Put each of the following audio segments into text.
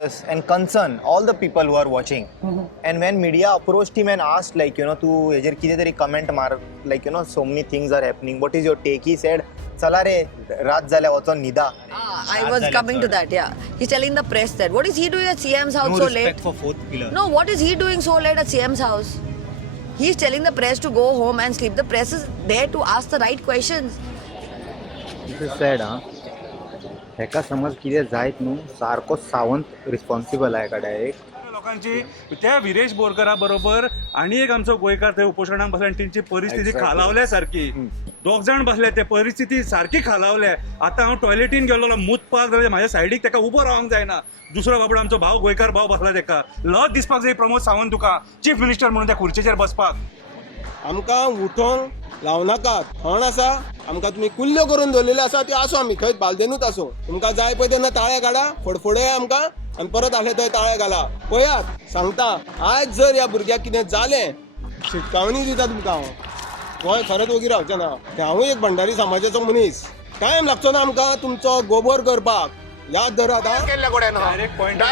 and concern all the people who are watching. And when media approached him and asked, like, तू हेजेर कितें तरी comment मार, like, so many things are happening, what is your take? He said, चला रे, रात जाल्या वचोन न्हिदा. I was coming to that, yeah. He's telling the press that. What is he doing at CM's house No so respect late? for fourth pillar. No, what is he doing so late at CM's house? He's telling the press to go home and sleep. The press is there to ask the right questions. This is sad, huh? हेका समज कितें जायत न्हू सारको Sawant responsible आहे का direct. लोकांची त्या विरेश बोरकरा बरोबर आणि एक आमचो गोंयकार थंय उपोशणाक बसला आणि तेंची परिस्थिती खालावल्या सारकी. दोग जाण बसले ते परिस्थिती सारकी खालावल्या. आता हांव टॉयलेटीन गेलोलो मुतपाक जाल्यार म्हाज्या सायडीक तेका उबो रावंक जायना. दुसरो बाबड आमचो भाव गोंयकार भाव बसला तेका लज दिसपाक जाय प्रमोद सावंत तुका चीफ मिनिस्टर म्हणून त्या खुर्चेचेर बसपाक. आमकां उठोवंक लावनाकात. थंड आसा आमकां तुमी कुल्ल्यो करून दवरलेल्यो आसा त्यो आसूं आमी थंय बालदेनूच आसूं. तुमकां जाय पळय तेन्ना ताळे काडा, फडफडया आमकां आनी परत आसले थंय ताळे घाला. पळयात सांगता आयज जर ह्या भुरग्याक कितें जालें शिटकावणी दिता तुमकां हांव. गोंय खरेंच वगीर रावचें ना. हांवूय एक भंडारी समाजाचो मनीस. टायम लागचो ना आमकां तुमचो गोबर करपाक. याद धरात direct point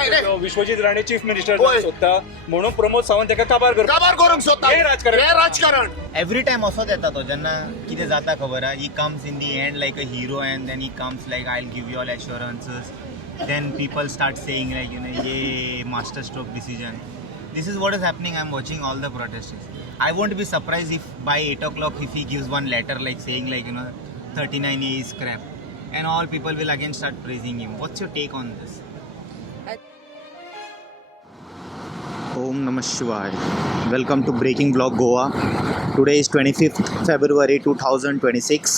Vishwajit Rane chief minister सोदता म्हणून प्रमोद सावंत तेका काबार करूंक सोदता. हे राजकारण. एवरी टाइम असोच येता तो जेन्ना कितें जाता खबर आहा. He comes in the end like a hero and then he comes like I will give you all assurances. Then people start saying like ये master stroke decision. This is what is happening. I'm watching all the protests. I won't be surprised if by 8 o'clock if he gives one letter like saying 39A is crap. And all people will again start praising him. What's your take on this? Om Namah Shivaya. Welcome to Breaking Vlog Goa. Today is 25th February 2026.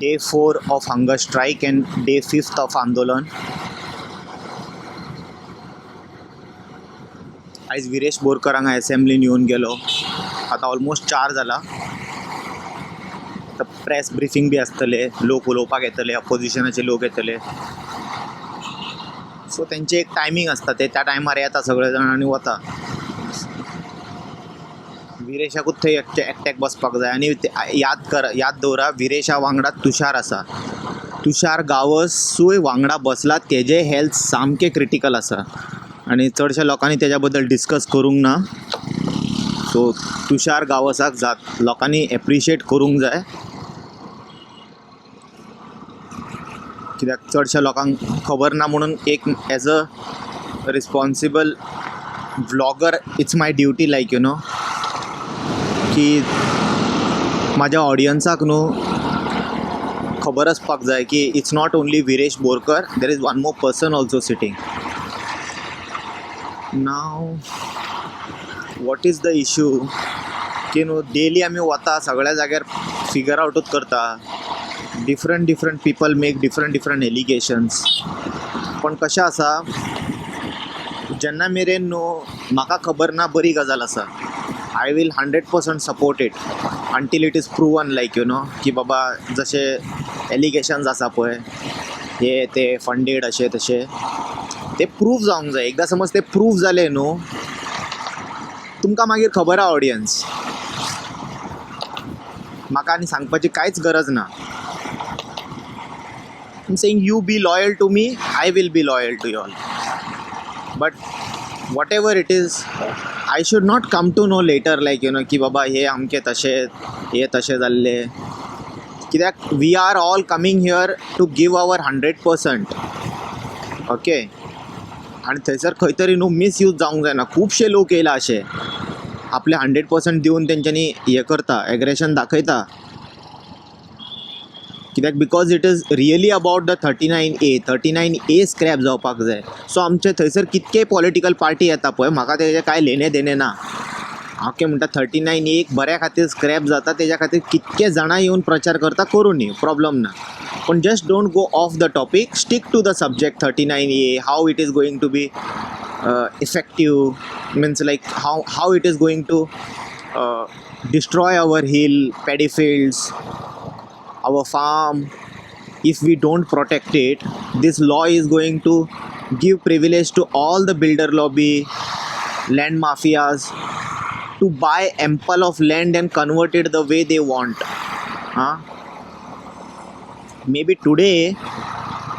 Day 4 of hunger strike and day 5th of Andolan. आज विरेश बोरकरांक असेंब्लीन येवन गेलो. आता almost 4 जाला. आता press briefing बी आसतले, लोक उलोवपाक येतले, अपोजिशनाचे लोक येतले. सो तेंचे एक टायमींग आसता, ते त्या टायमार येता सगळे जाण आनी वता. विरेशाकूच थंय एकट्याक बसपाक जाय. आनी याद दवरा विरेशा वांगडा तुषार आसा. तुषार गावसूय वांगडा बसला. तेजे हेल्थ सामकें क्रिटिकल आसा आनी चडशा लोकांनी तेज्या बद्दल डिस्कस करूंक ना. सो तुषार गावसाक लोकांनी एप्रिशिएट करूंक जाय. कित्याक चडशा लोकांक खबर ना म्हणून एक as a responsible vlogger it's my duty like की म्हाज्या ऑडियन्साक न्हू खबर आसपाक जाय की it's not only Viresh Borkar. There is one more person also sitting. Now what is the issue की डेली आमी वता सगळ्या जाग्यार फिगर आवटूच करता. Different people make different allegations. पण कशें आसा जेन्ना मेरेन म्हाका खबर ना बरी गजाल आसा. I will 100% support it until it is proven like की बाबा जशे एलिगेशन्स आसा पळय हे ते फंडेड अशे तशे ते प्रूव जावंक जाय. एकदा समज ते प्रूव जाले तुमकां मागीर खबर आहा ऑडियन्स. म्हाका आनी सांगपाची कांयच गरज ना. I'm saying you be loyal to me, I will be loyal to you all. But whatever it is, I should not come to know later like की बाबा हे अमके तशे हे तशे जाल्ले. कित्याक we are all coming here to give our 100%. Okay. आनी थंयसर खंय तरी मिसयूज जावंक जायना. खुबशे लोक येयला अशे आपले 100% दिवन तेंच्यांनी हे करता एग्रेशन दाखयता. कित्याक because it is really about the 39A scrap जावपाक जाय. सो आमचे थंयसर कितकेय पॉलिटिकल पार्टी येता पळय म्हाका तेजे कांय लेणे देणे ना. हांव कितें म्हणटा 39A बऱ्या खातीर स्क्रॅप जाता तेज्या खातीर कितके जाणां येवन प्रचार करता करूं न्ही प्रॉब्लम ना. पण just don't go off the topic. Stick to the subject 39A how it is going to be effective means like how it is going to destroy our hill, paddy fields, our farm. If we don't protect it, this law is going to give privilege to all the builder lobby, land mafias to buy ample of land and convert it the way they want. Maybe today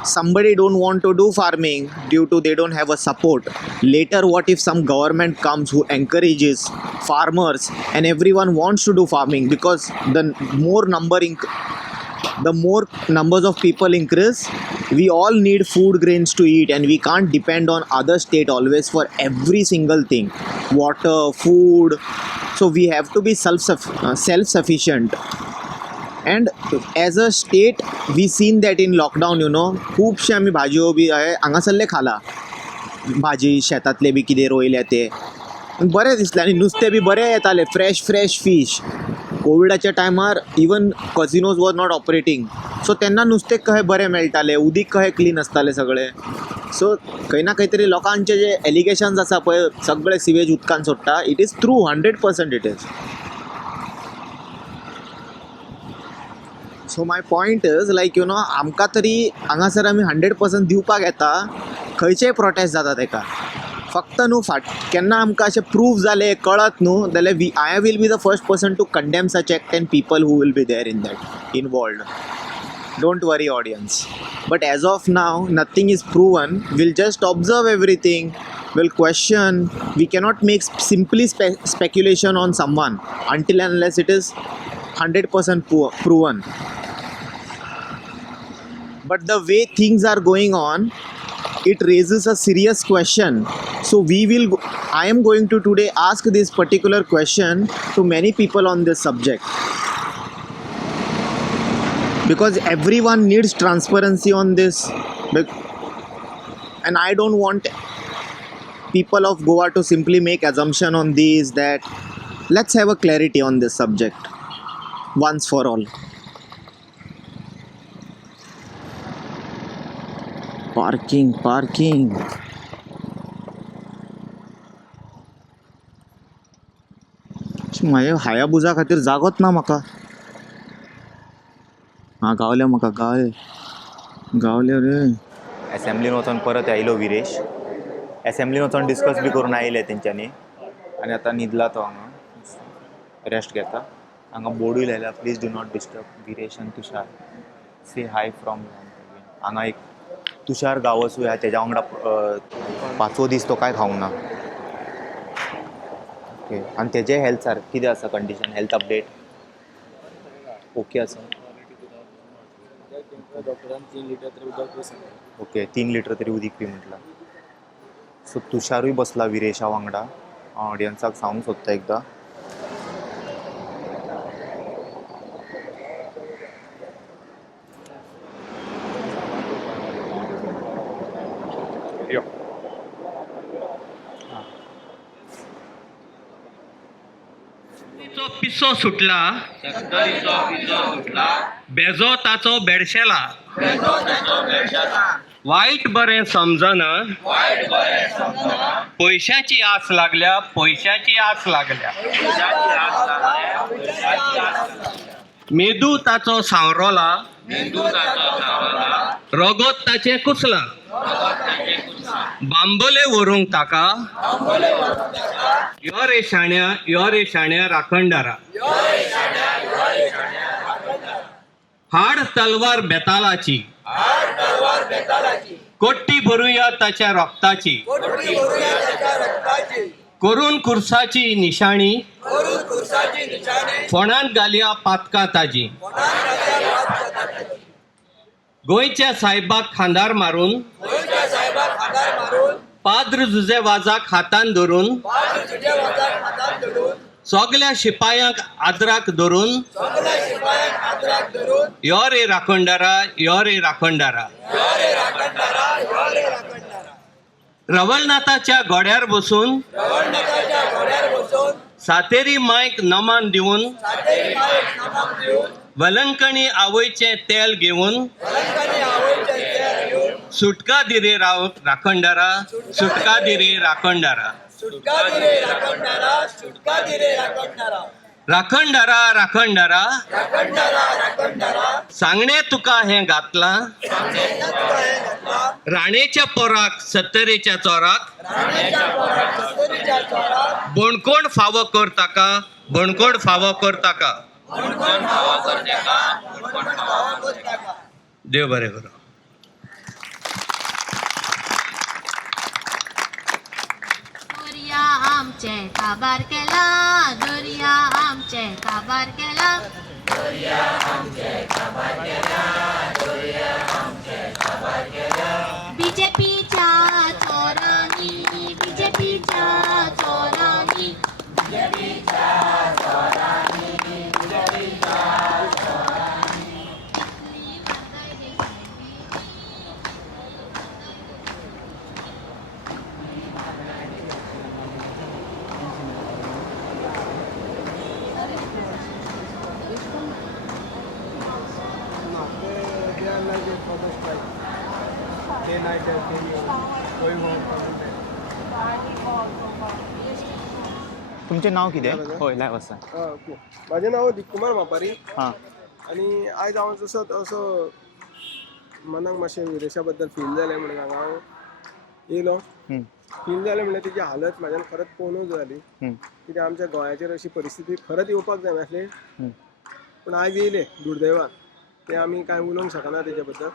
somebody don't want to do farming due to they don't have a support. Later what if some government comes who encourages farmers and everyone wants to do farming, because the more numbers of people increase, we all need food grains to eat, and we can't depend on other state always for every single thing, water, food. So we have to be self-sufficient. And as a state we seen that in lockdown, खुबशे आमी भाजयो बी हांगासरले खाला, भाजी शेतांतले बी कितें रोयल्या ते बरें दिसलें, आनी नुस्तें बी बरें येतालें, फ्रेश फीश. कोविडाच्या टायमार even casinos was not operating, so तेन्ना नुस्तें कशें बरें मेळटालें, उदीक कशें क्लीन आसतालें सगळें. सो खंय ना खंय तरी लोकांचे जे एलिगेशन्स आसा पळय सगळे सिवेज उदकान सोडटा, it is true, 100% it is. So my point is like आमकां तरी हांगासर आमी 100% दिवपाक येता, खंयचेय प्रोटेस्ट जाता तेका. फक्त केन्ना आमकां अशें प्रूफ जालें कळत जाल्यार I will be the first person to condemn such act and people who will be there in that involved. Don't worry audience, but as of now nothing is proven. We'll just observe everything, we'll question. We cannot make simply speculation on someone until and unless it is 100% proven. But the way things are going on, it raises a serious question. So I am going to today ask this particular question to many people on this subject, because everyone needs transparency on this, and I don't want people of Goa to simply make assumption on these. That let's have a clarity on this subject once for all. Parking. माझ्या हायाबुजा खातीर जागोच ना म्हाका. हां गावले म्हाका, गावले रे. एसेंब्लीन वचून परत आयलो विरेश. एसेंब्लीन वचून डिस्कस बी करून आयले तेंच्यांनी, आनी आतां न्हिदला तो हांगा, रेस्ट घेता. हांगा बोर्डूय लायला, please do not disturb Viresh आनी तुषार, से हाय फ्रॉम. हांगा एक तुषार गांवसूय आहा, तेज्या वांगडा 5वो दीस तो कांय खावंक ना. ओके, आनी तेजे हेल्थ सारकें कितें आसा कंडिशन, हेल्थ अपडेट ओके आसा? डॉक्टरान 3 लिटर तरी उदक पी सांगलें. ओके, 3 लिटर तरी उदीक पी म्हटलां. सो तुषारूय बसला विरेशा वांगडा. हांव ऑडियन्साक सांगूंक सोदता एकदां. पिसो सुटला, बेजो ताचो बेडशेला, वाईट बरें समजना, पैशाची आस लागल्या, मेदू ताचो सांवरोला, रगत ताचे कुसला, बांबले व्हरूंक ताका, यो रे शाण्या राखणदारा. हाड तलवार बेतालाची, कोट्टी भरुया ताच्या रोगताची, करून खुर्साची निशाणी, फोंडांत घालया पातकां ताजी. गोंयच्या साहेबाक खांदार मारून, पाद्र जुजे वाजाक हातान धरून, सगल्या शिपायांक आदराक धरून, यो रे राखणदारा. रवळनाथाच्या घोड्यार बसून, सातेरी मायक नमान दिवन, वलंकणी आवयचें तेल घेवन, सुटका दिरे राखणदारा, सुटका दिरे राखणदारा. राखणदारा सांगणे तुका हें घातलां, राणेच्या पोराक 70च्या चोराक, बणकोण फावो कर ताका, देव बरें करूं. दर्या आमचे काबार केला, दर्या आमचे काबार केला, बीजेपीच्या चोरांनी, बीजेपीच्या चोरांनी, तुमचे नाव कितें? होय लायव्ह आसा. ओके. माझे नाव दिपकुमार मापारी हां आणि आयज हांव जसो असो मनाक मातशें विरेशा बद्दल फील जालें म्हणून हांगा हांव येयलो. फील जालें म्हणल्यार तेजी हालत म्हाज्यान खरंच पळोवनूच जाली. कित्याक आमच्या गोंयाचेर अशी परिस्थिती खरंच येवपाक जाय नासली, पूण आयज येयले दुर्दैवान. ते आमी कांय उलोवंक शकना तेच्या बद्दल.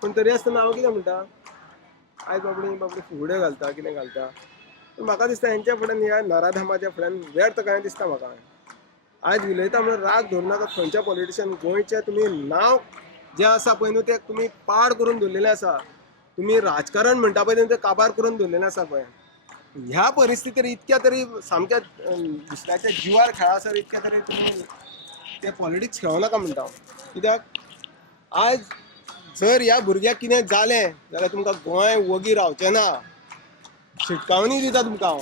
पूण तरी आसतना हांव कितें म्हणटा, आयज बाबडी फुगड्यो घालता कितें घालता, पूण म्हाका दिसता हेंच्या फुड्यान ह्या नराधमाच्या फुड्यान व्यर्थ कांय दिसता म्हाका. आयज उलयता म्हणून राग धरूं नाका खंयच्या पॉलिटिशियन. गोंयचें तुमी नांव जें आसा पळय न्हू तें तुमी पाड करून दवरलेलें आसा. तुमी राजकारण म्हणटा पळय तें काबार करून दवरलेलें आसा पळय. ह्या परिस्थितीर इतक्या तरी सामक्या दुसऱ्याच्या जिवार खेळासर इतक्या तरी तुमी ते पॉलिटिक्स खेळूं नाका म्हणटा हांव. कित्याक आयज जर ह्या भुरग्याक कितें जालें जाल्यार तुमकां गोंय वगी रावचें ना. शिटकावणी दिता तुमकां हांव.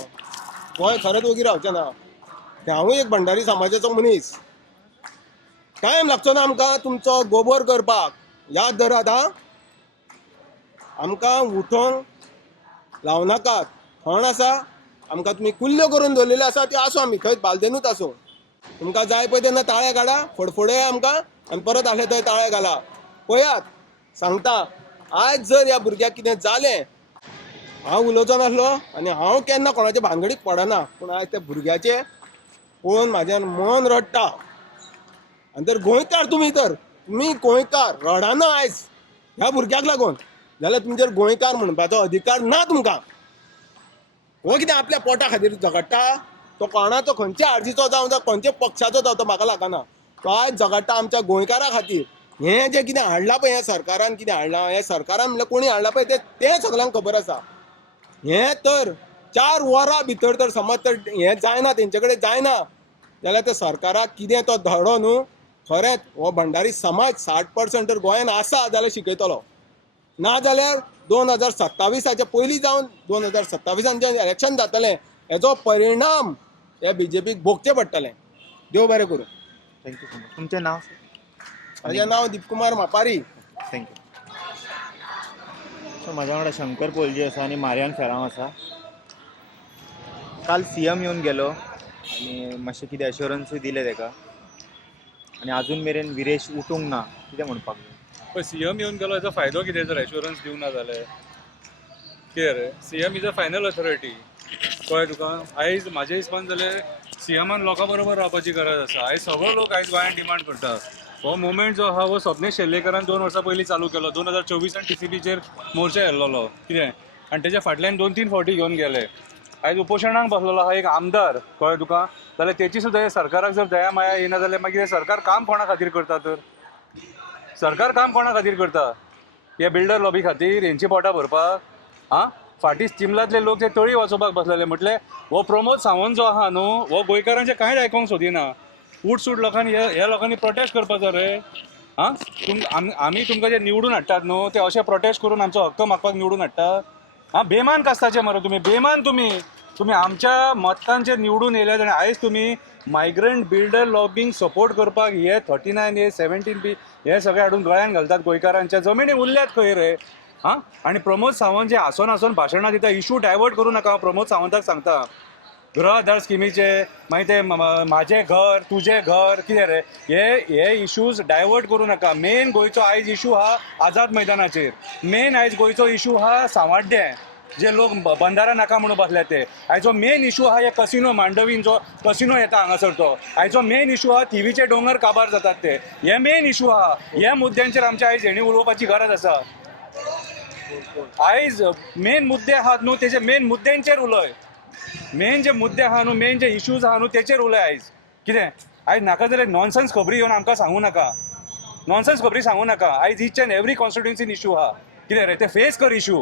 गोंय खरेंच वगी रावचें ना. हांवूय एक भंडारी समाजाचो मनीस. टायम लागचो ना आमकां तुमचो गोबोर करपाक. याद धरात हा. आमकां उठोवंक लावनाकात. खण आसा आमकां तुमी कुल्ल्यो करून दवरलेल्यो आसा त्यो आसूं आमी थंय बालदेनूच आसूं. तुमकां जाय पळय तेन्ना ताळे काडा, फडफडया आमकां आनी परत आहले थंय ताळे घाला. पळयात सांगता, आयज जर ह्या भुरग्याक कितें जालें, हांव उलोवचो नासलो आनी हांव केन्ना कोणाच्या भानगडीक पडना, पूण आयज त्या भुरग्याचें पळोवन म्हाज्यान मन रडटा. आनी तर गोंयकार तुमी गोंयकार रडाना आयज ह्या भुरग्याक लागून, जाल्यार तुमचेर गोंयकार म्हणपाचो अधिकार ना तुमकां. हो कितें आपल्या पोटा खातीर झगडटा, तो कोणाचो खंयच्या आर्जीचो जावं तो खंयच्या पक्षाचो जावं तो म्हाका लागना. तो आयज झगडटा आमच्या गोंयकारा खातीर. हें जें कितें हाडलां पळय, ह्या सरकारान कितें हाडलां, हें सरकारान म्हणल्यार कोणी हाडलां पळय तें सगळ्यांक खबर आसा. हें तर 4 वरां भितर तर समज तर हें जायना, तेंचे कडेन जायना जाल्यार त्या सरकाराक कितें तो धडो न्हू खरेंच हो भंडारी समाज 60% तर गोंयान आसा जाल्यार शिकयतलो. ना जाल्यार 2027 पयलीं जावन 2027 जें इलेक्शन जातलें हेजो परिणाम ह्या बीजेपीक भोगचें पडटलें. देव बरें करूं. Thank you so much. तुमचें नाव? म्हजें नांव दिपकुमार मापारी. थँक्यू. सो म्हाज्या वांगडा शंकर पोलजी आसा आनी मारियान फेरांव आसा. काल CM येवन गेलो आनी मातशें कितें एश्युरन्सूय दिले ताका, आनी आजून मेरेन विरेश उठूंक ना. कितें म्हणपाक जाय? पण CM येऊन गेलो याचा फायदो कितें जर एश्युरन्स दिवं ना जाल्यार? कितें रे, CM is a final authority. कळ्ळें तुका? आयज म्हाज्या हिसपान जाल्यार CMन लोकां बरोबर रावपाची गरज आसा. आयज सगळो लोक आयज गोंयांत डिमांड करता. हो मुवमेंट जो आहा हो स्वप्नेश शेल्लेकरान 2 वर्सां पयलीं चालू केलो. 2024 TCBचेर मोर्चा येल्लो कितें, आनी तेच्या फाटल्यान 2-3 फावटी घेवन गेले. आयज उपोशणाक बसलेलो आहा एक आमदार, कळ्ळें तुका? जाल्यार तेची सुद्दां ह्या सरकाराक जर दया माया येना जाल्यार मागीर सरकार काम कोणा खातीर करता? तर सरकार काम कोणा खातीर करता? हे बिल्डर लॉबी खातीर, हेंची पोटां भरपाक? हां, फाटीं चिंबलातले लोक ते तळी वाचोवपाक बसलेले. म्हटले हो प्रमोद सावंत जो आहा न्हू, हो गोंयकारांचें कांयच आयकोंक सोदिना. उठसूट लोकांनी ह्या लोकांनी प्रोटेस्ट करपाचो रे. हां, आमी तुमकां जे निवडून हाडटात न्हू ते अशें प्रोटेस्ट करून आमचो हक्क मागपाक निवडून हाडटा? हां, बेमान कास्ताचे मरे तुमी, बेमान तुमी आमच्या मतांचेर निवडून येयल्यात आनी आयज तुमी मायग्रंट बिल्डर लॉबींग सपोर्ट करपाक हे 39A 17B हे सगळे हाडून गळ्यान घालतात गोंयकारांच्या. जमिनी उरल्यात खंय रे? हां, आनी प्रमोद सावंत जे आसून भाशणां दिता, इशू डायवर्ट करूं नाका. प्रमोद सावंताक सांगता, गृह आधार स्किमीचे मागीर ते म्हाजें घर तुजें घर कितें रे, हे इश्यूज डायवर्ट करूं नाका. मेन गोंयचो आयज इशू हा आझाद मैदानाचेर. मेन आयज गोंयचो इशू हा सांवाड्डे जे लोक बंदारा नाका म्हणून बसले ते. आयचो मेन इशू हा हे कसिनो मांडवीन जो कसिनो येता हांगासर तो. आयचो मेन इशू हा थिवीचे दोंगर काबार जातात ते. हे मेन इशू हा. ह्या मुद्द्यांचेर आमच्या आयज हेणी उलोवपाची गरज आसा. आयज मेन मुद्दे आहात न्हू, तेजे मेन मुद्द्यांचेर उलय. मेन जे मुद्दे आहा न्हू, मेन जे इश्यूज आहा न्हू तेचेर उलय आयज. कितें आयज नाका जाल्यार नॉनसेन्स खबरी येवन आमकां सांगू नाका, नॉनसेन्स खबरी सांगू नाका. आयज ईच अँड एवरी कॉन्स्टिट्युन्सीन इश्यू आहा. कितें रे ते फेस कर इश्यू,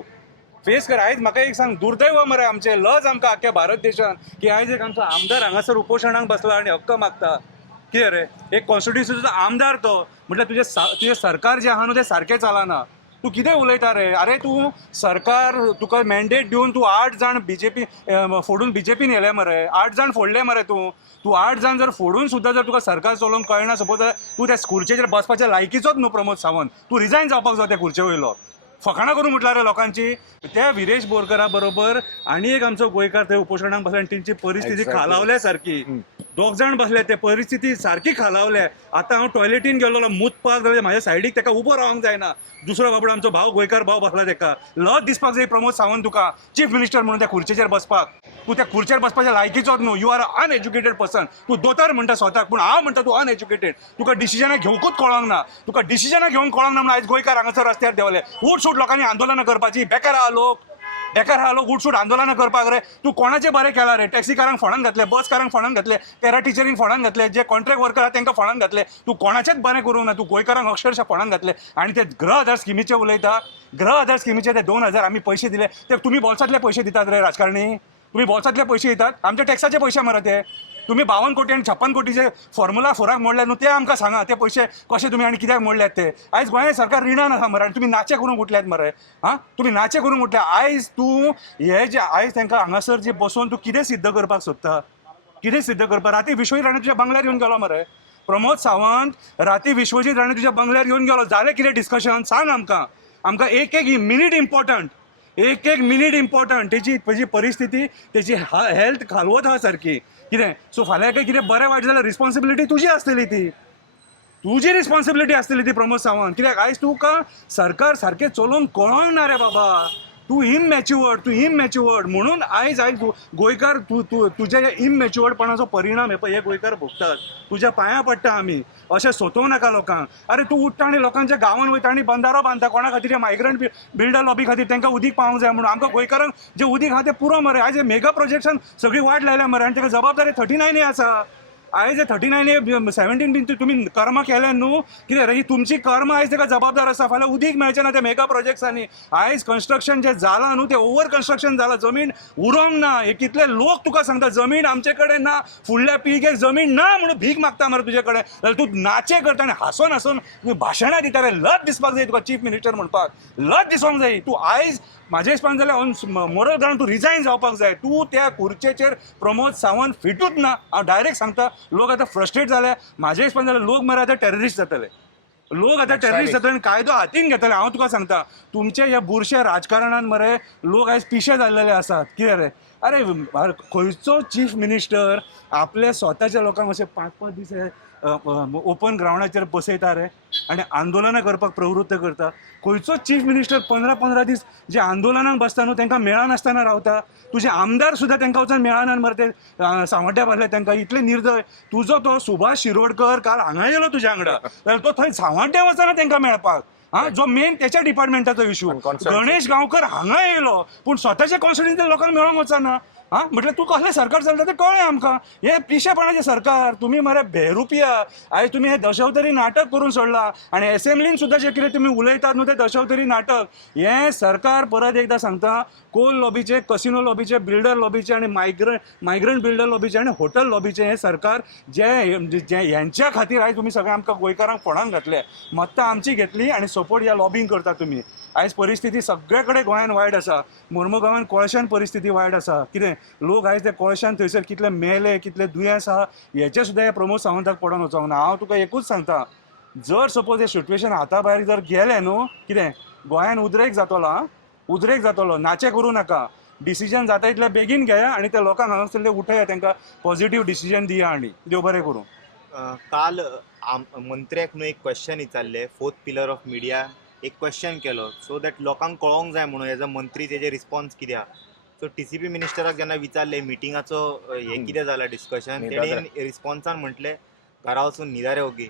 फेस कर. आयज म्हाका एक सांग, दुर्दैव मरे आमचे, लज आमकां आख्या भारत देशान की आयज एक आमचो आमदार हांगासर उपोशणाक बसला आनी हक्क मागता. कितें रे, एक कॉन्स्टिट्युन्सीचो आमदार तो म्हटल्यार तुजें सरकार जें आहा न्हू तें सारकें चलना. तूं कितें उलयता रे? अरे तूं सरकार तुका मॅन्डेट दिवन तूं 8 जाण बीजेपी फोडून बीजेपीन येले मरे, 8 जाण फोडले मरे. तूं 8 जाण जर फोडून सुद्दां जर तुका सरकार चलोवंक कळना सपोज, तूं त्या खुर्चेचेर बसपाच्या लायकीचोच न्हू प्रमोद सावंत. तूं रिजायन जावपाक जाय त्या खुर्चे वयलो. फकाणां करून म्हटल्यार रे लोकांची. त्या विरेश बोरकरा बरोबर आनी एक आमचो गोंयकार थंय उपोशणाक बसला आनी तेंची परिस्थिती खालावल्या सारकी. 2 जाण बसले, ते परिस्थिती सारकी खालावल्या. आतां हांव टॉयलेटीन गेल्लो मुतपाक जाल्यार म्हाज्या सायडीक ताका उबो रावंक जायना. दुसरो बाबडो आमचो भाव गोंयकार भाव बसला, ताका लज दिसपाक जाय प्रमोद सावंत तुका चीफ मिनिस्टर म्हणून त्या खुर्चेचेर बसपाक. तूं त्या खुर्चेर बसपाच्या लायकीचोच न्हू. You are uneducated person. तूं दोतोर म्हणटा स्वताक, पूण हांव म्हणटा तूं अनएज्युकेटेड. तुका डिसिजनां घेवंकूच कळोंक ना. तुका डिसिजनां घेवंक कळोंक ना म्हणून आयज गोंयकार हांगासर रस्त्यार देंवले. उठसूट लोकांनी आंदोलनां करपाची. बेकार आहा लोक उठसूट आंदोलनां करपाक रे. तूं कोणाचें बरें केलां रे? टॅक्सीकारांक फोंडान घातले, बसकारांक फोंडान घातले, पॅरा टिचरींक फोंडान घातले, जे कॉन्ट्रॅक्ट वर्कर आहा तांकां फोंडान घातले. तूं कोणाचेंच बरें करूंक ना. तूं गोंयकारांक अक्षरशः फोंडान घातले. आनी ते गृह आधार स्किमीचे उलयता. गृह आधार स्किमीचे ते 2000 आमी पयशे दिले, ते तुमी बोल्सांतले पयशे दितात रे राजकारणी. तुम्ही बोल्सांतले पयशे दितात, आमच्या टॅक्साचे पयशे मरे ते. तुम्ही 52 कोटी आणि 56 कोटीचे फॉर्म्युला 4 मोडले न्हू, ते आमकां सांगा. ते पयशे कशे तुमी आनी कित्याक मोडल्यात ते? आयज गोंय सरकार रिणान आसा मरे, आनी तुमी नाचे करूंक उठल्यात मरे. तुमी नाचे करूंक उठल्या. आयज तूं हे जे आयज तांकां हांगासर जे बसोवन तूं कितें सिद्ध करपाक सोदता? कितें सिद्ध करपाक? राती विश्वजीत राणे तुज्या बंगल्यार येवन गेलो मरे. प्रमोद सावंत राती विश्वजीत राणे तुज्या बंगल्यार येवन गेलो. जालें कितें डिस्कशन? सांग आमकां. एक मिनीट इम्पॉर्टंट. एक मिनीट इम्पॉर्टंट. तेजी परिस्थिती, तेजी हेल्थ खालवत आहा सारकी. कितें सो फाल्यां कितें बरें वायट जाल्यार रिस्पॉन्सिबिलिटी तुजी आसतली ती. तुजी रिस्पॉन्सिबिलिटी आसतली ती प्रमोद सावंत. कित्याक आयज तुका सरकार सारकें चलोवंक कळोंक ना रे बाबा. तूं इममॅच्युअर्ड म्हणून आयज गोंयकार तुज्या ह्या इममॅच्युअर्डपणाचो परिणाम हे गोंयकार भोगतात. तुज्या पांयां पडटा आमी. अशें सोदूंक नाका लोकांक. अरे तूं उठ्ठा आनी लोकांच्या गांवांत वयता आनी बंदारो बांदता. कोणा खातीर? मायग्रंट बिल्डर लॉबी खातीर. तांकां उदीक पावंक जाय म्हणून. आमकां गोंयकारांक जें उदीक आहा तें पुरो मरे. आयज मेगा प्रोजेक्ट्सान सगळी वाट लायल्या मरे, आनी ताका जबाबदारी 39 आसा. आयज 39 17 बीन तुमी कर्म केले न्हू. कितें रे, ही तुमची कर्म आयज ताका जबाबदार आसा. फाल्यां उदीक मेळचें ना त्या मेगा प्रोजेक्ट्सांनी. आयज कन्स्ट्रक्शन जें जालां न्हू तें ओवर कन्स्ट्रक्शन जालां. जमीन उरोंक ना. हे कितले लोक तुका सांगता जमीन आमचे कडेन ना, फुडल्या पिळगेक जमीन ना म्हणून भीक मागता मरे तुजे कडेन. जाल्यार तूं नाचे करता आनी हांसून तुम्ही भाशणां दिता रे. लज दिसपाक जाय तुका चीफ मिनिस्टर म्हणपाक. लज दिसोंक जाय. तूं आयज म्हाज्या हिसपान जाल्यार ऑन मोरल ग्रावंड तूं रिजायन जावपाक जाय. तूं त्या खुर्चेचेर प्रमोद सावंत फिटूच ना. हांव डायरेक्ट सांगता. लोक आतां फ्रस्ट्रेट जाले. म्हाज्या हिसपान जाल्यार लोक मरे आतां टेररिस्ट जातले. आनी कायदो हातीन घेतले. हांव तुका सांगता, तुमच्या ह्या बुरशे राजकारणान मरे लोक आयज पिशे जाल्लेले आसात. कितें रे? अरे खंयचो चीफ मिनिस्टर आपल्या स्वताच्या लोकांक अशें 5-5 दीस ओपन ग्रावंडाचेर बसयता रे आनी आंदोलनां करपाक प्रवृत्त करता? खंयचो चीफ मिनिस्टर 15-15 दीस जे आंदोलनाक बसता न्हू तांकां मेळनासतना रावता? तुजे आमदार सुद्दां तांकां वचून मेळनात मरे. ते सावड्ड्या बांदले तांकां. इतले निर्दय. तुजो तो सुभाष शिरोडकर काल हांगा येयलो तुज्या वांगडा, जाल्यार तो थंय सावड्ड्या वचना तांकां मेळपाक. जो मेन त्याच्या डिपार्टमेंटाचो इश्यू. गणेश गांवकर हांगा येयलो पूण स्वताच्या कॉन्स्टिट्युएन्सी लोकांक मेळोंक वचना. म्हटल्यार तूं कसलें सरकार चलता तें कळ्ळें आमकां. हे पिशेपणाचें सरकार. तुमी मरे बेरुपया. आयज तुमी हे दशवतरी नाटक करून सोडलां. आनी एसेंब्लीन सुद्दां जे कितें तुमी उलयतात न्हू तें दशवतरी नाटक. हें सरकार परत एकदां सांगता, कोल लॉबीचे, कसिनो लॉबीचे, बिल्डर लॉबीचे आनी मायग्रंट बिल्डर लॉबीचे आनी हॉटेल लॉबीचे हे सरकार जे ह्यांच्या खातीर आयज तुमी सगळें आमकां गोंयकारांक फोंडान घातले. मत्तां आमची घेतली आनी सपोर्ट ह्या लॉबींग करता तुमी. आयज परिस्थिती सगळे कडेन गोंयान वायट आसा. मोर्मुगांवान कोळशान परिस्थिती वायट आसा. कितें लोक आयज ते कोळशान थंयसर कितले मेले, कितले दुयेंस आहा, हेचे सुद्दां हे प्रमोद सावंताक पडोन वचोंक ना. हांव तुका एकूच सांगता, जर सपोज हे सिट्युएशन हाता भायर जर गेलें न्हू, कितें गोंयान उद्रेक जातलो. नाचे करूं नाका. डिसिजन जाता इतले बेगीन घेया आनी त्या लोकांक हांगासरले उठया, तांकां पॉझिटिव्ह डिसिजन दिया आनी देव बरें करूं. काल मंत्र्याक न्हू एक क्वेश्चन विचारले, 4th पिलर ऑफ मिडिया एक क्वेश्चन केलो सो दॅट लोकांक कळोंक जाय म्हणून एज अ मंत्री तेजे रिस्पॉन्स कितें आहा. सो TCP मिनिस्टराक जेन्ना विचारले मिटिंगाचो हे कितें जालां डिस्कशन, तेणी रिस्पॉन्सान म्हटलें घरा वचून न्हिदारे ओगी.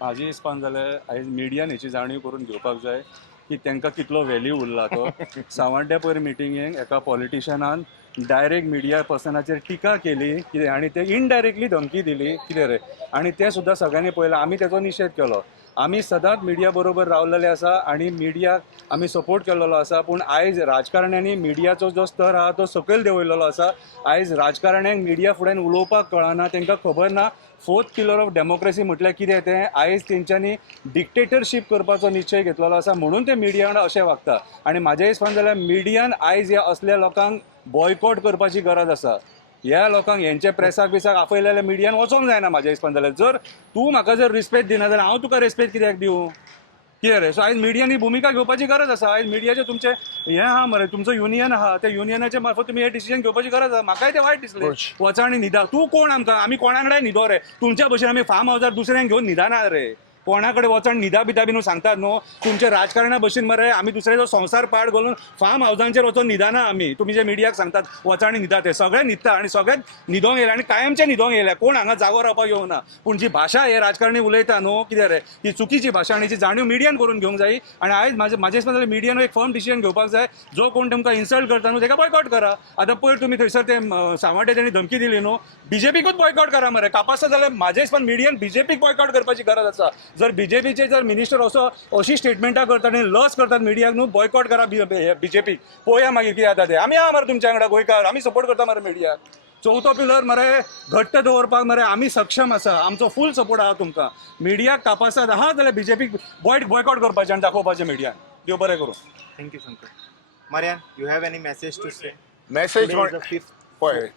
म्हाजी हिसपान जाल्यार आयज मिडियान हेची जाणीव करून घेवपाक जाय की तांकां कितलो व्हॅल्यू उरला तो. सावड्ड्या पयर मिटिंगेक एका पॉलिटिशनान डायरेक्ट मिडिया पर्सनाचेर टिका केली कितें आनी ते इनडायरेक्टली धमकी दिली कितें रे, आनी ते सुद्दां सगळ्यांनी पळयलां. आमी तेचो निशेध केलो. आमी सदांच मिडिया बरोबर रावलेले आसा आनी मिडियाक आमी सपोर्ट केल्लो आसा. पूण आयज राजकारण्यांनी मिडियाचो जो स्तर आहा तो सकयल देंवयलेलो आसा. आयज राजकारण्यांक मिडिया फुड्यान उलोवपाक कळना, तांकां खबर ना फोर्थ पिलर ऑफ डेमोक्रेसी म्हटल्यार कितें तें. आयज तेंच्यांनी डिक्टेटरशीप करपाचो निश्चय घेतलेलो आसा म्हणून ते मिडिया वांगडा अशें वागता. आनी म्हाज्या हिसपान जाल्यार मिडियान आयज ह्या असल्या लोकांक बॉयकॉट करपाची गरज आसा. ह्या लोकांक हेंचे प्रेसाक बिसाक आपयलेल्या मिडियान वचोंक जायना म्हाज्या हिसपान. जाल्यार जर तूं म्हाका जर रिस्पेक्ट दिना जाल्यार हांव तुका रिस्पेक्ट कित्याक दिवं कितें रे. सो आयज मिडियान ही भुमिका घेवपाची गरज आसा. आयज मिडियाचे तुमचे हें आहा मरे, तुमचो युनियन आहा, त्या युनियनाच्या मार्फत तुमी हे डिसिजन घेवपाची गरज आसा. म्हाकाय ते वायट दिसलें वचा आनी न्हिदा. तूं कोण आमकां? आमी कोणाकडेन न्हिदो रे? तुमच्या भशेन आमी फार्म हावजार दुसऱ्यांक घेवन न्हिदाना रे. कोणाकडे वचून न्हिदा बिदा बी न्हू सांगतात न्हू. तुमच्या राजकारणा भशेन मरे आमी दुसऱ्याचो संवसार पाड घालून फार्म हावजांचेर वचून न्हिदाना आमी. तुमी जे मिडियाक सांगतात वचा आनी न्हिदा, ते सगळे न्हिदता आनी सगळेच न्हिदोंक येयले आनी कायमचे न्हिदोंक येयले. कोण हांगा जागो रावपाक येवना. पूण जी भाशा हे राजकारणी उलयता न्हू कितें रे, ही चुकीची भाशा आनी जी जाणीव मिडियान करून घेवंक जाय. आनी आयज म्हाज्या हिसपान जाल्यार मिडियान एक फर्म डिसिजन घेवपाक जाय. जो कोण तुमकां इन्सल्ट करता न्हू ताका बॉयकॉट करा. आतां पयर तुमी थंयसर ते सावड्डे तेणी धमकी दिली न्हू, बीजेपीकूच बॉयकॉट करा मरे. कापासा जाल्यार म्हाज्या हिसपान मिडियान बीजेपीक बॉयकॉट करपाची गरज आसा. जर बीजेपीचे जर मिनिस्टर असो अशी स्टेटमेंटां करतात आनी लस करतात मिडियाक न्हू, बॉयकॉट करा बीजेपीक. पळोवया मागीर कितें जाता तें. आमी आहा मरे तुमच्या वांगडा गोंयकार, आमी सपोर्ट करता मरे मिडियाक. चवथो पिलर मरे घट्ट दवरपाक मरे आमी सक्षम आसा. आमचो फूल सपोर्ट आहा तुमकां. मिडियाक कापासात आहा जाल्यार बीजेपीक बॉयकॉट करपाचें आनी दाखोवपाचें मिडियान. देव बरें करूं. Thank you, Shankar. Marian, you have any message to say? Message Today is the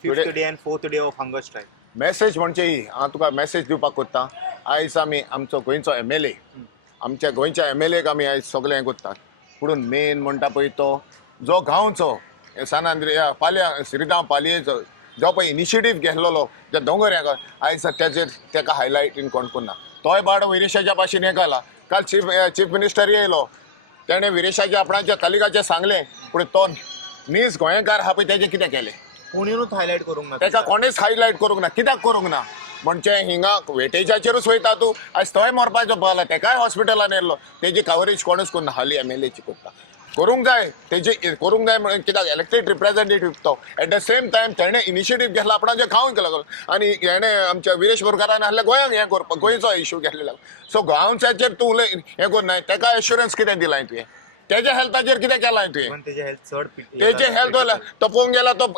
fifth day and fourth day of hunger strike. Message म्हणजे ही हांव तुका मॅसेज दिवपाक कोत्ता. आयज आमी आमचो गोंयचो MLA, आमच्या गोंयच्या MLAक आमी आयज सगळें हें कोत्तात. पुणून मेन म्हणटा पळय तो जो गांवचो सानांद्रिया पालया श्रीराम पालयेचो जो पळय इनिशिएटीव घेतलेलो ज्या दोंगऱ्याक आयज तेजेर तेका हायलायटीन कोण करना. तोय बाड विरेशाच्या भाशेन हें घाला. काल चीफ मिनिस्टर येयलो, तेणें विरेशाच्या आपणाच्या कलिगाचें सांगलें, पूण तो नीज गोंयकार आहा पळय तेजें कितें केलें कोणीनूच हायलायट करूंक ना. तेका कोणेच हायलायट करूंक ना. कित्याक करूंक ना म्हणजे हिंगा वेटेजाचेरूच वयता तूं. आयज थंय मरपाचो पावला, तेकाय हॉस्पिटलान येयल्लो, तेजी कवरेज कोणूच करना. हाली MLAची करता. करूंक जाय तेजी करूंक जाय म्हणून कित्याक इलेक्टेड रिप्रेझेंटेटीव तो. एट द सेम टायम तेणें इनिशिएटीव घेतला आपणाच्या गांवांक लागलो आनी हेणें आमच्या विरेश बोरकारान आहल्या गोंयांक हें करपाक गोंयचो इश्यू घेतलेलो. सो गांवच्याचेर तूं उलय हें करनाय. तेका एश्युरन्स कितें दिलाय तुवें? तेज्या हेल्थाचेर कितें केलाय तुवें? पण तेजे हेल्थ चड तेजे हेल्थ तो पळोवंक गेला तो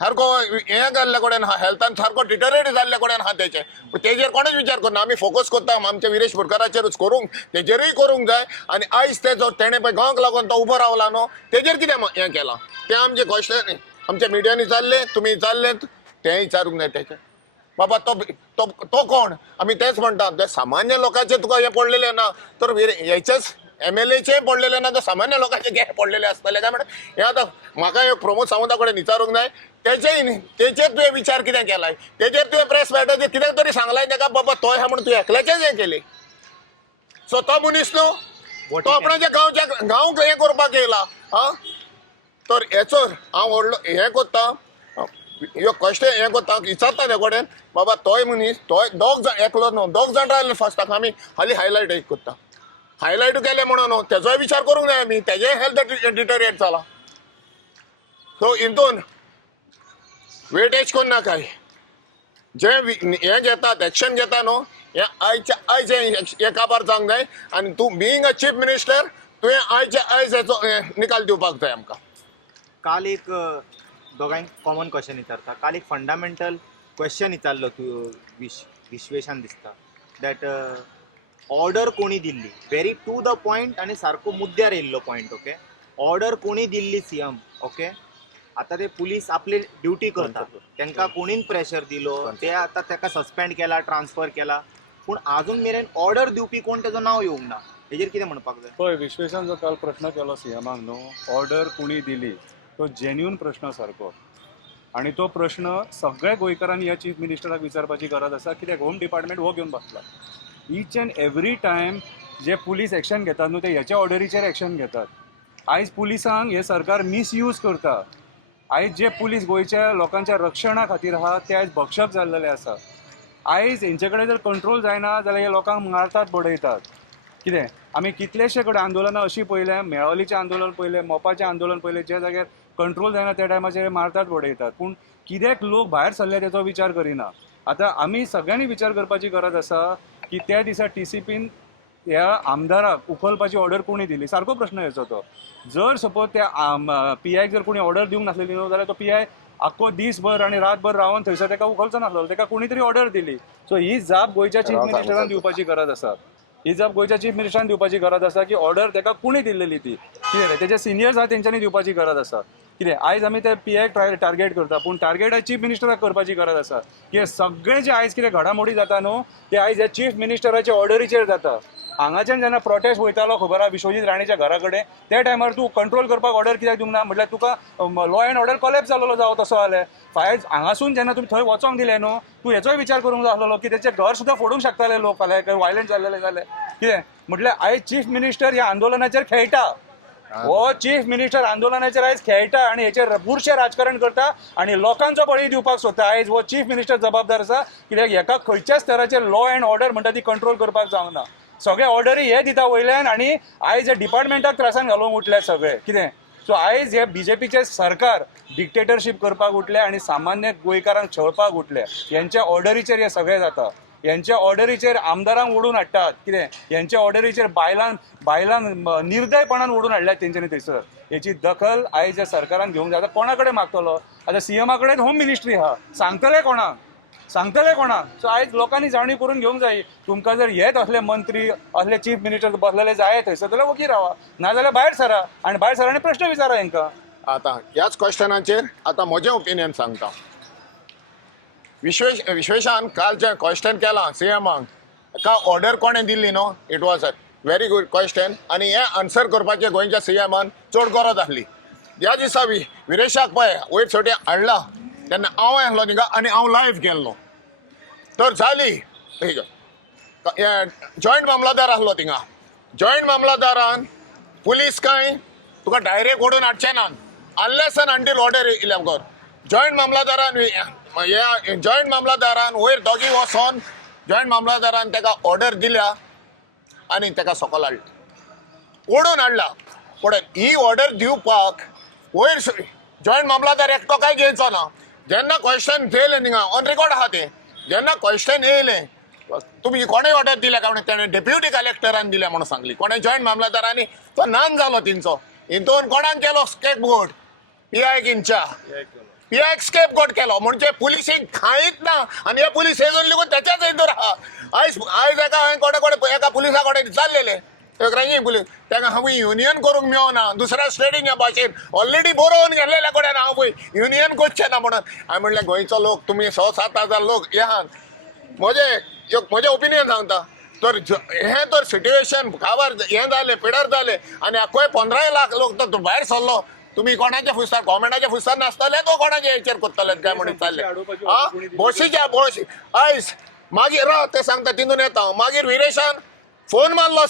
सारको हें जाल्ल्या कडेन हा, हेल्थान सारको डिटरेट जाल्ल्या कडेन हा तेचे. तेजेर कोणेच विचार करना. आमी फोकस करता आमच्या विरेश बोरकाराचेरूच. करूंक तेजेरूय करूंक जाय. आनी आयज तेजो तेणें पळय गांवांक लागून तो उबो रावला न्हू, तेजेर कितें हें केलां तें आमचें क्वेश्चन आमच्या मिडियांनी जाल्लें, तुमी जाल्लें तेंय विचारूंक जाय तेचें. बाबा तो तो तो कोण? आमी तेंच म्हणटा. ते सामान्य लोकांचें तुका हें पडलेलें ना तर हेचेच MLAचे पडलेले ना, तर सामान्य लोकांचे गॅप पडलेले आसतले काय म्हणटा. हे आतां म्हाका प्रमोद सावंता कडेन विचारूंक जाय, तेचेर तुवें विचार कितें केलाय? तेचेर तुवें प्रेस मेळटाचेर कितें तरी सांगलाय तेका बाबा तोय हा म्हणून तुवें एकल्याचेंच हें केलें. सो तो मनीस न्हू, तो आपणाच्या गांवक हें करपाक येयला. तर हेचो हांव व्हडलो हें कोत्ता, ह्यो कश्ट हें कोत्ता, विचारता ते कडेन बाबा तोय मनीस, तोय दोग जाण एकलो न्हू, दोग जाण रावले फर्स्टाक. आमी हालीं हायलायट एक कोत्ता. हायलायट केले म्हणून तेजोय विचार करूंक जाय आमी. तेजेय हेल्थ डिटरिएट जाला. सो हितून वेटेज कोण नाकाय. जे हें घेतात एक्शन घेता न्हू, हें आयच्या आयज हें काबार जावंक जाय. आनी तूं बिईंग अ चीफ मिनिस्टर तुवें आयच्या आयज हेचो निकाल दिवपाक जाय आमकां. काल एक दोगांक कॉमन क्वेश्चन विचारता. काल एक फंडामेंटल क्वेश्चन विचारलो तूं विश्वेशान दिसता दॅट ऑर्डर कोणी Delhi. Very to the point आनी सारको मुद्द्यार येयल्लो पॉयंट. ओके, ऑर्डर कोणी दिल्ली CM. ओके, आतां ते पुलीस आपली ड्युटी करता, तांकां कोणीन प्रेशर दिलो, ते आतां ताका सस्पेंड केला, ट्रान्सफर केला, पूण आजून मेरेन ऑर्डर दिवपी कोण तेजो नांव येवंक ना. हेजेर कितें म्हणपाक जाय? पळय, विश्वेशान जो काल प्रश्न केलो CMाक न्हू, ऑर्डर कोणी दिली, तो जेन्युन प्रश्न सारको. आनी तो प्रश्न सगळ्या गोंयकारांनी ह्या चीफ मिनिस्टराक विचारपाची गरज आसा. कित्याक होम डिपार्टमेंट हो घेवन बसला. ईच अँड एवरी टायम जे पुलीस एक्शन घेतात न्हू, ते ह्याच्या ऑर्डरीचेर एक्शन घेतात. आयज पुलिसांक हे सरकार मिसयूज करता. आयज जे पुलीस गोंयच्या लोकांच्या रक्षणा खातीर आहा ते आयज भक्षक जाल्लेले आसा. आयज हेंचे कडेन जर कंट्रोल जायना जाल्यार हे लोकांक मारतात, बडयतात. कितें आमी कितलेशे कडेन आंदोलनां अशीं पळयल्या, मेळोलीचें आंदोलन पळयलें, मोपाचें आंदोलन पळयलें, ज्या जाग्यार कंट्रोल जायना त्या टायमाचेर मारतात उडयतात. पूण कित्याक लोक भायर सरले तेचो विचार करिना. आतां आमी सगळ्यांनी विचार करपाची गरज आसा की त्या दिसा TCPन ह्या आमदाराक उखलपाची ऑर्डर कोणी दिली. सारको प्रश्न येवचो तो. जर सपोज त्या PIक जर कोणी ऑर्डर दिवंक नासलेली न्हू जाल्यार तो PI आख्खो दीसभर आनी रातभर रावन थंयसर ताका उखलचो नासलो, ताका कोणी तरी ऑर्डर दिली. सो ही जाप गोंयच्या चीफ मिनिस्टरान दिवपाची गरज आसा. ही जाप गोंयच्या चीफ मिनिस्टरान दिवपाची गरज आसा की ऑर्डर ताका कोणी दिल्लेली ती कितें तेजे सिनियर्स आहा तेंच्यांनी दिवपाची गरज आसा. कितें आयज आमी ते PIक टार्गेट करता पूण टार्गेट चीफ मिनिस्टराक करपाची गरज आसा. कितें सगळें जे आयज कितें घडामोडी जाता न्हू ते आयज ह्या चीफ मिनिस्टराच्या ऑर्डरीचेर जाता. हांगाच्यान जेन्ना प्रोटेस्ट वयतालो खबर आहा विश्वजीत राणेच्या घरा कडेन त्या टायमार तूं कंट्रोल करपाक ऑर्डर कित्याक दिवंक ना म्हटल्यार तुका लॉ एंड ऑर्डर कोलॅप्स जालोलो जावं तसो जाल्यार फायज हांगासून जेन्ना तुमी थंय वचोंक दिलें न्हू तूं हेचोय विचार करूंक जाय आसलो की तेचें घर सुद्दां फोडूंक शकताले लोक फाल्यां खंय वायलंट जाल्लेले जाल्यार कितें म्हटल्यार आयज चीफ मिनिस्टर ह्या आंदोलनाचेर खेळटा. हो चीफ मिनिस्टर आंदोलनाचेर आयज खेळटा आनी हेचेर बुरशें राजकारण करता आनी लोकांचो बळी दिवपाक सोदता. आयज हो चीफ मिनिस्टर जबाबदार आसा कित्याक हेका खंयच्याच तराचेर लॉ एंड ऑर्डर म्हणटा ती कंट्रोल करपाक जावंक ना. सगळे ऑर्डरी हे दिता वयल्यान आनी आयज हे डिपार्टमेंटाक त्रासान घालूंक उठले सगळे कितें. सो आयज हे BJPचे सरकार डिक्टेटरशीप करपाक उठले आनी सामान्य गोंयकारांक छळपाक उठले. यांच्या ऑर्डरीचेर हे सगळें जाता. यांच्या ऑर्डरीचेर आमदारांक ओडून हाडटात कितें यांच्या ऑर्डरीचेर बायलांक निर्दयपणान ओडून हाडल्यात तेंच्यांनी थंयसर. हेची दखल आयज ह्या सरकारान घेवंक जाय. आतां कोणा कडेन मागतलो? आतां CMA कडेन होम मिनिस्ट्री आहा. सांगतले कोणाक? सो आयज लोकांनी जाणीव करून घेवंक जाय. तुमकां जर हेच असले मंत्री असले चीफ मिनिस्टर बसलेले जाय थंयसर जाल्यार वगी रावा नाजाल्यार भायर सरा आनी भायर सरा आनी प्रश्न विचारा हेंकां. आता ह्याच क्वेश्चनाचेर आता म्हजें ओपिनियन सांगता. विश्वेशान काल जें क्वेश्चन केलां CMAक का ऑर्डर कोणें दिल्ली न्हू it was a very good question आनी हें आन्सर करपाचें गोंयच्या CMAन चड गरज आसली. ह्या दिसा विरेशाक पळय वयर सोटी हाडला तेन्ना हांव आसलो थिंगा आनी हांव लायव्ह गेल्लो तर जाली जॉयंट मामलादार आसलो थिंगा. जॉयंट मामलादारान पुलीस कांय तुका डायरेक्ट ओडून हाडचें ना अनलेस एंड अंटील ऑर्डर इल्या मुखार. जॉयंट मामलादारान वयर दोगी वचोन जॉयंट मामलादारान ताका ऑर्डर दिल्या आनी ताका सकयल हाडला ओडून हाडला. पूण ही ऑर्डर दिवपाक वयर जॉयंट मामलादार एकटो काय घेवचो ना. जेन्ना क्वेश्चन येयलें थिंगा ऑन रेकॉर्ड आहा तें जेन्ना क्वेश्चन येयलें तुमी कोणें ऑर्डर दिल्या काय म्हणून तेणें डेप्युटी कलेक्टरान दिल्या म्हणून सांगली. कोणें जॉयंट मामलादारांनी तो नान जालो तेंचो हितून कोणाक केलो स्केप गोट PIक स्केप गोट केलो म्हणजे पुलिसीक खायच ना आनी हे पुलीस हे लेगून तेच्याच हितूर आहा. आयज एका कोणे एका पुलिसा कडेन जाल्लेले रँगींग पुलीस ताका हांव युनियन करूंक मेळना दुसऱ्या स्टेटीन ह्या भाशेन ऑलरेडी बरोवन गेल्लेल्या कडेन हांव पळय युनियन करचें ना म्हणून हांवें म्हणलें गोंयचो लोक तुमी 6-7 लोक येहात. म्हजें ओपिनियन सांगता तर हें तर सिट्युएशन काबार हें जालें पिड्यार जालें आनी आख्खोय 15 लाख लोक तर भायर सरलो. तुम्ही कोणाच्या फुस्तार गव्हर्मेंटाच्या फुस्तार नासतले तो कोणाच्या हेचेर करतले काय म्हणून चालले बशीच्या बस आयज मागीर राव ते सांगता तितून येता. मागीर विरेशान फोन मारलो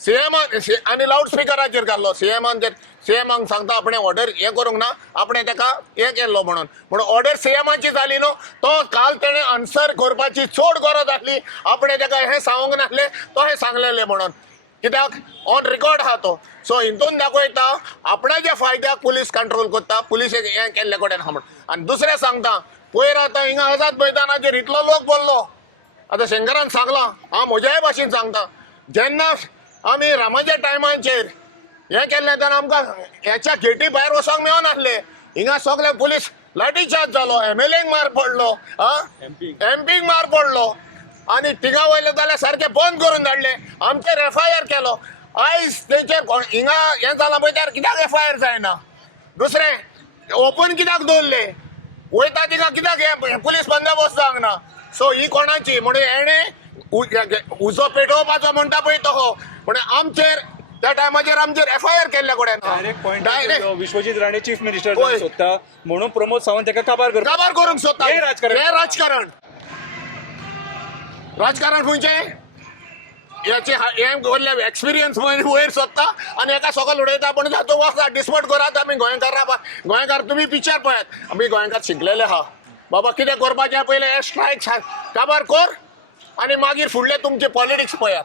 CMAक आनी लावड स्पिकराचेर घातलो. CMAक सांगता आपणें ऑर्डर हें करूंक ना आपणें ताका हें केल्लो म्हणून ऑर्डर CMAची जाली न्हू तो काल तेणें आन्सर करपाची चड गरज आसली. आपणें ताका हें सांगूंक नासलें तो हें सांगलेलें म्हणून कित्याक ऑन रेकॉर्ड आहा तो. सो हितून दाखयता आपणाच्या फायद्याक पुलीस कंट्रोल करता पुलिशेक हें केल्ले कडेन आहा म्हणून. आनी दुसरें सांगता पयर आतां हिंगा आझाद मैदानाचेर इतलो लोक बोल्लो आतां शेंकरान सांगलां हांव म्हज्याय भाशेन सांगता जेन्ना आमी रामाच्या टायमाचेर हें केल्लें तेन्ना आमकां ह्याच्या गेटी भायर वचोंक मेळनासलें. हिंगा सगळे पुलीस लाठी चार्ज जालो MLAक मार पडलो MPक मार पडलो आनी थिंगा वयले जाल्यार सारकें बंद करून धाडलें आमचेर FIR केलो. आयज तेंचेर हिंगा हें जालां पळय त्यार कित्याक FIR जायना. दुसरें ओपन कित्याक दवरले वयता थिंगा कित्याक हें पुलीस बंदोबस्त जावंक ना. सो ही कोणाची म्हणून हेणें उजो पेटोवपाचो म्हणटा पळय तो पूण आमचेर त्या टायमाचेर आमचेर FIR केल्ल्या कडेन direct Vishwajit Rane chief minister सोदता म्हणून प्रमोद सावंत ताका काबार करूंक सोदता. हें राजकारण खंयचे याचे हें व्हरले एक्सपिरियन्स वयर सोदता आनी एका सकयल उडयता पूण तातूंत वचता डिस्पोट करात आमी गोंयकार तुमी पिक्चर पळयात आमी गोंयकार शिकलेले आहा बाबा कितें करपाचें पयलें हे स्ट्रायक काबार कर आनी मागीर फुडले तुमचे पॉलिटिक्स पळयात.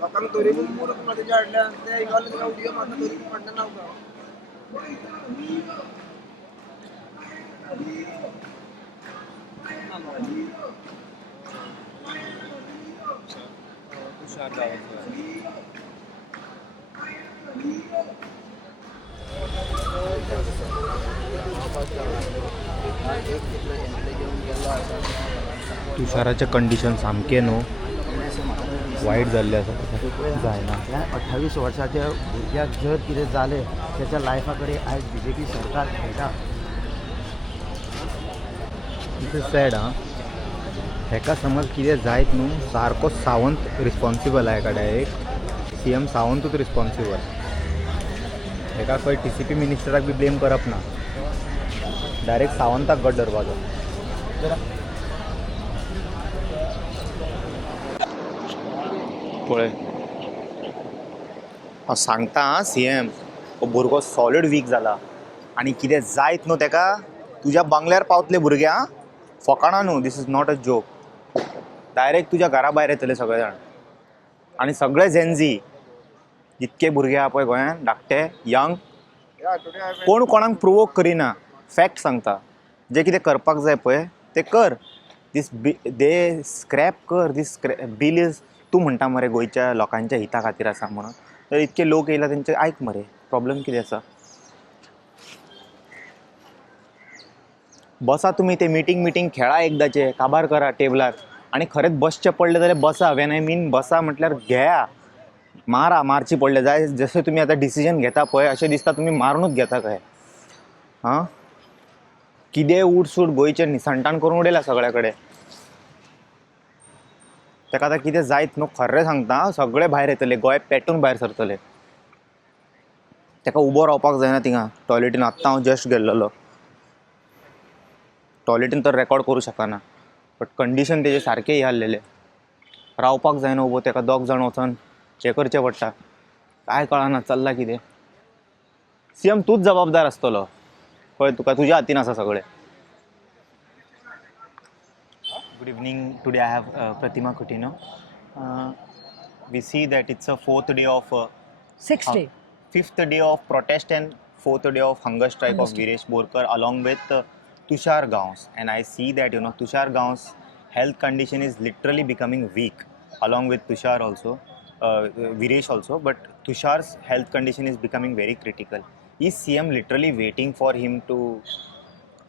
लोकांक तरी पूण मूर्ख न्हू तेच्या हाडल्यान ते इवाले तुका उडयो मारता तरी पूण म्हणटा ना तुका तुषाराचे कंडिशन सामके न्हू वायट जाल्ले आसा जायना 28 वर्षाच्या भुरग्याक जर कितें जालें त्याच्या लायफा कडेन आयज BJP सरकार खेळटा इट्स सॅड आं हेका समज कितें जायत न्हू सारको सावंत रिस्पॉन्सिबल आहे का डायरेक्ट CM सावंतूच रिस्पॉन्सिबल हेका खंय TCP मिनिस्टराक बी ब्लेम करप ना डायरेक्ट सावंताक गट धरपाचो पळय हांव सांगता CM हो भुरगो सॉलिड वीक जाला आनी कितें जायत न्हू तेका तुज्या बंगल्यार पावतले भुरगे आं फकाणां न्हू this is not a joke direct तुज्या घरा भायर येतले सगळे जाण आनी सगळे जेन्झी जितके भुरगे आहा पळय गोंयांत धाकटे यंग कोण कोणाक प्रोवोक करिना फॅक्ट सांगता जे कितें करपाक जाय पळय ते कर दीस दे स्क्रॅप कर दीस बील इज तूं म्हणटा मरे गोंयच्या लोकांच्या हिता खातीर आसा म्हणून तर इतके लोक येयला तेंचे आयक मरे प्रॉब्लेम कितें आसा बसा तुमी ते मिटींग खेळा एकदाचे काबार करा टेबलार आनी खरेंच बसचें पडलें जाल्यार बसा वेन आय मीन बसा म्हटल्यार घेया मारची पडले जाय जशें तुमी आतां डिसिजन घेता पळय अशें दिसता तुमी मारूनच घेता काय हां कितें उठसूट गोंयचें निसंटान करून उडयला सगळ्या कडेन ताका आतां कितें जायत न्हू खरें सांगता सगळे भायर येतले गोंय पेटून भायर सरतले ताका उबो रावपाक जायना थिंगा टॉयलेटीन आत्तां हांव जस्ट गेल्लो टॉयलेटीन तर रेकॉर्ड करूं शकना बट कंडिशन तेजे सारके हे आसलेले रावपाक जायना उबो ताका दोग जाण वचोन हें करचें पडटा काय कळना चल्लां कितें CM तूच जबाबदार आसतलो पळय तुका तुज्या हातीन आसा सगळें good evening today I have Pratima Coutinho we see that it's a fourth day of 6th day. fifth day of protest and fourth day of hunger strike of Viresh Borkar along with Tushar Gaons, and I see that Tushar Gaons' health condition is literally becoming weak along with Tushar also, Viresh also, but Tushar's health condition is becoming very critical. Is CM literally waiting for him to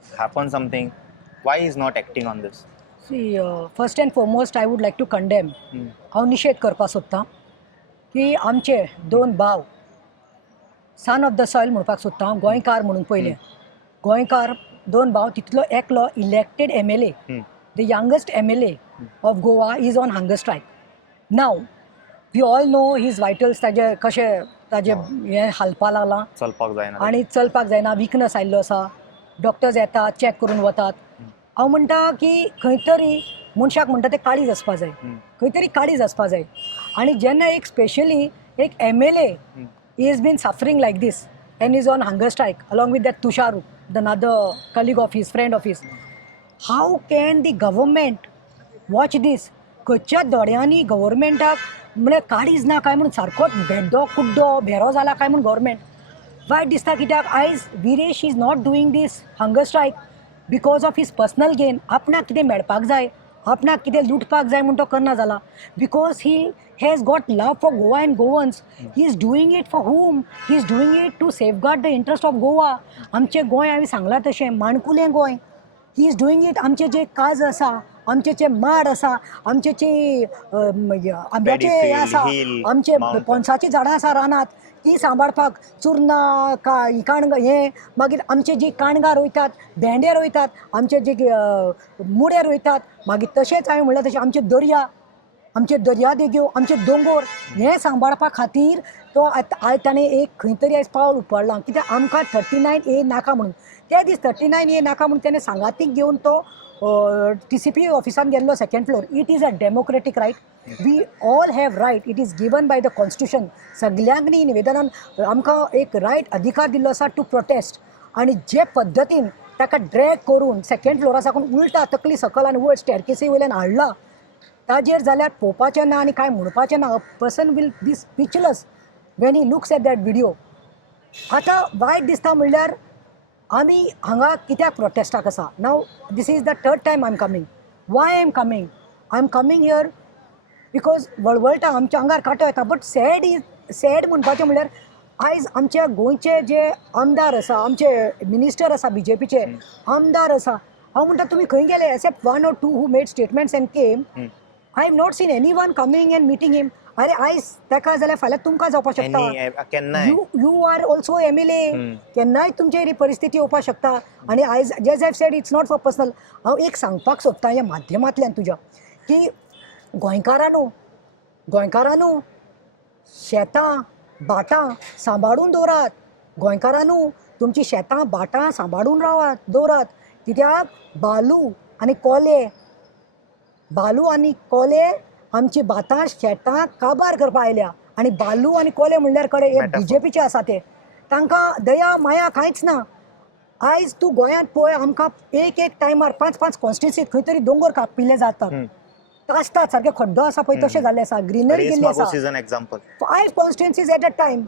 happen something? Why is not acting on this? See, first and foremost, I would like to condemn. हांव निशेध करपाक सोदतां की आमचे दोन भाव son of the soil म्हणपाक सोदता हांव गोंयकार म्हणून पयलें गोंयकार दोन भाव तितलो एकलो elected MLA the youngest MLA of Goa is on hunger strike now we all know his vitals ताजे कशें ताजे हें हालपा लागलां चलपाक जायना आनी चलपाक जायना विकनस आयिल्लो आसा डॉक्टर्स येतात चॅक करून वतात हांव म्हणटा की खंय तरी मनशाक म्हणटा तें काळीज आसपा जाय खंय तरी काळीज आसपा जाय आनी जेन्ना एक स्पेशली एक MLA he has been suffering like this and is on hunger strike along with that Tusharu, another colleague of his, friend of his. How can the government watch this? खंयच्या दोड्यांनी गव्हर्मेंटाक म्हळ्यार काळीज ना काय म्हणून सारकोच भेड्डो कुड्डो भेरो जाला काय म्हणून गव्हर्मेंट वायट दिसता कित्याक आयज Viresh is not doing this hunger strike because of his personal gain आपणाक कितें मेळपाक जाय आपणाक कितें लुटपाक जाय म्हणून तो करना जाला because he has got love for Goa and Goans. He is doing it for whom? He is doing it to safeguard the interest of Goa. आमचे गोंय हांवें सांगलां तशें माणकुलें Goa. He is doing it आमचे जे काज आसा आमचे जे माड आसा आमचे जे आंब्याचे हे आसा आमचे पणसाची झाडां आसा रानात ती सांबाळपाक चुरना काणगां हें मागीर आमचे जी काणगां रोयतात भेंडे रोयतात आमचे जे मुडे रोयतात मागीर तशेंच हांवें म्हणलें तशें आमचे दर्या आमचे दर्या देगो आमचे दोंगर हें सांबाळपा खातीर तो आयज ताणें एक खंय तरी आयज पावल उपडलां कित्याक आमकां 39A नाका म्हणून ते दीस 39A नाका म्हणून ताणें सांगातीक घेवन तो TCP ऑफिसान गेल्लो second floor it is a democratic right we all have right it is given by the constitution सगल्यांक न्ही निवेदनान आमकां एक रायट अधिकार दिल्लो आसा टू प्रोटेस्ट आनी जे पद्दतीन ताका ड्रॅग करून सेकंड फ्लोरा साकून उलटा तकली सकल आनी वयर स्टेरकेसी वयल्यान हाडला ताजेर जाल्यार पळोवपाचें ना आनी काय म्हणपाचें ना. A person will be speechless when he looks at that video. आतां वायट दिसता म्हणल्यार आमी हांगा कित्याक प्रोटेस्टाक आसा. Now this is the third time I am coming. Why I am coming here because वळवळटा आमच्या आंगार कांटो येता. बट सॅड म्हणपाचें म्हणल्यार आयज आमच्या गोंयचे जे आमदार आसा, आमचे मिनिस्टर आसा, BJPचे आमदार आसा, हांव म्हणटा तुमी खंय गेले. Except 1 or 2 who made statements and came. I have not seen anyone coming and meeting him. अरे आयज तेका जाल्यार फाल्यां तुमकां जावपाक शकता. केन्नाय यू आर ऑल्सो MLA. केन्नाय तुमचेर ही परिस्थिती येवपाक शकता. आनी आयज जेज I've said it's not for personal. हांव एक सांगपाक सोदतां ह्या माध्यमांतल्यान तुज्या की गोंयकारांनो शेतां भाटां सांबाळून दवरात. गोंयकारांनो तुमची शेतां भाटां सांबाळून दवरात. कित्याक बालू आनी कोले आमची भातां शेतां काबार करपा आयल्या. आनी बालू आनी कोले म्हणल्यार कडे हे BJPचे आसा ते. तांकां दया माया कांयच ना. आयज तूं गोंयांत पळय आमकां एक टायमार 5 कॉन्स्टिट्युन्सींत खंय तरी दोंगर कापिल्ले जातात. आसतात सारके खड्डो आसा पळय तशें जाल्ले आसा. ग्रीनरी गेल्ली आसा. 5 कॉन्स्टिट्युन्सीज एट अ टायम.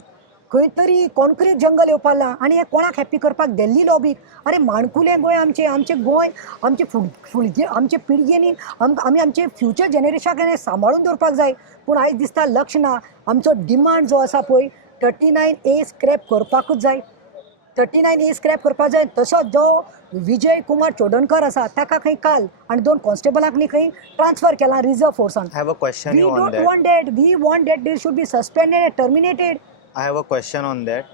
खंय तरी कॉन्क्रीट जंगल येवपा लागला. आनी हे कोणाक हॅप्पी करपाक दिल्ली लॉबीक. अरे माणकुलें गोंय आमचें गोंय आमचे पिळगेनी आमी आमचे फ्युचर जनरेशनाक सांबाळून दवरपाक जाय. पूण आयज दिसता लक्ष ना. आमचो डिमांड जो आसा पळय 39A स्क्रॅप करपाकूच जाय. 39A स्क्रॅप करपाक जाय. तसोच जो विजय कुमार चोडणकर आसा ताका खंय काल आनी 2 कॉन्स्टेबलांक खंय ट्रान्सफर केला reserve फोर्सान. I have a question We on don't that. want that. We want that they should be suspended and terminated. I have a question on that.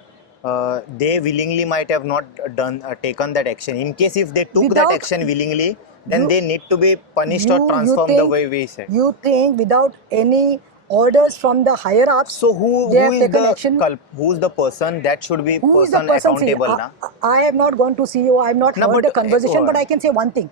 They willingly might have not taken that action. In case if they took that Without- action willingly, then they need to be punished or You transformed the think- way we said. You think without any orders from the higher ups, So who they have is taken the action? who's the person that should be Who is the person? See, accountable na? I have not gone to CEO. I have not No, heard but, the conversation, but I can say one thing.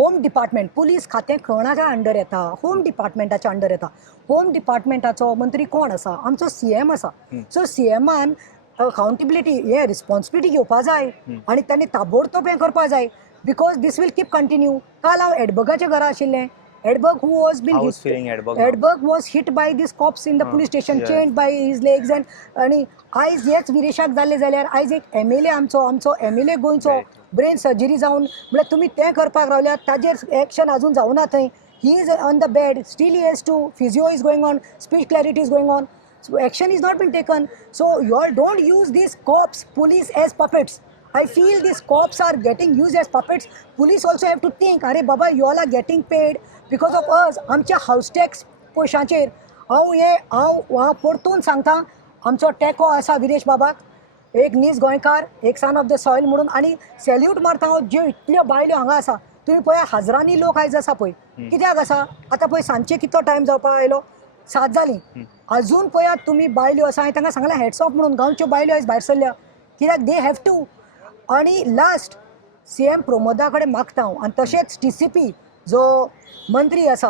Home Department, police खातें कोणाच्या under येता? Home डिपार्टमेंटाच्या under येता. Home डिपार्टमेंटाचो मंत्री कोण आसा? आमचो CM आसा. सो CMान अकाउंटेबिलिटी हे रिस्पॉन्सिबिलिटी घेवपा जाय आनी तांणी ताबडतोब हें करपा जाय. Because this will keep continue. काल हांव एडबर्गाच्या घरा आशिल्लें. Edberg, who was been How is feeling Edberg now? Edberg was hit by these cops in the police station, yes. chained by his legs आणि आयज हेच विरेशाक जाल्ले जाल्यार आयज एक MLA आमचो MLA गोंयचो ब्रेन सर्जरी जावन म्हळ्यार तुमी तें करपाक रावल्यात. ताजेर एक्शन आजून जावना थंय. He is on the bed. Still he has to physio is going on. Speech clarity is going on. So action is not been taken. So you all don't use these cops, police as puppets. I feel these cops are getting used as puppets. Police also have to think, अरे बाबा you all are getting paid because of us. आमच्या house tax पयशांचेर. हांव परतून सांगता आमचो टेको आसा विरेश बाबाक. एक नीज गोंयकार, एक सन ऑफ द सॉयल म्हणून आनी सॅल्यूट मारता हांव ज्यो इतल्यो बायल्यो हांगा आसा. तुमी पळया हजारांनी लोक आयज आसा पळय. कित्याक आसा? आतां पळय सांजचे कितलो टायम जावपाक आयलो? 7 जालीं. अजून पळयात तुमी बायल्यो आसा. हांवें तांकां सांगलां हॅट्स ऑफ म्हणून. गांवच्यो बायल्यो आयज भायर सरल्या. कित्याक दे हॅव टू. आनी लास्ट CM प्रमोदा कडेन मागता हांव आनी तशेंच TCP जो मंत्री आसा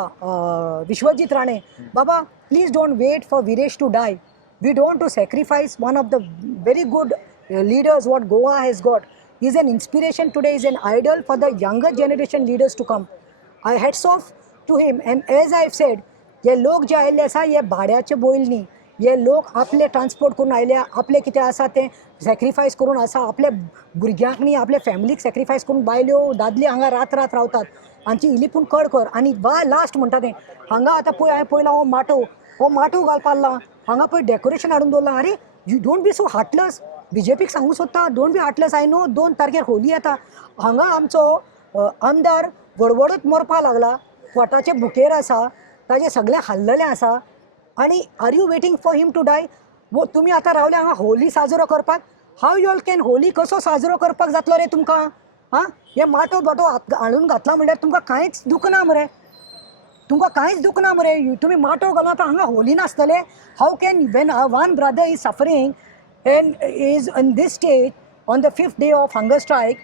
विश्वजीत राणे. बाबा please don't wait for Viresh to die. We don't to sacrifice one of the very good leaders what Goa has got. He is an inspiration today. He is an idol for the younger generation leaders to come. I hats off to him. And as I have said, हे लोक जे आयिल्ले आसा हे भाड्याचे बैल न्ही. हे लोक आपले ट्रान्सपोर्ट करून आयल्या. आपले कितें आसा तें सॅक्रिफायस करून आसा. आपल्या भुरग्यांक न्ही आपल्या फॅमिलीक सॅक्रिफायस करून बायल्यो दादली हांगा रात रावतात. हांची इलिपून कड कर. आनी लास्ट म्हणटा तें हांगा आतां पळय हांवें पळयलां हो माटो घालपा लागला. हांगा पळय डेकोरेशन हाडून दवरलां. अरे यू डोंट बी सो हार्टलस. BJPक सांगूं सोदता डोंट बी हार्टलस. आय नो 2 तारखेर होली येता. हांगा आमचो आमदार वडवडत मरपा लागला. पोटाचे बुकेर आसा. ताजे सगळे हल्लले आसा. आनी are you waiting for him to die? तुमी आतां रावले हांगा होली साजरो करपाक. How you all can Holi कसो साजरो करपाक जातलो रे तुमकां? हे माटो हाडून घातला म्हणल्यार तुमकां कांयच दुखना मरे. तुमी माटो घालून आतां हांगा होली नासतले? How can when one brother is suffering and is in this stage on the 5th day of hunger strike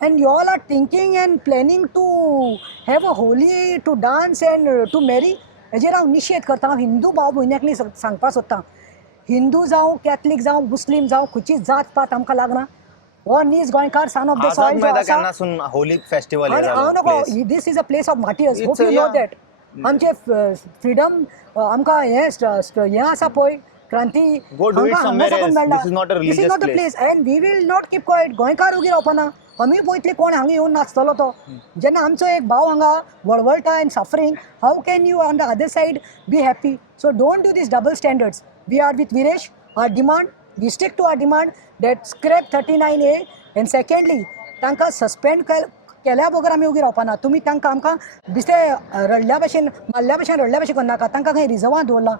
and you all are thinking and planning to have a Holi to dance and to marry. हेजेर हांव निशेध करता. हांव हिंदू भाव भयण्याक न्ही सांगपाक सोदतां. हिंदू जावं कॅथलीक जावं मुस्लीम जावं खंयची जात पात आमकां लागना. हो नीज गोंयकार सन ऑफ द सॉयल जो आसा. होली फेस्टिवल हांव नको. This is a place of martyrs. Hope you know that. आमचे फ्रीडम आमकां हें आसा पळय क्रांती Go do it आमकां somewhere हांगा साकून else. मेळना. This is not a This is religious not the place. place and we will not keep quiet. गोंयकार उगी रावपाना आमी पळयतली कोण हांगा येवन नाचतलो तो जेन्ना आमचो एक भाव हांगा वळवळटा and suffering how can you on the other side be happy so don't do this double standards we are with Viresh our demand we stick to our demand that scrap 39A and secondly तांकां सस्पेंड केल्या बगर आमी उगी रावपाना तुमी तांकां आमकां बिस्ते रडल्या भशेन मारल्या भशेन रडल्या भशेन करनाका तांकां खंय रिजर्वांत दवरला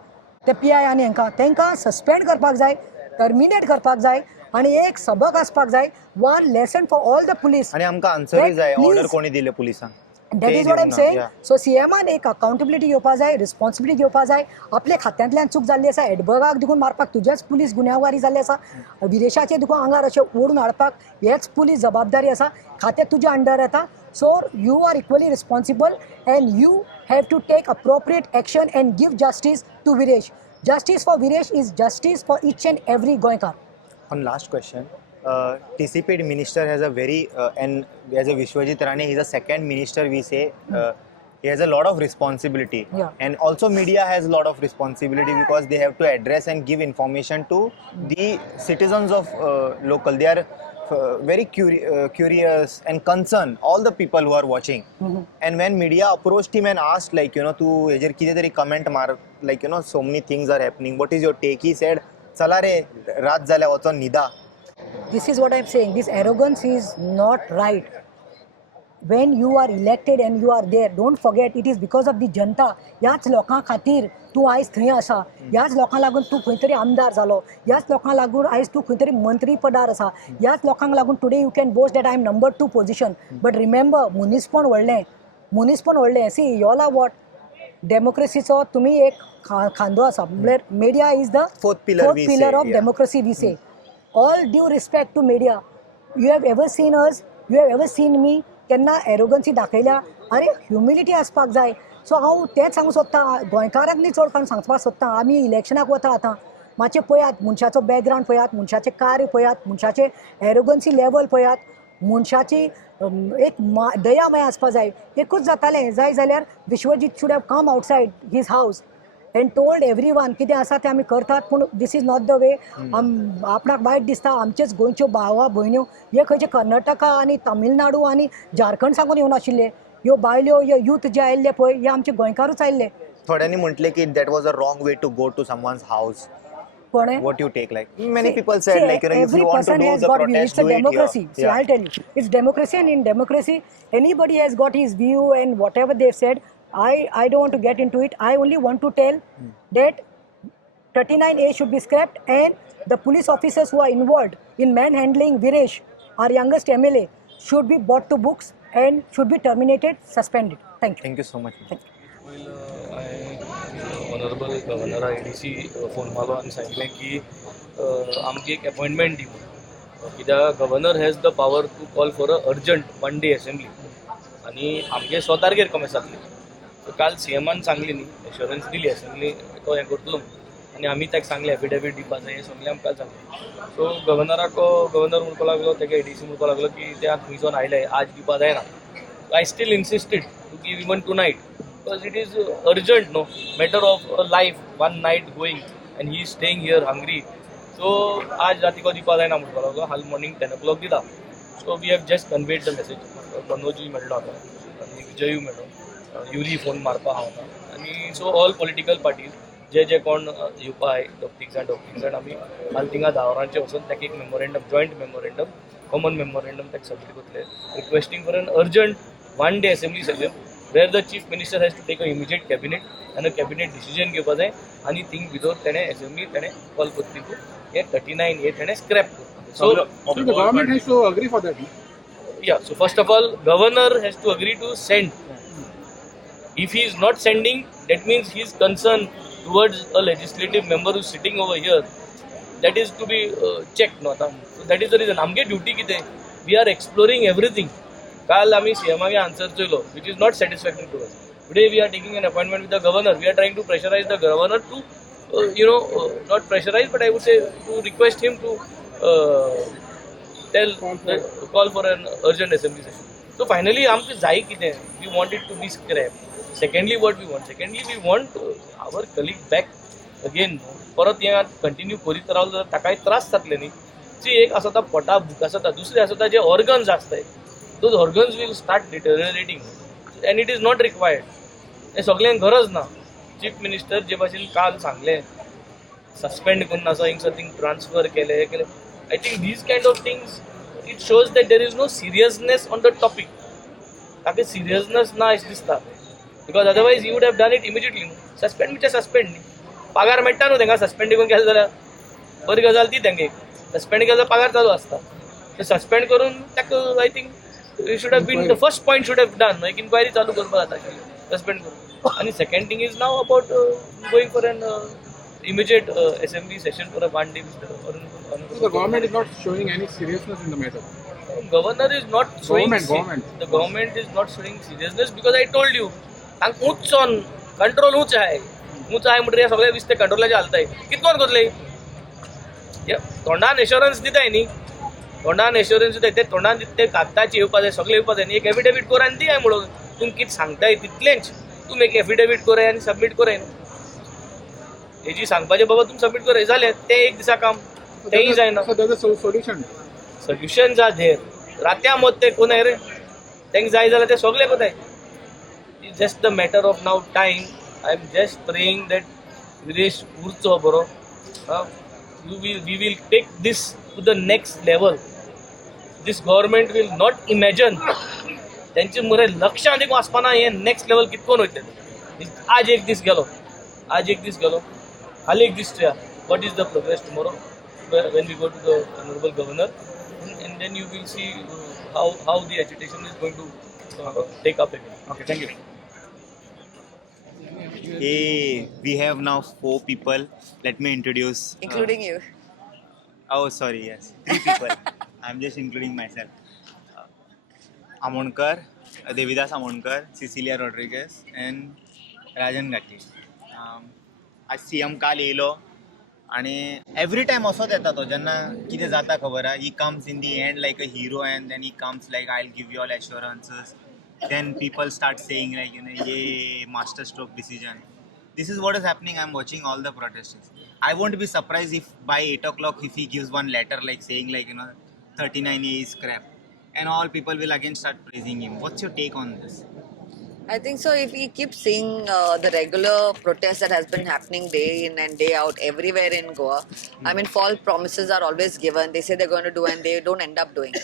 ते PI आनी हांकां तांकां सस्पेंड करपाक जाय टर्मिनेट करपाक जाय आनी एक सबक आसपाक जाय one lesson for all the police आणि आमकां आन्सरूय जाय Please. ऑर्डर कोणी दिले पुलिसांक that is what I am saying so CMान एक अकाउंटेबिलिटी घेवपाक जाय रिस्पॉन्सिबिलिटी घेवपाक जाय आपल्या खात्यांतल्यान चूक जाल्ली आसा एडबर्गाक देखून मारपाक तुजेच पुलीस गुन्यांवकारी जाल्ली आसा विदेशाचे देखून आंगार अशें ओडून हाडपाक हेच पुलीस जबाबदारी आसा खातें तुज्या अंडर येता so you are equally responsible and you have to take appropriate action and give justice to Viresh justice for Viresh is justice for each and every गोंयकार On last question, TCP minister has a very and as a Vishwajit Rane, he's a second minister. We say he has a lot of responsibility, Yeah. and also media has a lot of responsibility because they have to address and give information to the citizens of local. They are very curious and concerned. All the people who are watching, and when media approached him and asked, like, you know, to hejer kide tari comment mar, like, you know, so many things are happening. What is your take? He said, "Chala re, raat zale वचोन nida." This is what I am saying. This arrogance is not right. When you are elected and you are there, don't forget it is because of the जनता. ह्याच लोकां खातीर तूं आयज थंय आसा. ह्याच लोकांक लागून तूं खंय तरी आमदार जालो. ह्याच लोकांक लागून आयज तूं खंय तरी मंत्री पदार आसा. ह्याच लोकांक लागून today you can boast that I am number 2 position. But remember मनीसपण व्हडलें. सी योला वॉट डेमोक्रेसीचो तुमी एक खांदो आसा. म्हळ्यार media is the Fourth pillar of democracy we say. All due respect to media, you have ever seen us, you have ever seen me केन्ना एरोगन्सी दाखयल्या अरे ह्युमिलिटी आसपाक जाय सो हांव तेंच सांगूंक सोदतां गोंयकारांक न्ही चड कांय सांगपाक सोदतां आमी इलेक्शनाक वता आतां मातशें पळयात मनशाचो बॅकग्रावंड पळयात मनशाचें कार्य पळयात मनशाचें एरोगन्सी लेवल पळयात मनशाची एक दया माया आसपाक जाय एकूच जातालें जाय जाल्यार Vishwajit should have come outside his house and told everyone कितें आसा तें आमी करतात पूण this is not the way आपणाक वायट दिसता आमचेच गोंयच्यो भावा भयण्यो हे खंयचे कर्नाटका आनी तामिळनाडू आनी झारखंड सांगून येवन आशिल्ले ह्यो बायल्यो ह्यो यूथ जे आयिल्ले पळय हे आमचे गोंयकारूच आयिल्ले थोड्यांनी म्हटले की that was a wrong way to go to someone's house. कोणे What you take, like many people said, like, you know, if you want to do the protest, it's a do it democracy. here. See, I'll tell you, it's democracy, and in democracy, anybody has got his view and whatever they've said. I don't want to get into it. I only want to tell that 39A should be scrapped, and the police officers who are involved in manhandling Viresh, our youngest MLA, should be brought to books and should be terminated, suspended. Thank you. Thank you so much. Honourable गव्हर्नरा ADC phone मारलो आनी सांगितलें की आमची एक appointment दी कित्याक governor has the power to call for a urgent 1 day assembly आनी आमगे स्वतारगेर कमी जातली सो काल CMान सांगली न्ही एश्युरन्स दिली असेंब्ली तो हें करतलो आनी आमी ताका सांगलें एफिडेवीट दिवपा जाय हें सगलें आमकां सांगलें सो गव्हर्नर म्हणपाक लागलो ताका ADC म्हणपाक लागलो की त्या खंयसून आयले आज दिवपा जायना I still insisted to give even tonight because it is urgent, no matter of a life, one night going and he is staying here hungry. So आज राती को दिवपा जायना म्हणपाक लागलो हाल मॉर्निंग 10 o'clock दिता so we have just conveyed the message मनोजूय मेळ्ळो आतां आनी विजयूय मेळ्ळो युरी फोन मारपा हांव आतां आनी सो ऑल पॉलिटिकल पार्टीज जे कोण येवपा आय डॉक्टिंग जाण आमी हाल थिंगा दावरांचे वचून ताका एक memorandum joint memorandum common memorandum ताका सबमीट करतले requesting for an urgent 1 day assembly session where the chief minister has to take an immediate cabinet and a cabinet decision घेवपा जाय आनी थिंग भितर तेणें असेंब्ली तेणें कॉल करतली हे 39A तेणें scrap so the government has to agree for that. yeah so first of all governor has to agree to send if he is not sending that means his concern towards a legislative member who is sitting over here that is to be checked no so that is the reason आमगे duty कितें we are exploring everything काल आमी CMागे answer चोयलो which is not satisfactory to us. Today we are taking an appointment with the governor. We are trying to pressurize the governor to not pressurize but I would say to request him to call for an urgent assembly session. So finally आमकां जाय कितें we want it to be scrapped. Secondly, what we want? Secondly, we want our colleague back again. परत हे continue करीत रावलो जाल्यार ताकाय त्रास जातले न्ही. जी एक आसा पोटा भूक आसा दुसरी आसा जे ऑर्गन्स आसताय those organs will start deteriorating and it is not required. हे सगळ्यांक गरज ना. चीफ मिनिस्टर जे भाशेन काल सांगले सस्पेंड करून आसा हिंग समथींग ट्रान्सफर केले I think these kind of things it shows that there is no seriousness on the topic. ताका सिरियसनेस ना अशें दिसता because otherwise you would have done it immediately. Suspend म्हणजे सस्पेंड न्ही. पगार मेळटा न्हू तांकां सस्पेंड करून केलें जाल्यार बरी गजाल ती तांगे. सस्पेंड केलो जाल्यार पगार चालू आसता. सस्पेंड करून ताका I think you should have been the first point should have done एक इन्क्वायरी चालू करपाक जाता आशिल्ली सस्पेंड करून. आणि second thing is now about going for an immediate assembly session for a one day. The government is not showing any seriousness in the matter. Governor is not showing Government. The government is not showing seriousness because I told you तांक उच्च on control उच्च आहे म्हणटरी हे सगळे दिसते कंट्रोलाचे हालताय कितकोन करतले. तोंडान assurance दिताय न्ही. तोंडान एश्युरन्स दिताय ते तोंडान ते कागदाचे येवपा जाय सगळे येवपा जाय न्ही. एक एफिडेवीट कर आनी दियाय म्हणून तुमकां कितें सांगताय तितलेंच तुमी एक एफिडेवीट कराय आनी सबमीट कराय. हेजी सांगपाचें बाबा तुमी सबमीट कराय जालें तें एक दिसा काम तेंय जायना. सोल्युशन जा धेर रात्या मत ते कोणाय रे तेंक जाय जाल्यार ते सगळे कोताय. It's just the matter of now time. I am just praying that Viresh उरचो बरो. We will take this to the next level. This government will not imagine तेंचे मरे लक्षांत एक वाचपाना हे नेक्स्ट लेवल कितकोन वयतले. आज एक दीस गेलो हाल एक दीस या what is the progress tomorrow when we go to the honorable governor and then you will see how the agitation is going to take up again. Okay, thank you. Hey, we have now 4 people. Let me introduce. Including you. Oh, sorry, yes. 3 people. I'm just including myself. Amonkar, Devidas Amonkar, Cecilia Rodriguez, and Rajan Gatti. आज CM काल येयलो आणि every time असोच येता तो जेन्ना कितें जाता खबर आहा. He comes in the end like a hero and then he comes like I will give you all assurances. Then people start saying like ये master stroke decision. This is what is happening. I'm watching all the protests. I won't be surprised if by 8 o'clock if he gives one letter like saying 39A is crap and all people will again start praising him. What's your take on this? I think so. If we keep seeing the regular protest that has been happening day in and day out everywhere in Goa, I mean, false promises are always given. They say they're going to do and they don't end up doing.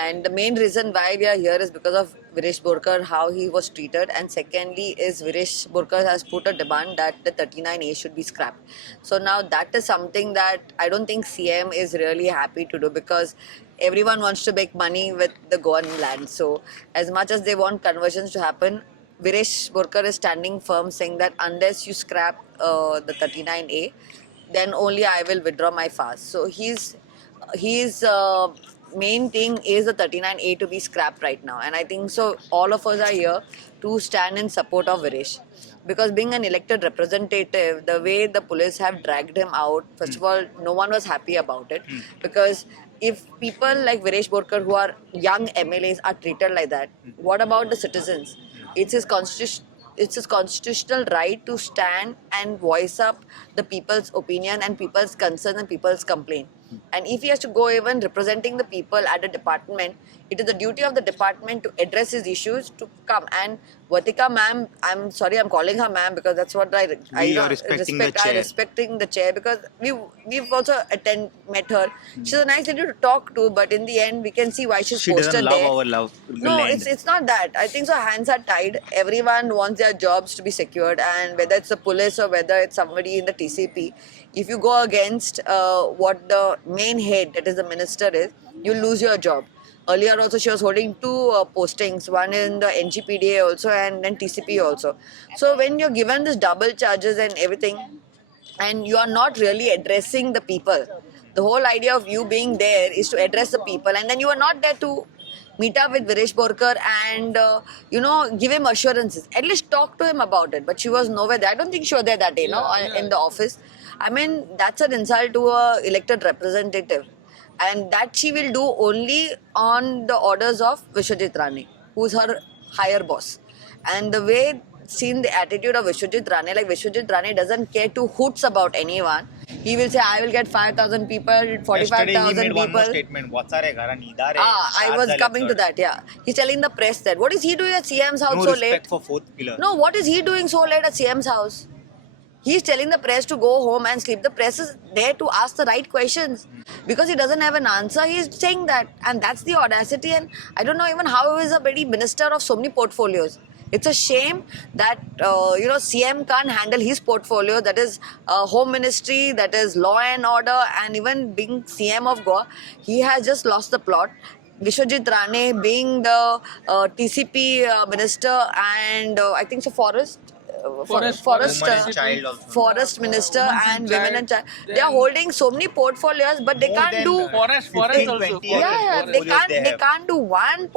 And the main reason why we are here is because of Viresh Borkar, how he was treated. And secondly is Viresh Borkar has put a demand that the 39A should be scrapped. So now that is something that I don't think CM is really happy to do because everyone wants to make money with the Goan land. So as much as they want conversions to happen, Viresh Borkar is standing firm saying that unless you scrap the 39A, then only I will withdraw my fast. So his main thing is the 39A to be scrapped right now. And I think so all of us are here to stand in support of Viresh. Because being an elected representative, the way the police have dragged him out, first of all, no one was happy about it. Because if people like Viresh Borkar who are young MLAs are treated like that, what about the citizens? It's his constitutional right to stand and voice up the people's opinion and people's concern and people's complaint. And if he has to go even representing the people at a department, it is the duty of the department to address his issues to come. And Vatika ma'am, I'm sorry I'm calling her ma'am because that's what I respecting the chair because we've also met her. She's a nice lady to talk to, but in the end we can see why she's She posted doesn't love there. our love. No, it's not that. I think so hands are tied. Everyone wants their jobs to be secured, and whether it's the police or whether it's somebody in the TCP, if you go against what the main head, that is the minister is, you lose your job. Earlier also she was holding 2 postings, one in the NGPDA also and then TCP also. So when you're given this double charges and everything and you are not really addressing the people, the whole idea of you being there is to address the people, and then you are not there to meet up with Viresh Borkar and give him assurances. At least talk to him about it. But she was nowhere there. I don't think she was there that day, in the office. I mean, that's an insult to a elected representative. And that she will do only on the orders of Vishwajit Rane, who's her higher boss. And the way seen the attitude of Vishwajit Rane. Like Vishwajit Rane doesn't care two hoots about anyone. He will say, I will get 5,000 people, 45,000 people. Statement वचा रे घरा निदा रे I was coming to that, yeah. He's telling the press that. What is he doing at CM's house no so respect late? for fourth pillar. No, what is he doing so late at CM's house? He's telling the press to go home and sleep. The press is there to ask the right questions. Because he doesn't have an answer, he's saying that. And that's the audacity. And I don't know even how he is a very minister of so many portfolios. It's a shame that, CM can't handle his portfolio. That is Home Ministry, that is Law and Order, and even being CM of Goa, he has just lost the plot. Vishwajit Rane being the TCP minister and I think so forest Women and child also. forest minister and women and child. They are holding so many portfolios, but they can't do. Forest 15, also. 20 Yeah, they portfolios can't. They can't do one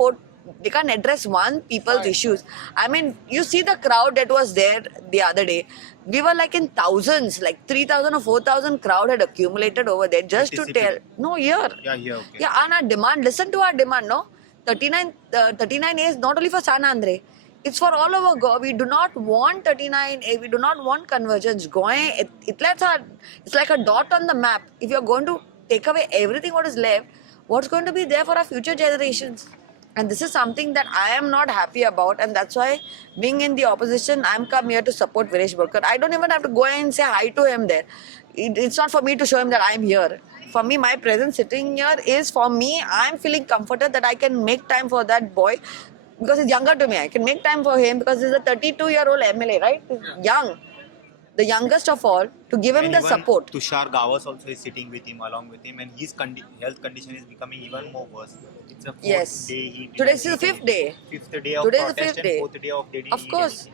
They can't address one people's issues. I mean, you see the crowd that was there the other day. We were like in thousands, like 3,000 or 4,000 crowd had accumulated over there just to tell. No, here. Yeah, here, okay. Yeah, and our demand. Listen to our demand, no? 39A is not only for San Andre. It's for all over Goa. We do not want 39A. We do not want convergence. It's like a dot on the map. If you're going to take away everything what is left, what's going to be there for our future generations? And this is something that I am not happy about, and that's why, being in the opposition, I'm come here to support Viresh Borkar. I don't even have to go and say hi to him there. It's not for me to show him that I'm here. For me, my presence sitting here is for me. I'm feeling comforted that I can make time for that boy because he's younger to me. I can make time for him because he's a 32-year-old MLA, right? He's young. The youngest of all, to give him And the even support. Tushar Gawas also is sitting with him, along with him, and his health condition is becoming even more worse. It's a fourth day. Today's the fifth day. Fifth day of Today's the protest fifth and day. fourth day of daily.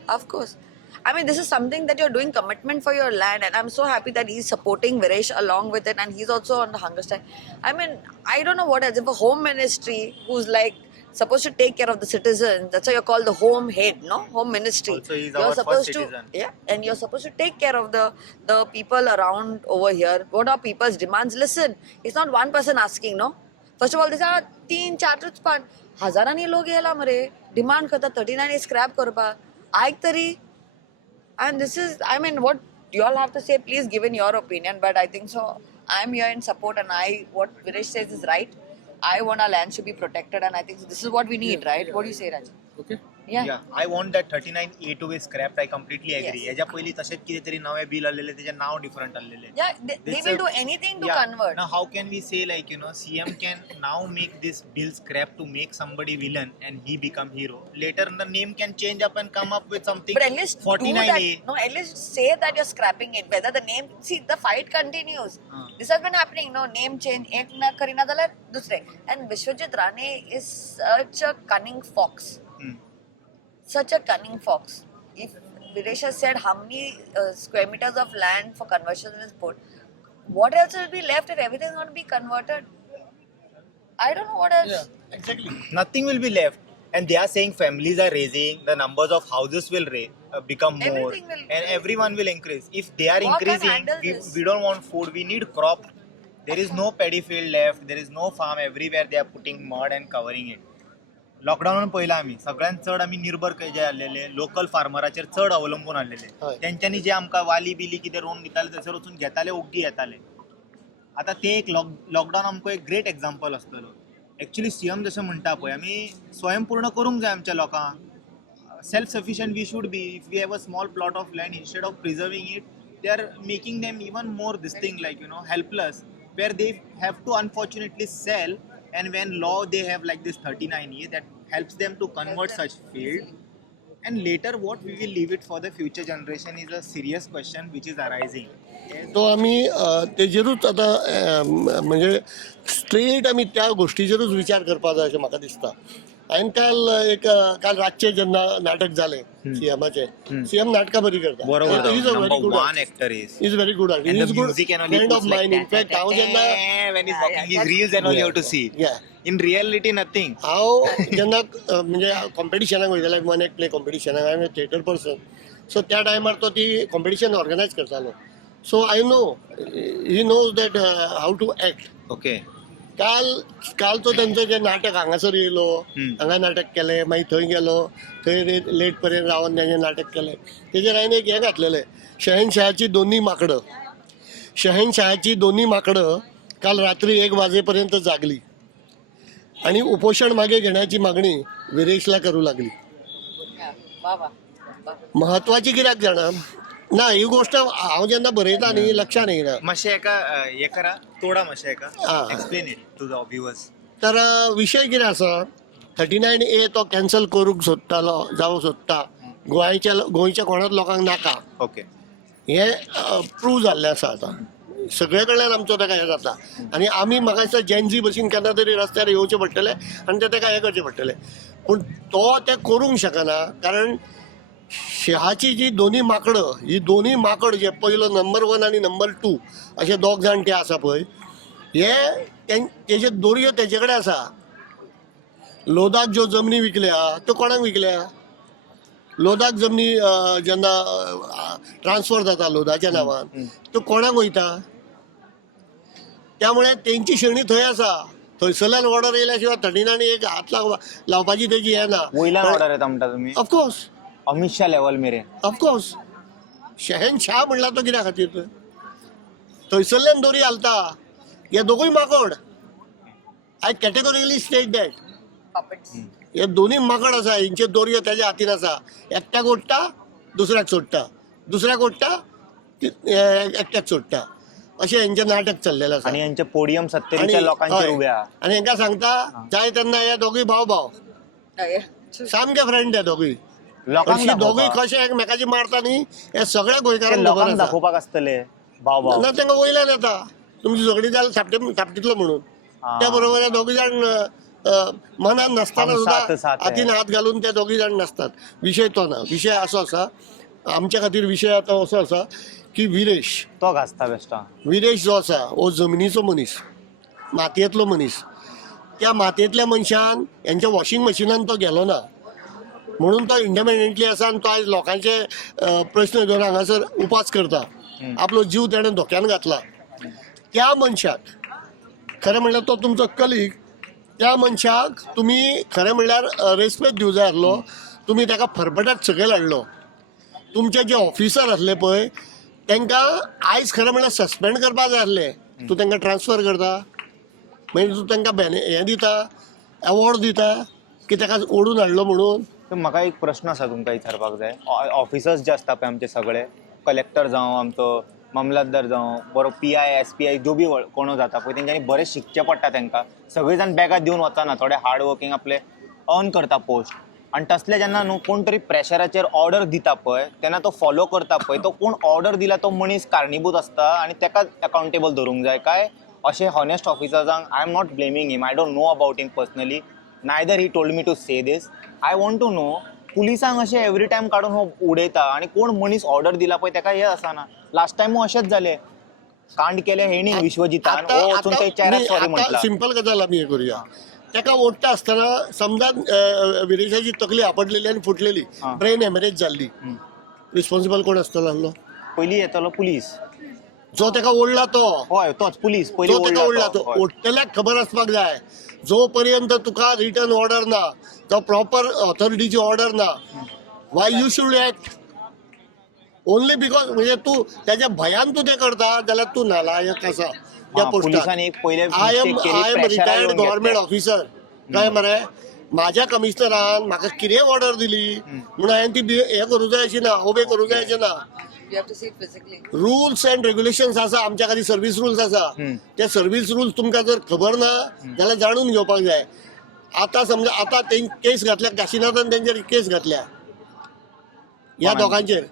Of course. I mean, this is something that you're doing commitment for your land, and I'm so happy that he's supporting Viresh along with it, and he's also on the hunger strike. I mean, I don't know what else. If a home ministry who's like supposed to take care of the citizens, that's why you're called the home head, no? Home ministry. Also, he's You're our supposed first citizen. and you're supposed to take care of the people around over here. What are people's demands? Listen, it's not one person asking, no? First of all, these are 3-4 पण हजारांनी लोक यायला मरे demand करता 39 scrap करपा ऐक तरी. And this is, I mean, what you all have to say, please give in your opinion, but I think so. I'm here in support, and what Viresh says is right. I want our land to be protected, and I think this is what we need, right? What do you say, Raj? Okay. Yeah. I want that 39A to be scrapped. I completely agree. Yes. याच्या पहिले तसेच कितीतरी नवे bill आलेले त्याचे नाव different आलेले. Yeah, they will do anything to convert. Now how can we say CM can now make this bill scrap to make somebody villain and he become hero? Later the name can change up and come up with something. But at least do 49A. that. No, at least say that you're scrapping it. Whether the name, see, the fight continues. This has been happening. No, name change. Ek na karina dala dusre. And Vishwajit Rane is such a cunning fox. Such a cunning fox. If Viresh has said how many square meters of land for conversion in his port, what else will be left if everything is going to be converted? I don't know what else. Yeah. Exactly. Nothing will be left. And they are saying families are raising, the numbers of houses will become more, Everything will and everyone will increase. If they are What can increasing, handle this? we don't want food, we need crop. There is no paddy field left, there is no farm. Everywhere they are putting mud and covering it. Lockdown पहिला आम्ही सगळ्यात चढ आम्ही निर्भर जे आलेले local फार्मराचेर चढ अवलंबून आलेले त्यांच्यानी जे आमकां वाली बिली कितें रोवन दिताले थंयसर वचून घेताले ओग्गी येताले. आतां ते एक लॉकडाऊन आमकां एक ग्रेट एक्झाम्पल आसतलो. एक्चुअली सीएम जशें म्हणटा पळय आमी स्वयंपूर्ण करूंक जाय आमच्या लोकांक. Self sufficient we should be. If we have a small plot of land instead of preserving it they are making them even more this thing helpless, where they have to unfortunately sell. And when law they have like this 39A that helps them to convert such field, and later what we will leave it for the future generation is a serious question which is arising. तो आम्ही तेजेरूच आता म्हणजे straight आमी त्या गोष्टीचेरूच विचार करपा जाय अशें म्हाका दिसता. हांवें काल रातचें जेन्ना नाटक जालें सीएमाचें, सीएम नाटकां बरी करता. He is a very good one actor. actor is. He is very good actor. And He the is good music and only friend of puts like mine. In fact, हांव जेन्ना when he's walking his reels and all you have to see. Yeah. In reality nothing. हांव जेन्ना म्हणजे कॉम्पिटिशनाक वयताले one act play कॉम्पिटिशनाक, हांव theatre person. So त्या टायमार तो ती कॉम्पिटिशन ऑर्गनायज करतालो. So I know he knows that how to act. Okay. काल तो त्यांचं जे नाटक हांगासर येयलो, हांगा नाटक केलें, मागीर थंय गेलो, थंय लेट पर्यंत रावन तेजें नाटक केलें. तेजेर हांवें एक हें घातलेलें, शहनशहाची दोन्ही माकडं काल रात्री 1 वाजेपर्यंत जागली आणि उपोषण मागे घेण्याची मागणी विरेशला करू लागली. महत्वाची कित्याक जाणा ना ही गोष्ट हांव जेन्ना बरयता न्ही लक्षान येयना. मातशें एका हे करा, तोडा मातशें एका, explain it to the viewers. तर विशय कितें आसा, 39A तो कॅन्सल करूंक सोदतालो जावं सोदता, गोंयच्या कोणाच लोकांक नाका. ओके. हें प्रूव जाल्लें आसा आतां. सगळे कडल्यान आमचो तेका हें जाता आनी आमी म्हाका दिसता जेनजी भशेन केन्ना तरी रस्त्यार येवचें पडटलें आनी तें तेका हें करचें पडटलें. पूण तो तें करूंक शकना, कारण शहाची जी दोनी माकड जे पयलो नंबर 1 आनी नंबर 2 अशे 2 जाण ते आसा पळय, हे तेजे दोरयो तेजे कडेन आसा. लोदाक ज्यो जमनी विकल्या त्यो कोणाक विकल्या? लोदाक जमनी जेन्ना ट्रान्सफर जाता लोदाच्या नांवान त्यो कोणाक वयता? त्यामुळे तेंची शेणी थंय आसा. थंयसरल्यान ऑर्डर येयल्या शिवाय 39A हात लावपाची तेजी हें ना. वयल्यान ऑर्डर येता म्हणटा तुमी? ऑफकोर्स अमित शाह लेवल मेरेन. ऑफकोर्स शहनशाह म्हणला तो कित्या खातीर थंयसरल्यान दोरी हालता. हे दोगूय माकड, आय कॅटेगोरिकली स्टेट दॅट हे दोन्ही माकड आसा, हेंचे दोरयो तेज्या हातीन आसा. एकट्याक ओडटा दुसऱ्याक सोडटा, दुसऱ्याक ओडटा एकट्याक सोडटा, अशें हेंचें नाटक चल्लेलें आसा. आनी हेंचे पोडियम 70च्या लोकांचेर उबे आहा. आनी हेंकां सांगता जाय तेन्ना हे दोगूय भाव सामके फ्रेंड ते दोगूय. लोकांक दोगूय कशे एकमेकाची मारता न्ही हे सगळ्या गोंयकारांक लोकांक दाखोवपाक आसतले भाव ना. तांकां वयल्यान येता तुमची झगडी जाल्यार थापटितलो म्हणून. त्या बरोबर हे दोगूय जाण मनान नासतना सुद्दां हातीन हात घालून ते दोगूय जाण नासतात. विशय तो ना. विशय असो आसा, आमच्या खातीर विशय आतां असो आसा की विरेश तो घासता बेश्टा. विरेश जो आसा हो जमनीचो मनीस, मातयेंतलो मनीस. त्या मातयेंतल्या मनशान हेंच्या वॉशिंग मशिनान तो गेलो ना, म्हणून तो इंडिपेंडंटली आसा आनी तो आयज लोकांचे प्रश्न घेवन हांगासर उपास करता. आपलो जीव तेणें धोक्यान घातला. त्या मनशाक खरें म्हणल्यार तो तुमचो कलीग, त्या मनशाक तुमी खरें म्हणल्यार रेस्पेक्ट दिवं जाय आसलो. तुमी ताका फरफट्यात सकयल हाडलो. तुमचे जे ऑफिसर आसले पळय तांकां आयज खरें म्हणल्यार सस्पेंड करपाक जाय आसलें. तूं तांकां ट्रान्सफर करता, मागीर तूं तांकां हें दिता, अवॉर्ड दिता की ताका ओडून हाडलो म्हणून. म्हाका एक प्रश्न आसा तुमकां विचारपाक जाय. ऑफिसर्स जे आसता पळय आमचे सगळे, कलेक्टर जावं आमचो मामलतदार जावं बरो PI SPI जो बी कोण जाता पळय, तेंच्यांनी बरें शिकचें पडटा. तांकां सगळे जाण बॅगां दिवन वचना, थोडे हार्ड वर्कींग आपले अर्न करता पोस्ट. आनी तसले जेन्ना न्हू कोण तरी प्रेशराचेर ऑर्डर दिता पळय तेन्ना तो फॉलो करता पळय, तो कोण ऑर्डर दिला तो मनीस कारणीभूत आसता आनी ताका अकाउंटेबल धरूंक जाय काय? अशें हॉनेस्ट ऑफिसर्सांक I am not blaming him, I don't know about him personally, neither he told me to say this. I want to know पुलिसांक अशें एवरी टायम काडून हो उडयता आनी कोण मनीस ऑर्डर दिला पळय ताका हें आसना. लास्ट टायम अशेंच जालें, कांड केलें हेणी विश्वजितान, हो वचून ते चेहऱ्याक सॉरी म्हटला. सिंपल गजाल आमी हें करुया. ताका ओडटा आसतना समजा विरेशाची तकली आपटलेली आनी फुटलेली, ब्रेन हॅमरेज जाल्ली, रिस्पॉन्सिबल कोण आसतलो आसलो? पयलीं येतलो पुलीस. जो ताका ओडला तो, हय तोच पुलीस. जो ताका ओडला तो. ओडटल्याक खबर आसपाक जाय. जो पर्यंत तुका रिटर्न ऑर्डर ना, जो प्रॉपर ऑथॉरिटीची ऑर्डर ना, Y you should act only because म्हणजे तू त्याच्या भयान तू ते करता जाल्यार तू नालायक आसा त्या पोस्टार. I am retired government officer. काय मरे माझ्या कमिशनरान म्हाका कितें ऑर्डर दिली म्हणून हांवें ती हें करूं जाय अशी ना, ओबे करूं जाय अशें ना. रुल्स अँड रेग्युलेशन्स आसा आमच्या खातीर, सर्व्हिस रुल्स आसा. ते सर्व्हिस रुल्स तुमकां जर खबर ना जाल्यार जाणून घेवपाक जाय. आतां समजा आतां तें केस घातल्या, काशिनाथान तेंचेर केस घातल्या ह्या दोगांचेर,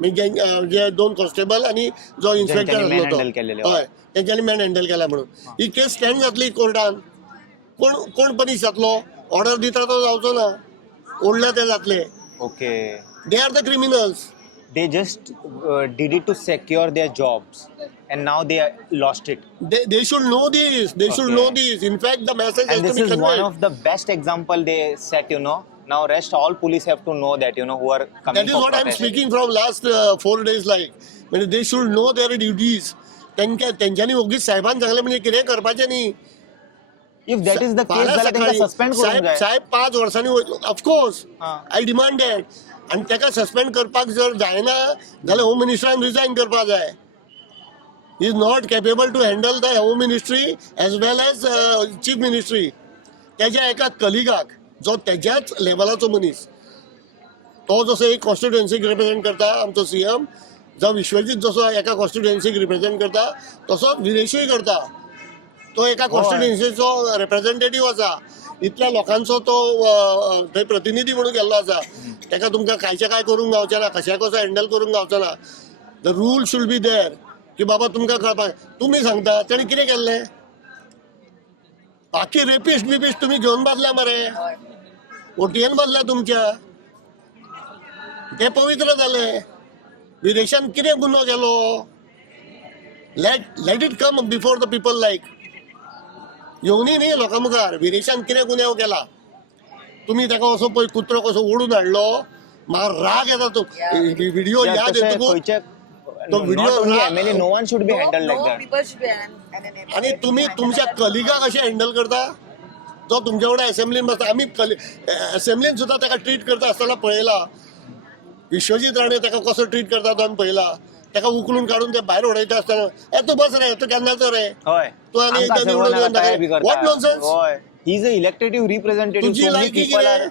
म्हणजे जे 2 कॉन्स्टेबल आनी जो इन्स्पेक्टर आसलो तो, हय तेंच्यांनी मॅन हँडल केला म्हणून ही केस स्टँड जातली कोर्टान. कोण पनीश जातलो? ऑर्डर दिता तो जावचो ना, ओडल्या ते जातले. Okay. They are the criminals. They just did it to secure their jobs and now they lost it. They should know this. They should know this. In fact, the message has to be conveyed. And this is one of the best example they set, Now rest all police have to know that, who are coming. That is what I am speaking from last 4 days like. They should know their duties. तेंच्यांनी ओगीच साहेबान सांगलें म्हणजे कितें करपाचें न्ही. If that is the केस फाल्यां जाल्यार सकाळी तांकां सस्पेंड करूंक साहेब जाय. साहेब 5 वर्सांनी ऑफकोर्स हां. I demand that. आनी ताका सस्पेंड करपाक जर जायना जाल्यार होम मिनिस्टरान रिजायन करपाक जाय. He is not capable to handle the home ministry as well as chief ministry. तेज्या एका कलिगाक जो तेज्याच लेवलाचो मनीस, तो जसो एक कॉन्स्टिट्युएन्सीक रिप्रेझेंट करता आमचो सीएम, जो विश्वजीत जसो एका कॉन्स्टिट्युएन्सीक रिप्रेझेंट करता, तसोच विरेशूय करता. तो एका कॉन्स्टिट्युएन्सीचो रिप्रेझेंटेटीव आसा. इतल्या लोकांचो तो थंय प्रतिनिधी म्हणून गेल्लो आसा. ताका तुमकां कांयचें काय करूंक गावचें ना, कशें कसो हँडल करूंक गावचो ना. The rule should be there की बाबा तुमकां कळपाक. तुमी सांगता तेणी कितें केल्लें? बाकी रेपिस्ट बिपिस्ट तुमी घेवन बसल्या मरे, ओटीएन बसल्या तुमच्या. ते पवित्र जाले. विरेशान कितें गुन्हो केलो? Let it come before the people. लायक येवनी न्ही लोकां मुखार विरेशान कितें गुन्यांव केला. तुमी ताका असो पळय कुत्रो कसो ओडून हाडलो. म्हाका राग येता तो व्हिडिओ याद येतकूच. तो video no one should be handle like that. आणि तुम्ही तुमच्या कलिगाक कशें हँडल करता, जो तुमच्या वांगडा असेंब्लीन बसता. आमी असेंब्लीन सुद्दां ताका ट्रीट करता आसतना पळयला. विश्वजीत राणे ताका कसो ट्रीट करता तो आमी पळयला. ताका उखलून काडून ते भायर उडयता आसतना तूं बस रे, तूं केन्नाचो रे, हय. तूं आनी एकदां निवडून येवन दाखय. What nonsense. हय. He is a elected representative. तुजी लायकी कितें?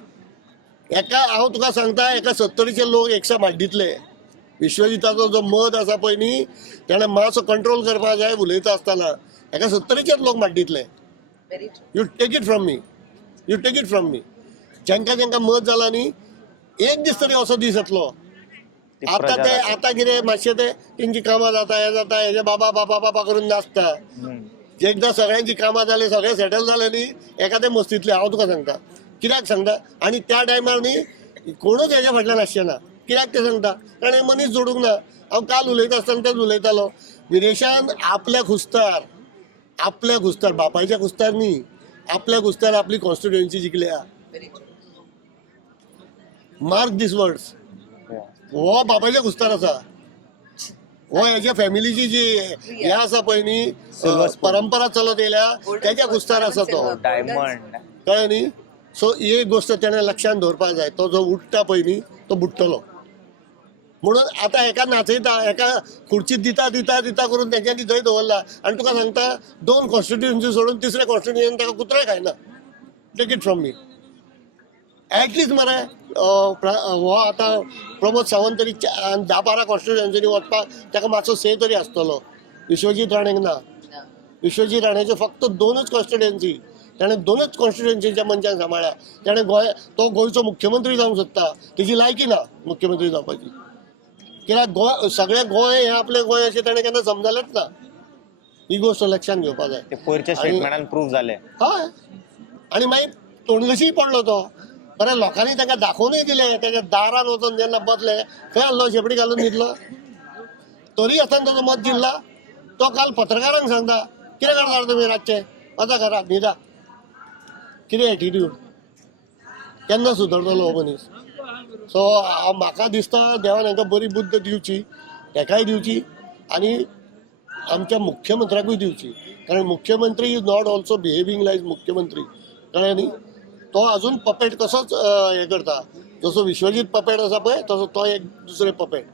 एका हांव तुका सांगता, एका 70चे लोक एकशे माड्डीतले. विश्वजिताचो जो मत आसा पळय न्ही, ताणें मातसो कंट्रोल करपाक जाय उलयता आसतना. एका 70चेच लोक माड्डीतले. You take it from me. You take it from me. जेंका जेंका मत जाला न्ही, एक दीस तरी असो दीस येतलो. आतां कितें मातशें ते तेंची कामां जाता, हें जाता, हेजे बाबा बाबा बाबा करून नाचता. एकदां सगळ्यांची कामां जाली, सगळे सेटल जाले न्ही, एखादे मस्तीतले. हांव तुका सांगता कित्याक सांगता. आनी त्या टायमार न्ही कोणूच हेज्या फाटल्यान आसचेना. कित्याक ते सांगता? कारण हे मनीस जोडूंक ना. हांव काल उलयता आसतना तेच उलयतालो. विरेशान आपल्या खुस्तार बापायच्या खुस्तार न्ही, आपल्या खुस्तार आपली कॉन्स्टिट्युएन्सी जिखल्या. Mark these words. हो बापायच्या खुस्तार आसा. हो हेज्या फॅमिलीची जी हे आसा पळय न्ही, परंपरा चलत येयल्या, तेज्या खुस्तार आसा तो. डायमंड. कळ्ळें न्ही. सो ही एक गोश्ट तेणें लक्षांत दवरपाक जाय. तो जो उठटा पळय न्ही, तो बुडटलो. म्हणून आतां एका नाचयता, एका खुर्ची दिता दिता दिता करून तेंच्यांनी थंय दवरला. आनी तुका सांगता 2 कॉन्स्टिट्युएन्सी सोडून 3ऱ्या कॉन्स्टिट्युएन्सीन ताका कुत्रोय खायना. Take it from me. At least मरे हो आतां प्रमोद सावंत तरी 10-12 कॉन्स्टिट्युएन्सीनी वचपाक ताका मातसो से तरी आसतलो. विश्वजीत राणेक ना. विश्वजीत राणेचे फक्त 2च कॉन्स्टिट्युएन्सी. ताणें 2च कॉन्स्टिट्युएन्सीच्या मनशांक सांबाळ्ळा. ताणें तो गोंयचो मुख्यमंत्री जावंक सोदता. तेजी लायकी ना मुख्यमंत्री जावपाची. कित्याक सगळें गोंय हें आपलें गोंय अशें ताणें केन्ना समजलेंच ना. ही गोश्ट लक्षांत घेवपाक जाय. ते पयरच्या स्टेटमेंटान प्रूव्ह जालें. हय. आनी मागीर तोणगशीय पडलो तो. बरें लोकांनी ताका दाखोवनूय दिलें. ताच्या दारान वचून जेन्ना बसले, खंय आसलो शेपडी घालून न्हिदलो. तरी आसतना ताचो मत जिल्ला. तो काल पत्रकारांक सांगता, कितें करता तुमी रातचे, वचा घराक न्हिदा. कितें एटिट्यूड. केन्ना सुदरतलो हो मनीस. सो म्हाका दिसता देवान हांकां बरी बुद्द दिवची, ताकाय दिवची आनी आमच्या मुख्यमंत्र्याकूय दिवची. कारण मुख्यमंत्री इज नॉट ऑल्सो बिहेविंग लायक मुख्यमंत्री. कळ्ळें न्ही. तो अजून पपेट कसोच हे करता. जसो विश्वजीत पपेट आसा पळय, तसो तो एक दुसरे पपेट.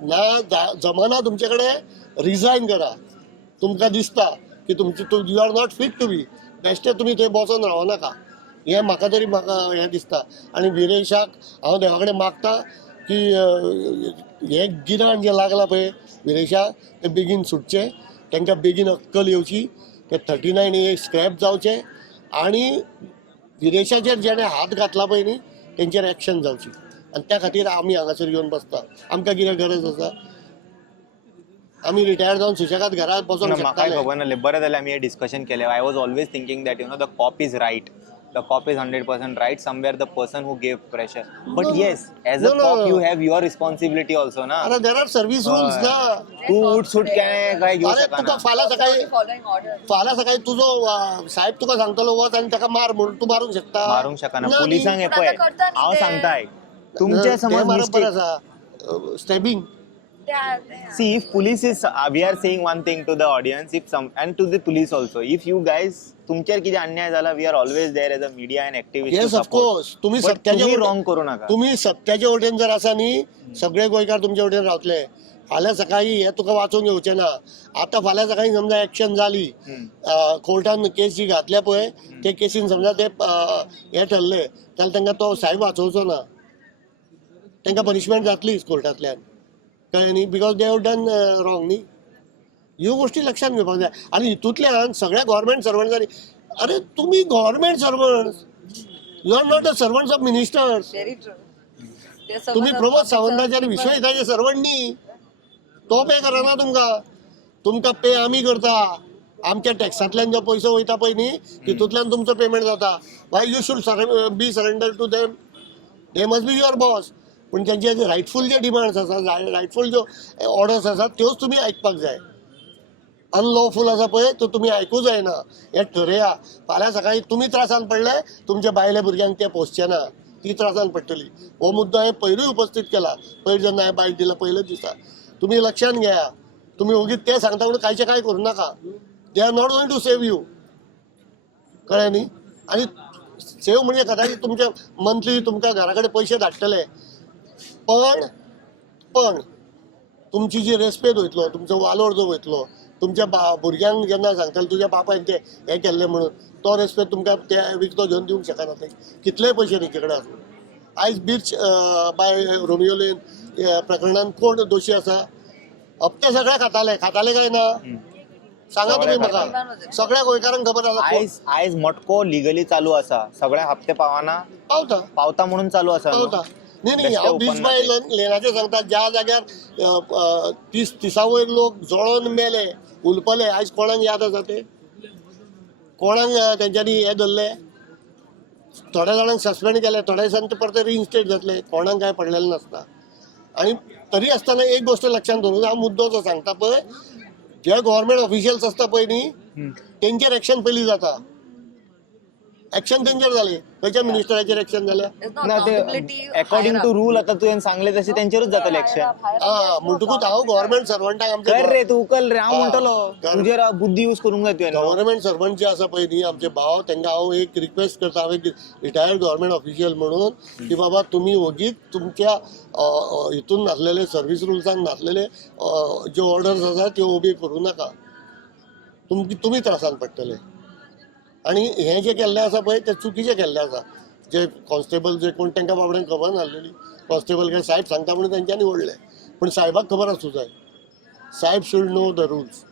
ना जमाना तुमचे कडेन रिजायन करा. तुमकां दिसता की you are not fit to be, बेश्टे तुमी थंय बसोन रावो नाका. हें म्हाका हें दिसता. आनी विरेशाक हांव देवा कडेन मागता की हें गिराण जें लागलां पळय विरेशाक, तें बेगीन सुटचें. तांकां बेगीन अक्कल येवची. ते 39A स्क्रॅप जावचें. आनी विरेशाचेर जेणे हात घातला पळय न्ही, तेंचेर एक्शन जावची. आनी त्या खातीर आमी हांगासर येवन बसता. आमकां कितें गरज आसा? आमी रिटायर जावन सुशेगाद घरात बसून म्हाका खबर नासलें. बरें जालें आमी हें डिस्कशन केलें. I was always thinking that the cop is right. The cop is 100% right. Somewhere the person who gave pressure. But yes, as a cop, you have your responsibility also, na. अरे there are service rules ना. तू उठ सुट काय घेऊ शकना. तुका फाल्यां सकाळी तुजो साहेब तुका सांगतलो वच आनी ताका मार म्हणून तूं मारूंक शकता. मारूंक शकना. पुलिसांक हे पळय हांव सांगताय तुमचे समज बरोबर आसा. स्टॅबिंग See, if police is, we are saying one thing to the audience, if some, and to the police also, if you guys, तुमच्यावर किती अन्याय झाला, we are always there as a media and activist yes to of course support. तुम्ही But सत्याच्या तुम्ही वटेन- wrong करू नका. तुम्ही सत्याच्या वटेन जर आसा न्ही सगळे गोंयकार तुमच्या वटेन रावतले. फाल्यां सकाळी हे तुका वाचून घेवचें ना. आतां फाल्यां सकाळी समजा एक्शन जाली, कोर्टान केसी घातल्या पळय, ते केसीन समजा ते हे ठरले जाल्यार तांकां तो साहेब वाचोवचो ना. तांकां पनिशमेंट जातलीच कोर्टांतल्यान, कळ्ळें न्ही, because they have done wrong न्ही. ह्यो गोश्टी लक्षांत घेवपाक जाय. आनी हितूंतल्यान सगळ्या गव्हर्मेंट सर्वंटांनी, अरे तुम्ही government servant, you are not a servants of ministers. तुम्ही प्रमोद सावंताचे आनी विश्वहिताचे सर्वंट न्ही. तो पे करना तुमकां पे आमी करता. आमच्या टॅक्सांतल्यान जो पयसो वयता पळय न्ही तितूंतल्यान तुमचो पेमेंट जाता. Why you should be surrender to them. They must be your boss. पूण त्यांचे रायटफूल जे डिमांड्स आसा, रायटफूल ज्यो ऑर्डर्स आसात त्योच तुमी आयकपाक जाय. अनलॉफूल आसा पळय तो तुमी आयकूं जायना. हें ठरया. फाल्यां सकाळी तुमी त्रासान पडले, तुमच्या बायल्या भुरग्यांक ते पोसचे ना, ती त्रासान पडटली. हो मुद्दो हांवें पयरूय उपस्थित केला, पयर जेन्ना हांवें बायट दिला पयलेच दिसा. तुमी लक्षांत घेया. तुमी ओगीच ते सांगता म्हणून कांयचें कांय करूं नाका. They are not going to save you. कळ्ळें न्ही. आनी सेव म्हणजे कदाचित तुमचे मंथली तुमकां घरा कडेन पयशे धाडटले, पण तुमची जी रेस्पेद वयतलो, तुमचो वालोर जो वयतलो, तुमच्या भुरग्यांक जेन्ना सांगतले तुज्या बापायन ते हें केल्लें म्हणून, तो रेस्पेद तुमकां ते विकतो घेवन दिवंक शकना. ते कितलेय पयशे तेंचे कडेन आसूं. आयज बीच बाय रोमियो लेन प्रकरणान कोण दोशी आसा? हप्ते सगळे खाताले काय ना? सांगा तुम्ही म्हाका. सगळ्या गोंयकारांक खबर आसा. आयज मटको लिगली चालू असा, सगळ्या हप्ते पावता म्हणून चालू असा. पावता न्ही. हांव बीच बाय लेनाचे सांगता, ज्या जाग्यार 30 वयर लोक जळोन मेले, उलपले, आयज कोणाक याद आसा ते? कोणाक तेंच्यांनी हे धरले? थोड्या जाणांक सस्पेंड केले, थोड्या दिसांनी ते परत रिइन्स्टेट जातले. कोणाक काय पडलेले नासता. आनी तरी आसतना एक गोष्ट लक्षांत दवरूंक, हांव मुद्दो जो सांगता पळय, जे गव्हर्मेंट ऑफिशियल्स आसता पळय न्ही तेंचेर एक्शन पयलीं जाता. एक्शन तेंचेर जालें. खंयच्या मिनिस्टराचेर एक्शन जाल्या ना, ते अकॉर्डिंग टू रूल आता तुवें सांगले तशें तेंचेरूच जातलें एक्शन. म्हणटकूच हांव गव्हर्मेंट सर्वंटाक आमच्या कर रे तू, उकल रे, हांव म्हणटलो. तुजेर बुद्धी यूज करूंक जाय तुवें. गव्हर्मेंट सर्वंट जे आसा पळय न्ही आमचे भाव, तांकां हांव एक रिक्वेस्ट करता, हांव एक रिटायर्ड गव्हर्मेंट ऑफिशियल म्हणून, की बाबा तुमी ओगीच तुमच्या हितून नासलेले सर्वीस रुल्सान नासलेले ज्यो ऑर्डर्स आसा त्यो ओबे करूं नाका. तुमी त्रासान पडटले. आनी हें जें केल्लें आसा पळय तें चुकीचें केल्लें आसा. जे कॉन्स्टेबल जे कोण तांकां बाबड्यांक खबर नासलेली, कॉन्स्टेबल काय साहेब सांगता म्हणून तेंच्यांनी ओडले. पूण साहेबाक खबर आसूं जाय. साहेब शूड नो द रुल्स.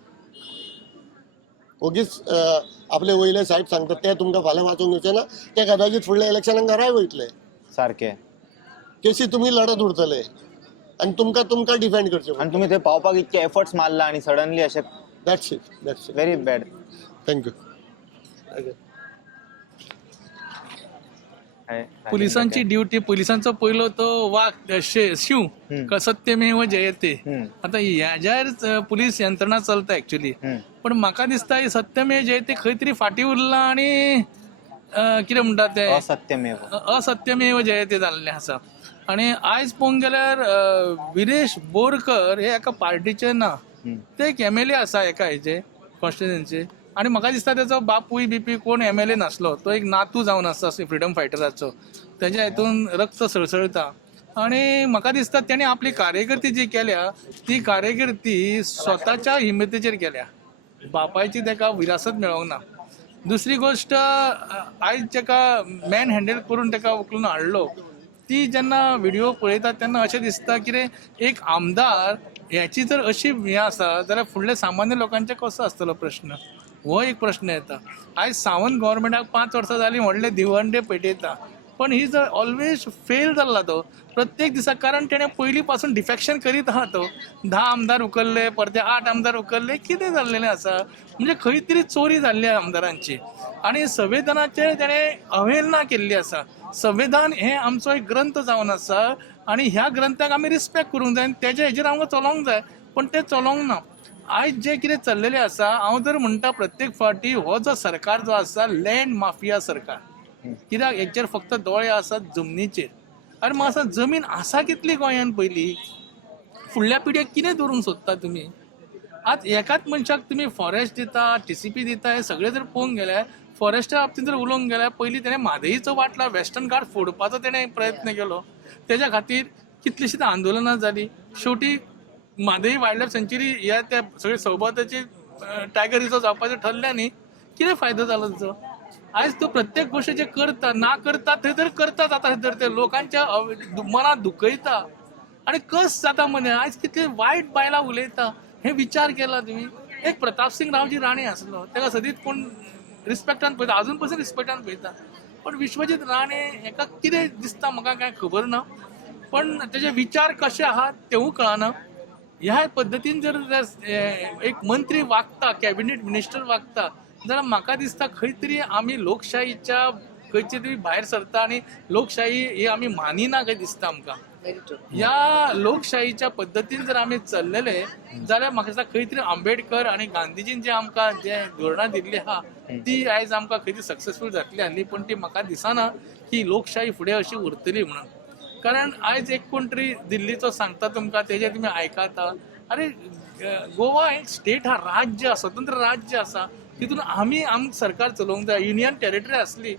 ओगीच आपले वयले साहेब सांगतात ते तुमकां फाल्यां वाचूंक घेवचे ना. ते कदाचित फुडल्या इलेक्शनाक घराय वयतले. सारकें. केसी तुमी लढत उरतले आनी तुमकां डिफेंड करचें. आनी तुमी थंय पावपाक इतके एफर्ट्स मारला आनी सडनली अशें. That's it. Very bad. Thank you. पोलिसांची ड्युटी, पोलिसांचो पहिलो तो वाक शिव सत्यमेव जयते. आता ह्याच्यार पुलीस यंत्रणा चलता ऍक्च्युली. पण म्हाका दिसता हे सत्यमेव जयते खंय तरी फाटी उरला आनी कितें म्हणटा ते असत्यमेव जयते जाल्लें आसा. आनी आयज पळोवंक गेल्यार विरेश बोरकर हे एका पार्टीचे ना, ते एक MLA आसा एका हेचे कॉन्स्टिट्युएन्सीचे. आनी म्हाका दिसता तेजो बापूय बीपी कोण MLA नासलो, तो एक नातू जावन आसा फ्रिडम फायटराचो. तेज्या हितून रक्त सळसळटा. आनी म्हाका दिसता तेणें आपली कार्यकिर्दी जी केल्या ती कार्यकिर्दी स्वताच्या हिम्मतीचेर केल्या. बापायची तेका विरासत मेळोंक ना. दुसरी गोश्ट, आयज जेका मॅन हँडल करून तेका उखलून हाडलो, ती जेन्ना व्हिडिओ पळयता तेन्ना अशें दिसता की रे एक आमदार ह्याची जर अशी हें आसा जाल्यार फुडल्या सामान्य लोकांचे कसो आसतलो प्रश्न, हो एक प्रश्न येता. आयज सावंत गव्हर्मेंटाक 5 वर्सां जालीं व्हडले दिवंडे पेटयता, पण ही जर ऑलवेज फेल जाल्ला तो प्रत्येक दिसा. कारण तेणें पयलीं पासून डिफेक्शन करीत आहा तो. 10 आमदार उखल्ले, परते 8 आमदार उखल्ले, कितें जाल्लेलें आसा. म्हणजे खंय तरी चोरी जाल्ली आमदारांची. आनी संविधानाचेर तेणें अवहेलना केल्ली आसा. संविधान हें आमचो एक ग्रंथ जावन आसा आनी ह्या ग्रंथाक आमी रिस्पेक्ट करूंक जाय आनी तेज्या हेजेर आमकां चलोंक जाय. पण तें चलोंक ना. आयज जे कितें चल्लेलें आसा, हांव जर म्हणटा प्रत्येक फावटी हो जो सरकार जो आसा लँड माफिया सरकार. कित्याक हेचेर फक्त दोळे आसात जमनीचेर. अरे म्हाका जमीन आसा कितली गोंयांत पयली? फुडल्या पिढ्याक कितें दवरूंक सोदता तुमी? आज एकाच मनशाक तुमी फॉरेस्ट दिता, TCP दिता, हे सगळे जर पळोवंक गेल्यार फॉरेस्टा बाबतींत जर उलोवंक गेल्यार पयलीं तेणें म्हादईचो वाटला वेस्टर्न घाट फोडपाचो तेणें प्रयत्न केलो. तेज्या खातीर कितलींशींच आंदोलनां जालीं. शेवटी म्हादई वायल्ड लायफ सँच्युरी ह्या त्या सगळे सोबतची टायगर रिझर्व जावपाचें ठरल्यांनी कितें फायदो जालो ताचो? आयज तो प्रत्येक गोश्ट जे करता ना करता थंय तर करता जाता थंय तर ते लोकांच्या मनात दुखयता आनी कस जाता मने. आयज कितले वायट बायलां उलयता हे विचार केला तुमी? एक प्रताप सिंग रावजी राणे आसलो, ताका सदींच कोण रिस्पेक्टान पळयता, अजून पसून रिस्पेक्टान पळयता. पण विश्वजीत राणे हेका कितें दिसता म्हाका कांय खबर ना, पण तेजे विचार कशे आहात तेवूय कळना. ह्या पद्दतीन जर एक मंत्री वागता, कॅबिनेट मिनिस्टर वागता, जाल्यार म्हाका दिसता खंय तरी आमी लोकशाहीच्या खंयचे तरी भायर सरता आनी लोकशाही ही आमी मानिना कशें दिसता आमकां. ह्या लोकशाहीच्या पद्दतीन जर आमी चल्लेले जाल्यार म्हाका दिसता खंय तरी आंबेडकर आनी गांधीजीन जे आमकां जे धोरणां दिल्ली आहा ती आयज आमकां खंय तरी सक्सेसफूल जातली आहली, पण ती म्हाका दिसना की लोकशाही फुडें अशी उरतली म्हणून. कारण आयज एक कोण तरी दिल्लीचो सांगता तुमकां तेजे तुमी आयकाता. अरे गोवा एक स्टेट हा राज्य आसा, स्वतंत्र राज्य आसा, तितून आमी सरकार चलोवंक जाय. युनियन टेरिटरी आसली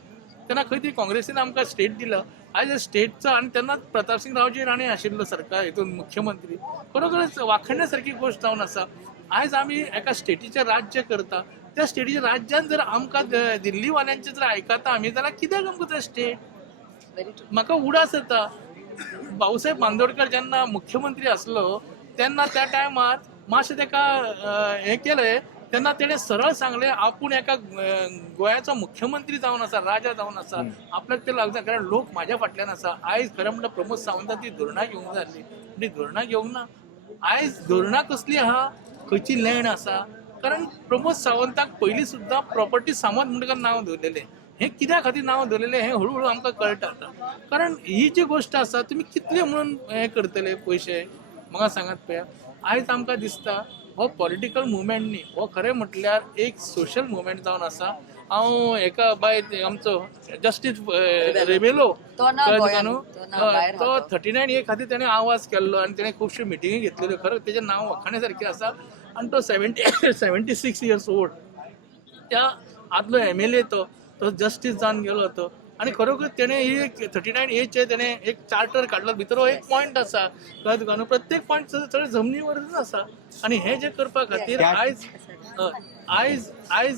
तेन्ना खंय तरी काँग्रेसीन आमकां स्टेट दिला. आयज स्टेटचो आनी तेन्ना प्रताप सिंग रावजी राणे आशिल्लो सरकार हितून मुख्यमंत्री. खरोखरच वाखण्या सारकी गोश्ट जावन आसा. आयज आमी एका स्टेटीचें राज्य करता, त्या स्टेटीच्या राज्यान जर आमकां दिल्लीवाल्यांचें जर आयकाता आमी जाल्यार कित्याक आमकां तें स्टेट? म्हाका उडास येता. भाऊसाहेब बांदोडकर जेन्ना मुख्यमंत्री आसलो तेन्ना त्या टायमार मातशें ताका हें केलें तेन्ना तेणें सरळ सांगलें आपूण एका गोंयाचो मुख्यमंत्री जावन आसा, राजा जावन आसा, आपल्याक ते लागता कारण लोक म्हाज्या फाटल्यान आसा. आयज खरें म्हणल्यार प्रमोद सावंतान ती धोरणां घेवंक जाय आसली, ती धोरणां घेवंक ना. आयज धोरणां कसली आहा, खंयची लँड आसा? कारण प्रमोद सावंताक पयलीं सुद्दां प्रॉपर्टी सामंत म्हणटकच नांव दवरलेलें. हें कित्या खातीर नांव दवरलेलें हें हळू आमकां कळटा आतां. कारण ही जी गोश्ट आसा तुमी कितले म्हणून हें करतले पयशे म्हाका सांगात पळया. आयज आमकां दिसता हो पॉलिटिकल मुवमेंट न्ही, हो खरें म्हटल्यार एक सोशल मुवमेंट जावन आसा. हांव एका बाय आमचो जस्टीस रेबेलो तो 39A खातीर तेणें आवाज केल्लो आनी तेणें खुबश्यो मिटिंगी घेतलेल्यो. खरें तेजें नांव वखाणे सारकें आसा आनी तो 76 years old. त्या आदलो MLA तो जस्टीस जावन गेलो तो. आनी खरोखर तेणें ही 39A तेणें एक चार्टर काडलो. भितर हो एक पॉयंट आसा कळ्ळें तुका न्हू, प्रत्येक पॉयंट सगळें जमनी वरच आसा. आनी हें जें करपा खातीर आयज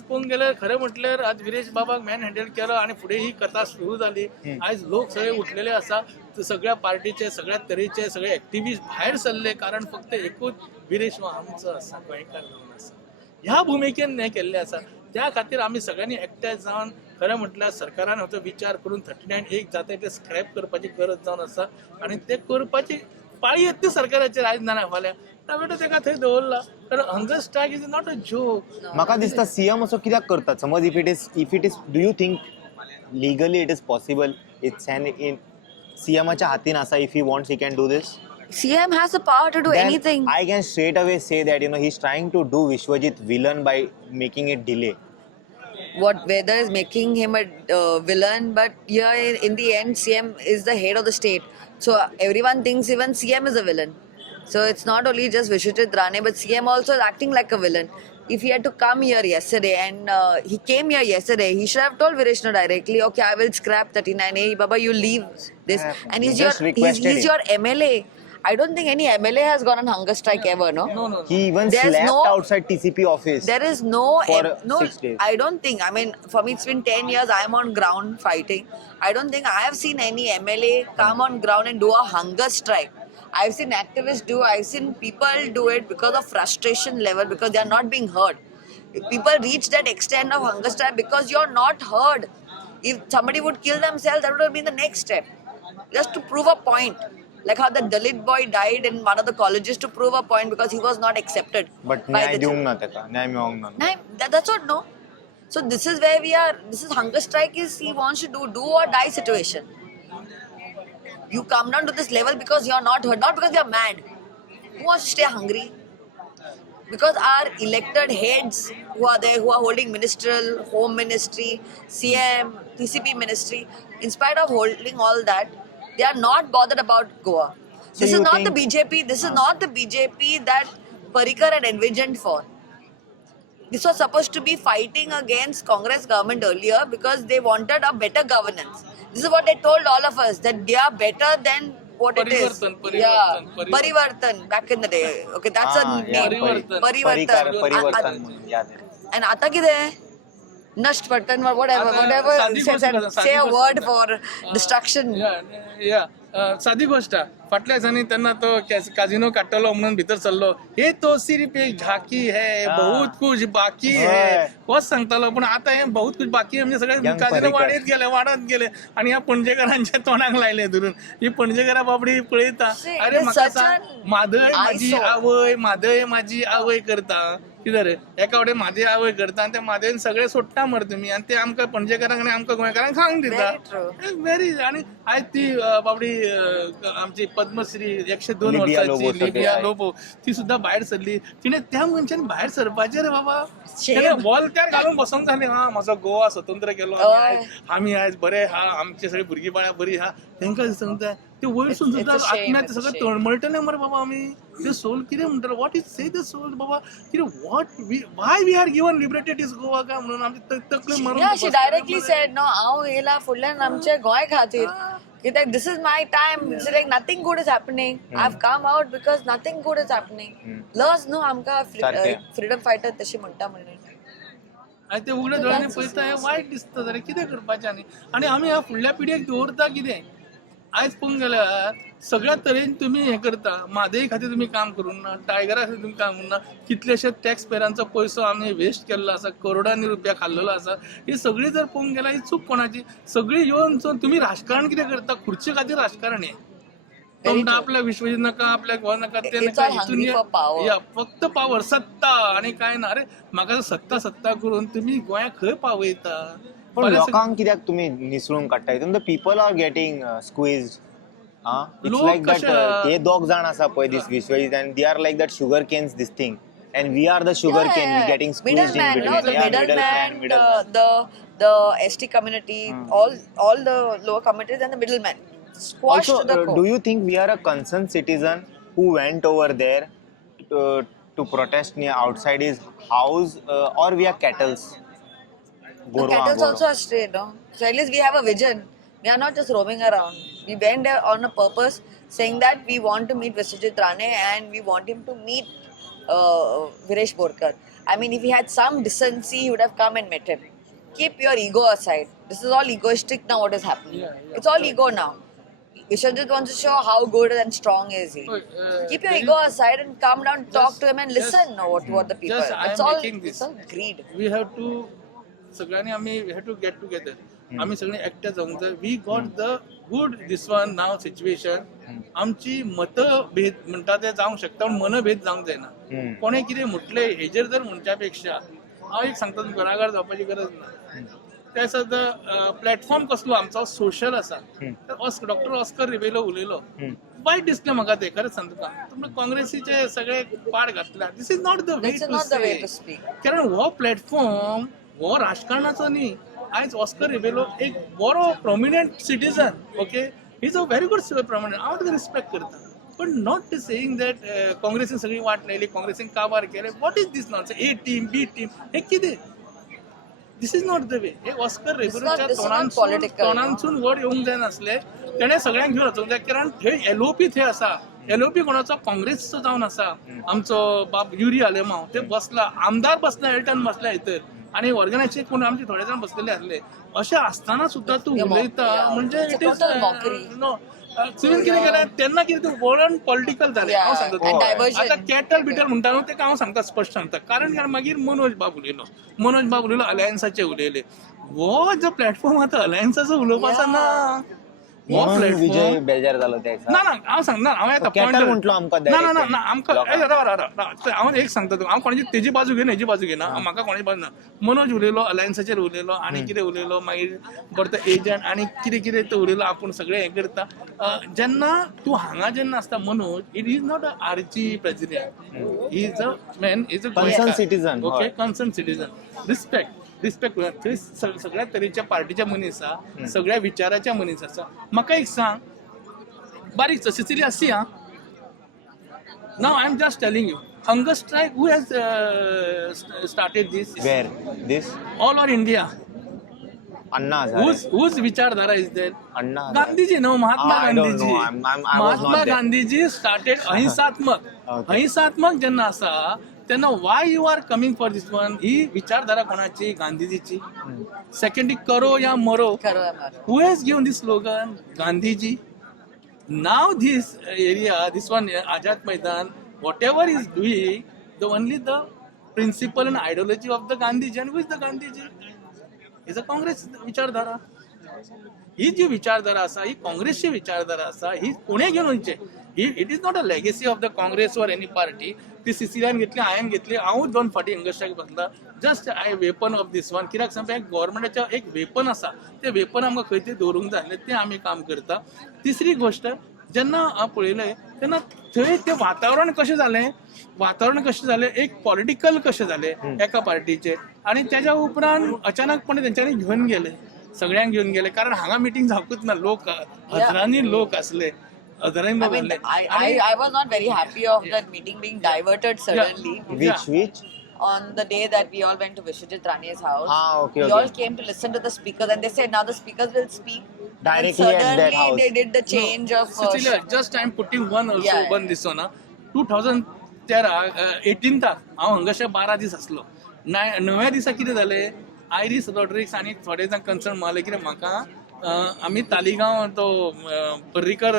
पळोवंक गेल्यार खरें म्हटल्यार आज विरेश बाबाक मॅन हँडल केलो आनी फुडें ही कथा सुरू जाली. आयज लोक सगळे उठलेले आसा, सगळ्या पार्टीचे सगळ्या तरेचे सगळे एक्टिविस्ट भायर सरले कारण फक्त एकूच विरेश हो आमचो आसा, गोंयकार जावन आसा. ह्या भुमिकेन हें केल्लें आसा. त्या खातीर आमी सगळ्यांनी एकठांय जावन खरें म्हटल्यार सरकारान हाचो विचार करून 39A जाता ते स्क्रॅप करपाची गरज जावन आसा आनी ते करपाची पाळी येता सरकाराचेर आयज ना फाल्यां. त्यावेळेस तेका थंय दवरला. कारण hunger strike is not a joke. म्हाका दिसता CM असो कित्याक करतात? समज if it is do you think legally it is possible? It's in CMच्या हातीन आसा. If he wants he can do this. CM has the power to do anything. I can straight away say that he's trying to do Vishwajit villain by making it delay. What weather is making him a villain, but here in the end CM is the head of the state, so everyone thinks even CM is a villain. So it's not only just Vishwajit Rane, but CM also is acting like a villain. If he had to come here yesterday and he came here yesterday, he should have told Vireshnu directly, okay, I will scrap 39A, Baba, you leave this. And he's your MLA. I don't think any MLA has gone on hunger strike ever, no? No. He even slept outside TCP office. There is no 6 days. I don't think. I mean, for me, it's been 10 years. I'm on ground fighting. I don't think I have seen any MLA come on ground and do a hunger strike. I've seen activists do. I've seen people do it because of frustration level, because they are not being heard. If people reach that extent of hunger strike because you're not heard. If somebody would kill themselves, that would have been the next step, just to prove a point. Like how the Dalit boy died in one of the colleges to prove a point because he was not accepted. But न्याय देऊंक ना तेका, न्याय मेळोंक ना. That's what, no? So this is where we are. This is hunger strike is he wants to do or die situation. You come down to this level because you're not heard, not because you're mad. Who wants to stay hungry? Because our elected heads who are there, who are holding ministerial, home ministry, CM, TCP ministry, in spite of holding all that, they are not bothered about Goa. This you is not think- the BJP. This is not the BJP that Parrikar had envisioned for. This was supposed to be fighting against Congress government earlier because they wanted a better governance. This is what they told all of us, that they are better than what it is. Parivartan. Parivartan back in the day. Okay, that's a name. परिवर्तन Parivartan. म्हणून याद आहे. And आता कितें? Nashт Patan, whatever, साधी गोष्ट करता, say a साधी word गोष्ट for destruction. साधी गोष्ट फाटल्या दिसांनी त्यांना तो काजिनो काडटलो म्हणून भितर सरलो, हे तो सिर्फ एक झाकी है, बहुत कुछ बाकी है, होच सांगतालो. पण आता हे बहुत कुछ बाकी आहे म्हणजे सगळे काजिनो वाढत गेले आणि ह्या पणजेकरांच्या तोंडाक लायले धरून. ही पणजेकरां बाबडी पळयता, अरे म्हाका सांग, मादय माझी आवय, मादय माझी आवय करता कितें रे, एका वटेन म्हाजी आवय करता आणि त्या मादयेन सगळे सोडटा मरे तुमी, आणि ते आमकां पणजेकारांक आणि आमकां गोंयकारांक सांग दिता. व्हेरी. आणि आयज ती बाबडी आमची पद्मश्री 102 वर्सांची लिबिया लोबो, ती सुद्धा बाहेर सरली. तिने त्या मनशान बाहेर सरपाचें रे बाबा, वॉलत्यार घालून बसोंक जालें. हा म्हजो गोवा स्वतंत्र केलो आमी आयज बरे हा, आमचे सगळे भुरगीं बाळा बरी हा, तांकां सांगता ते वयरसून सुद्धा आत्म्यात सगळं तळमळटलें मरे बाबा. आमी ते सोल कितें म्हणटलो, what is say the soul बाबा, कितें what why we are given liberated is Goa काय म्हणून आमची तकली मारून. Yeah, she directly said, no, हांव येयला फुडल्यान आमच्या गोंय खातीर. कित्याक this is my time. It's like nothing good is happening. I've come out because nothing good is happening. लस न्हू आमकां फ्रीडम फायटर तशी म्हणटा म्हणून. ते उगड्या दोळ्यांनी पळयता हें वायट दिसता. जाल्यार कितें करपाचें आनी. आनी आमी ह्या फुडल्या पिढयेक दवरता कितें? आयज पळोवंक गेल्यार सगळ्या तरेन तुमी हें करता, म्हादय खातीर तुमी काम करूंक ना, टायगरा खातीर तुमी काम करूंक ना, कितलेशे टॅक्स पेरांचो पयसो आमी वेस्ट केल्लो आसा, करोडांनी रुपया खाल्लेलो आसा. ही सगळी जर पळोवंक गेल्यार ही चूक कोणाची? सगळी येवन तुमी राजकारण कितें करता? खुर्चे खातीर राजकारण हें. तो म्हणटा आपल्या विश्वजीत नाका, आपल्या गोवा नाका, ते नाका, हितून फक्त पावर, सत्ता आणि काय ना. अरे म्हाका सत्ता करून तुमी गोंयाक खंय पावयता? पण लोकांक कित्याक तुम्ही निसळून काडटाय? The people are getting squeezed. It's like that हे दोग जाण आसा पळय this Vishwajit, and they are like that sugar canes this thing, and we are the sugar cane getting squeezed in between. The ST community, all the lower communities and the middleman squashed Also, to the core. do you think we are a concerned citizen who went over there to protest near outside his house, or we are cattles? The kettles also are straight, no? So at least we have a vision. We are not just roaming around. We went there on a purpose, saying that we want to meet Viswajit Rane and we want him to meet Viresh Borkar. I mean, if he had some decency, he would have come and met him. Keep your ego aside. This is all egoistic now, what is happening. It's all ego now. Vishwajit wants to show how good and strong is he. Keep your ego aside and come down, talk to him and listen what the people. It's all greed. We have to सगळ्यांनी आम्ही we have to get together. आम्ही सगळे एकटे जावंक जाय. We got the good this one now situation. आमची मतभेद म्हणटा ते जावंक शकता, पण मनभेद जावंक जायना. कोणे कितें म्हटलें हेजेर जर म्हणच्या पेक्षा हांव एक सांगता, घराघर जावपाची गरज ना. ते सद्या प्लॅटफॉर्म कसलो आमचो सोशल आसा. डॉक्टर ऑस्कर रिबेलो उलयलो, वायट दिसलें म्हाका ते. खरेंच सांगता तुका, तुमकां काँग्रेसीचे सगळे पाड घातल्या. This is not the way to say. कारण हो प्लॅटफॉर्म हो राजकारणाचो न्ही. आयज ऑस्कर रिबेलो एक बरो prominent citizen, okay, he is a very good prominent, हांव ताका रिस्पेक्ट करता. पण नॉट सेईंग दॅट काँग्रेसीन सगळी वाट लायली, काँग्रेसीन काबार केले. What is this not? A team B team हे कितें? This is not the way. हे ऑस्कर रिबेलोच्या तोंडांसून वड येवंक जाय नासले. तेणें सगळ्यांक घेवन वचूंक जाय, कारण थंय एलओपी थंय आसा. एलओपी कोणाचो? काँग्रेसचो जावन आसा. आमचो बाब युरी आलेमांव ते बसला, आमदार बसला, एल्टन बसला भितर, आणि ऑर्गनायझेशन कोण आमचे थोडे जाण बसलेले आसले. अशें आसतना सुद्धा तूं उलयता म्हणजे इट इज नो. सिवील कितें केलें तेन्ना कितें तूं वळण पॉलिटिकल जालें. हांव सांगता तुका, आतां कॅटल बिटल म्हणटा न्हू, तेका हांव सांगता, स्पश्ट सांगता. कारण मागीर मनोज बाब उलयलो, अलायन्साचे उलयले. हो जो प्लॅटफॉर्म आतां अलायन्साचो उलोवपाचो ना. विजय बेजार जालो ते. ना हांव सांगना, हांव येता पॉयंट म्हटलो आमकां. ना आमकां हांव एक सांगता तुका, हांव कोणाची तेजी बाजू घेना, हेजी बाजू घेना, म्हाका कोणाची बाजू ना. मनोज उलयलो, अलायन्साचेर उलयलो, आनी कितें उलयलो, मागीर बरो एजंट आनी कितें तो उलयलो. आपूण सगळें हें करता. जेन्ना तूं हांगा जेन्ना आसता Manoj, it is not a RG president. He is a man, is a concern citizen. Okay, concern citizen. Respect थंय सगळ्या तरेच्या पार्टीचे मनीस आसा, सगळ्या विचाराच्या मनीस आसा. म्हाका एक सांग, बारीक सिसिली आसी Now I'm just telling you, hunger strike, who has started this? Where? This? All over India. Anna Hazare. Whose vichardhara is there? Anna Hazare. Gandhiji, no, Mahatma I don't Gandhiji. know. I was not Mahatma there. Gandhiji started अहिंसात्मक. Okay. अहिंसात्मक जेन्ना आसा तेन्ना why you are coming for this one? ही विचारधारा कोणाची? गांधीजीची. Secondly, करो या मरो. Who has given this slogan? Gandhiji. Now this area, this one, Azad Maidan, whatever is doing, only the principle and ideology of the Gandhiji. And who is the Gandhiji? Is a Congress विचारधारा. ही जी विचारधारा असा, ही काँग्रेसची विचारधारा असा, ही कोणे घेऊन वयचे? It is not a legacy of the Congress or any party. ती सिसिलियन घेतली, हांवें घेतली, हांवूच 2 फाटी हंगरशाक बसला. Just I weapon of this one. कित्याक सांगता, गव्हर्मेंटाच्या एक वेपन आसा, ते वेपन आमकां खंय तरी दवरूंक जाय आसलें, तें आमी काम करता. तिसरी गोश्ट, जेन्ना हांव पळयलें तेन्ना थंय तें वातावरण कशें जालें, एक पॉलिटिकल कशें जालें एका पार्टीचें, आनी तेज्या उपरांत अचानकपणे तेंच्यांनी घेवन गेले, सगळ्यांक घेवन गेले. कारण हांगा मिटींग जावंकूच ना, लोक हजारांनी लोक आसले, हजारांनी लोक आसले. I was not very happy of that meeting being diverted suddenly. Which? On the day that we all went to Vishwajit Rane's house, Okay, we okay. all came to listen to the speakers, and they said now the speakers will speak. Directly and at suddenly that house. they did the change of. Cecilia, just I'm putting one also, Yeah, yeah. one this one. 2013 18th हांव हंगरशा 12 दीस आसलो. 9व्या दिसा कितें जालें, iris Rodrigues आनी थोडे जाण concern मारले कितें म्हाका आमी तालिगांव तो पर्रीकर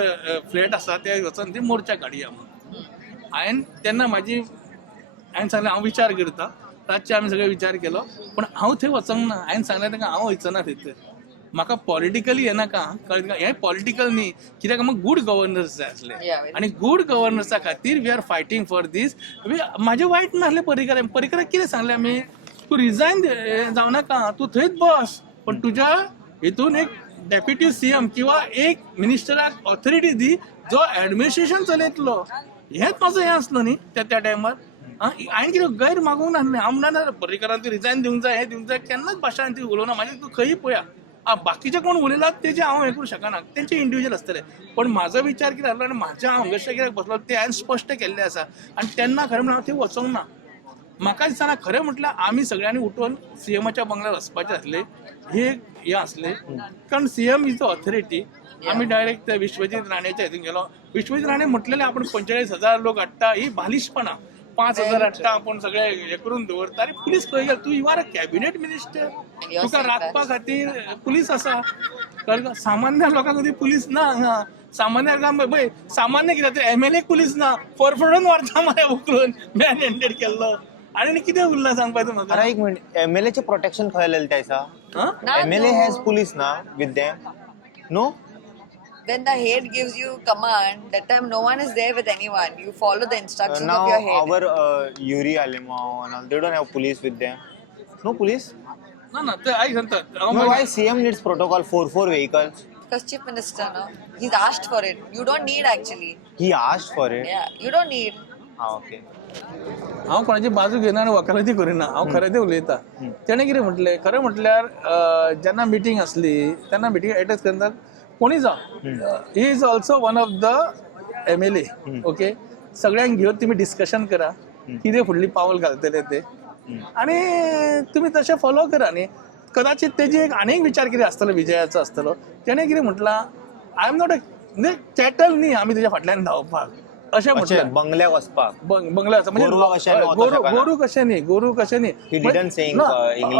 फ्लॅट आसा ते वचून ती मोर्चा काडया म्हणून. हांवें तेन्ना हांवें सांगलें हांव विचार करता. रातचे आमी सगळे विचार केलो, पूण हांव थंय वचोंक ना. हांवें सांगलें ताका हांव वयचो ना थंय. म्हाका पॉलिटिकली हें नाका, कळ्ळें तुका? हें पॉलिटिकल न्ही, कित्याक म्हाका गूड गव्हर्नर्स जाय आसले. आनी गूड गव्हर्नर्सा खातीर वी आर फायटींग फॉर दीस. म्हाजें वायट नासलें पर्रीकराक कितें सांगलें आमी, तूं रिजायन जावं नाका, तूं थंयच बस, पण तुज्या हितून एक डेप्युटी सीएम किंवा एक मिनिस्टराक ऑथॉरिटी दी जो ऍडमिनिस्ट्रेशन चलयतलो. हेंच म्हाजो हें आसलो न्ही त्या टायमार. हांवें कितें गैर मागूंक नासलें. हांव म्हणना पर्रीकरान तूं रिजायन दिवंक जाय, हें दिवंक जाय, केन्नाच भाशा ती उलोवना. म्हाजें तूं खंयी पळया, बाकीचे कोण उलयलात तेजे हांव हें करूं शकना, तेंचे इंडिव्हिज्युअल आसतले. पण म्हाजो विचार कितें जालो आनी म्हाज्या हांव हंगरशा कित्याक बसलो तें हांवें स्पश्ट केल्लें आसा. आनी तेन्ना खरें म्हणून हांव थंय वचोंक ना. म्हाका दिसना खरें म्हटल्यार आमी सगळ्यांनी उठून सीएमाच्या बंगल्यार वचपाचें आसलें. हे एक हें आसलें, कारण सीएम इज द ऑथॉरिटी. आमी डायरेक्ट विश्वजीत राणेच्या हितून गेलो. विश्वजीत राणे म्हटलेलें आपण 45,000 लोक हाडटा, ही बालिशपणा. 5,000 हाडटा, आपण सगळे हे करून दवरता. अरे पुलीस खंय गेला? तूं you are a cabinet minister, तुका राखपा खातीर पुलीस आसा. कळ्ळें? सामान्य लोकांक खातीर पुलीस ना हांगा. सामान्य पळय, सामान्य कितें MLA पुलीस ना, फरफडून व्हरता मरे उखलून, मॅन हँडेड केल्लो. आनी कितें उरलां सांगपा तूं म्हाका? अरे एक मिनिट, MLA चे प्रोटेक्शन खंय आसलेलें त्या दिसा? MLA हॅज पुलीस ना with them? No. When the head gives you command, that time no one is there with anyone. You follow the instructions Now of your head. our Yuri Alimov and all, they don't have police with them. No police? ना ते आयक सांगता. No, why CM needs protocol 4 vehicles? Because chief minister, no, he's asked for it. You don't need actually. He asked for it. Yeah, you don't need. Okay. हांव कोणाची बाजू घेना आनी वकालती करिना. हांव खरें तें उलयता. तेणें कितें म्हटलें, खरें म्हटल्यार जेन्ना मिटींग आसली तेन्ना मिटींग एटेंड करता कोणी जावं, he is also one of the MLA. Okay, सगळ्यांक घेवन तुमी डिस्कशन करा कितें फुडली पावल घालतले ते, आनी तुमी तशें फॉलो करा न्ही. कदाचित तेजी एक आनीक विचार कितें आसतलो विजयाचो आसतलो. तेणें कितें म्हटलां, आय एम नॉट अ म्हणजे चॅटल न्ही आमी तुज्या फाटल्यान धांवपाक, अशें म्हटलें. बंगल्याक वचपाक, बंगल्याक म्हणजे गोरू कशें न्ही.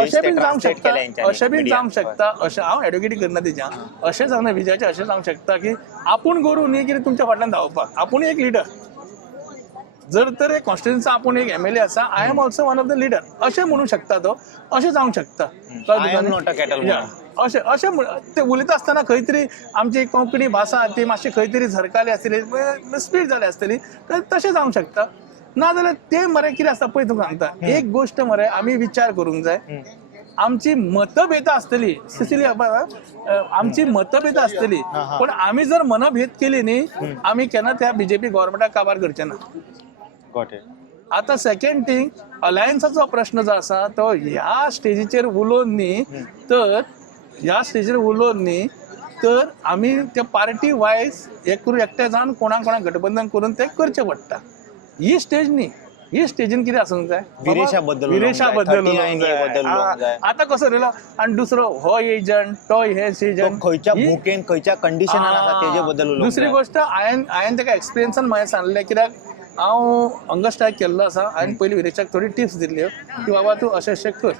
अशें बीन जावंक शकता. अशें हांव एडवोकेटी करना तेज्या. अशें सांगना विजयाचें, अशें जावंक शकता की आपूण गोरू न्ही कितें तुमच्या फाटल्यान धांवपाक, आपूण एक लिडर. जर तर एक कॉन्स्टिट्युन्सीचा आपूण एक MLA आसा, I am also one of the leader, अशें म्हणू शकता तो. अशें जावंक शकता. अशें ते उलयता आसतना खंय तरी आमची कोंकणी भाशा ती मातशी खंय तरी झरकाली आसतली, स्पीड जाली आसतली, तशें जावंक शकता. नाजाल्यार ते मरे कितें आसता पळय तुका सांगता, एक गोश्ट मरे आमी विचार करूंक जाय. आमची मतभेदां आसतली सिसिलिया, आमची मतभेदां आसतली, पण आमी जर मनभेद केली न्ही, आमी केन्ना त्या BJP गव्हर्मेंटाक काबार करचे ना. आता सेकंड थिंग, अलायन्साचो प्रश्न जो आसा तो ह्या स्टेजीचेर उलोवन न्ही तर आमी त्या पार्टी वायज हे करून एकठांय जावन कोणाक गठबंधन करून ते करचें पडटा. ही स्टेज न्ही, ही स्टेजीन कितें आसूंक जाय विरेशा बद्दल उलोवंक विरेशा जाय, बद्दल 39A उलोवंक जाय. बद्दल उलोवंक जाय. आतां कसो रोयलो आनी दुसरो हो एजंट तो हे एजंट खंयच्या भुकेन खंयच्या कंडिशनान आसा तेजे बद्दल उलोवंक दुसरी जाय. गोष्ट हांवें ताका एक्सपिरियन्सान म्हाका सांगलें, कित्याक हांव हंगर स्ट्रायक केल्लो आसा. हांवें पयलीं विरेशाक थोडी टिप्स दिल्ल्यो की बाबा तूं अशें अशें कर.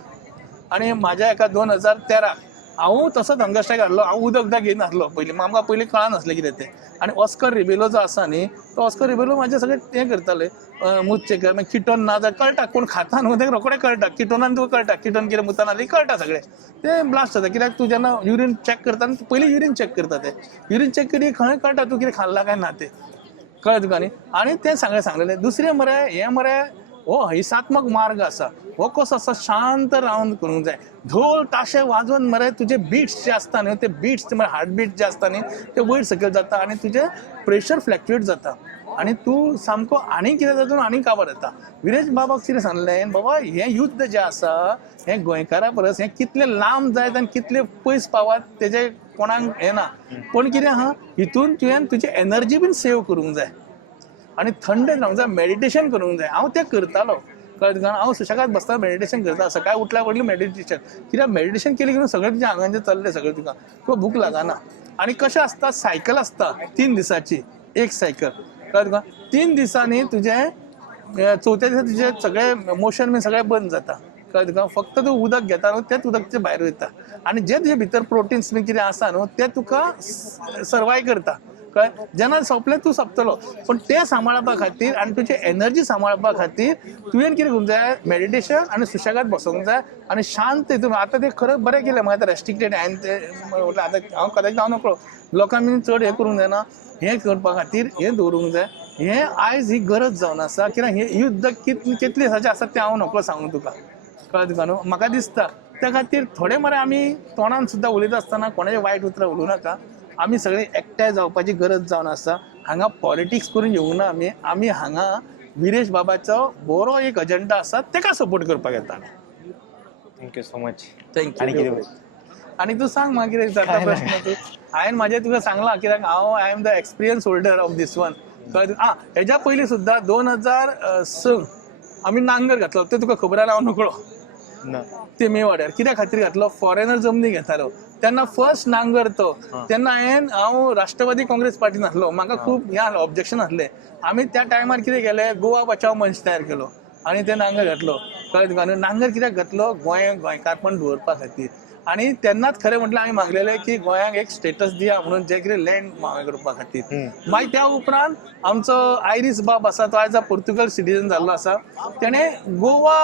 आनी म्हाज्या एका 2013 हांवूय तसोच हंगर स्ट्रायक हाडलो. हांव उदक दाग घेयन नासलो पयलीं, म्हाका पयलीं कळनासलें कितें तें. आनी ऑस्कर रिबेलो जो आसा न्ही, तो ऑस्कर रिबेलो म्हाजें सगळें हें करताले, मूत चेक कर, मागीर किटोन ना जाल्यार कळटा कोण खाता न्हू तें रोखडें कळटा. किटोनान तुका कळटा किटोन कितें मुतान आनी कळटा सगळें तें ब्लास्ट जाता. कित्याक तूं जेन्ना युरीन चॅक करता पयलीं युरीन चॅक करता ते युरीन चॅक करी खंय कळटा तूं कितें खाल्ला काय ना तें कळ्ळें तुका न्ही. आनी तें सांगलेलें. दुसरें मरे हें मरे हो हिंसात्मक मार्ग आसा, हो कसो आसा शांत रावन करूंक जाय. ढोल ताशे वाजोवन मरे तुजे बिट्स जे आसता न्ही, ते बिट्स म्हळ्यार हार्ट बीट जे आसता न्ही ते वयर सकयल जाता आनी तुजें प्रेशर फ्लॅक्च्युएट जाता आनी तूं सामको आनी कितें तातूंत आनी काबार येता. विरेश बाबाक कितें सांगलें, बाबा हें युद्ध जें आसा हें गोंयकारा परस हें कितलें लांब जायत आनी कितलें पयस पावात तेजें कोणाक हें ना. पूण कितें आहा हितून तुवें तुजी एनर्जी बीन सेव करूंक जाय आनी थंड रावंक जाय, मेडिटेशन करूंक जाय. हांव तें करतालो कळ्ळें तुका. हांव सुशेगाद बसता मेडिटेशन करता, सकाळीं उठल्या व्हडलें मेडिटेशन. कित्याक मेडिटेशन केलें की सगळें तुज्या आंगांचें चल्लें सगळें तुका भूक लागना. आनी कशें आसता सायकल आसता 3 दिसाची एक सायकल कळ्ळें तुका. 3 दिसांनी तुजें चवथ्या दिसा तुजें सगळें मोशन बीन सगळें बंद जाता कळ्ळें तुका. फक्त तूं उदक घेता न्हू तेंच उदक तुजें भायर वयता आनी जे तुजे भितर प्रोटिन्स बीन कितें आसा न्हू तें तुका सर्वाय करता कळ्ळें. जेन्ना सोंपलें तूं सोंपतलो. पूण तें सांबाळपा खातीर आनी तुजी एनर्जी सांबाळपा खातीर तुवें कितें करूंक जाय, मेडिटेशन आनी सुशेगाद बसोंक जाय आनी शांत हितून. आतां तें खरें बरें केलें म्हाका आतां रेस्ट्रिक्टेड हांवें तें आतां हांव कदाचित हांव नकळो लोकांनी चड हें करूंक जायना. हें करपा खातीर हें दवरूंक जाय. हें आयज ही गरज जावन आसा, कित्याक हें युद्ध कितले दिसाचें आसा तें हांव नकळो सांगूं तुका कळ्ळें तुका न्हू. म्हाका दिसता त्या खातीर थोडे मरे आमी तोंडान सुद्दां उलयता आसतना कोणाचें वायट उतरां उलोवं नाका. आमी सगळीं एकठांय जावपाची गरज जावन आसा. हांगा पॉलिटिक्स करून येवंक ना आमी हांगा विरेश बाबाचो बरो एक अजेंडा आसा तेका सपोर्ट करपाक येता. Thank you so much. थँक्यू. आनी तूं सांग म्हाका कितें जाता प्रश्न तूं. हांवें म्हाजें तुका सांगलां कित्याक हांव I am the experience holder of this one कळ्ळें. हेज्या पयलीं सुद्दां 2006 आमी नांगर घातलो तें तुका खबर आहा हांव नकळो ते मेवाड्यार. कित्या खातीर घातलो, फॉरेनर जमनी घेतालो तेन्ना फर्स्ट नांगर तो. तेन्ना हांव राष्ट्रवादी काँग्रेस पार्टीन आसलो. म्हाका खूब हें आसलें ऑब्जेक्शन आसलें. आमी त्या टायमार कितें केलें, गोवा बचाव मंच तयार केलो आनी ते नांगर घातलो कळ्ळें तुका. नांगर कित्याक घातलो, गोंयकारपण दवरपा खातीर. आनी तेन्नाच खरें म्हटलें हांवें मागलेलें की गोंयाक एक स्टेटस दिया म्हणून जे कितें लँड करपा खातीर. मागीर त्या उपरांत आमचो आयरिस बाब आसा तो आयज पोर्तुगल सिटीजन जाल्लो आसा. तेणें गोवा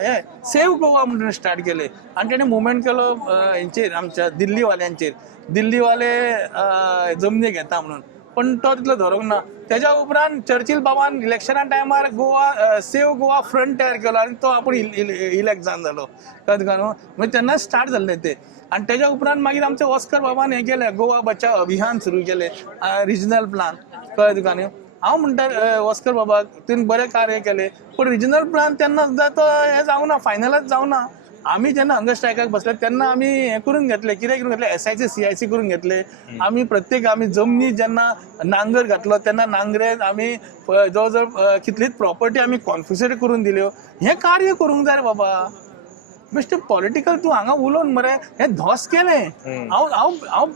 हें सेव गोवा म्हणून स्टार्ट केलें आनी तेणें मुवमेंट केलो हेंचेर आमच्या दिल्लीवाल्यांचेर. दिल्लीवाले जमनी घेता म्हणून. पण तो तितलो धरूंक ना. तेज्या उपरांत चर्चिल बाबान इलेक्शना टायमार गोवा सेव गोवा फ्रंट तयार केलो आनी तो आपूण इलेक्ट जावन जालो कळ्ळें तुका न्हू. मागीर तेन्ना स्टार्ट जाल्लें तें. आनी तेज्या उपरांत मागीर आमच्या ऑस्कर बाबान हें केलें, गोवा बचाव अभियान सुरू केलें, रिजनल प्लान कळ्ळें तुका न्हू. हांव म्हणटा ऑस्कर बाबाक तुवें बरें कार्य केलें, पूण रिजनल प्लान तेन्ना सुद्दां तो हें जावं ना, फायनलच जावं ना. आमी जेन्ना हंगर स्ट्रायकाक बसले तेन्ना आमी हें करून घेतलें, कितें करून घेतलें, SIC CIC करून घेतले. आमी प्रत्येक आमी जमनी जेन्ना नांगर घातलो तेन्ना नांगरेन आमी जवळ जवळ कितलीच प्रॉपर्टी आमी कॉन्फिस्केट करून दिल्यो. हें कार्य करूंक जाय रे बाबा. बेश्टें पॉलिटिकल तूं हांगा उलोवन मरे हें धोस केलें. हांव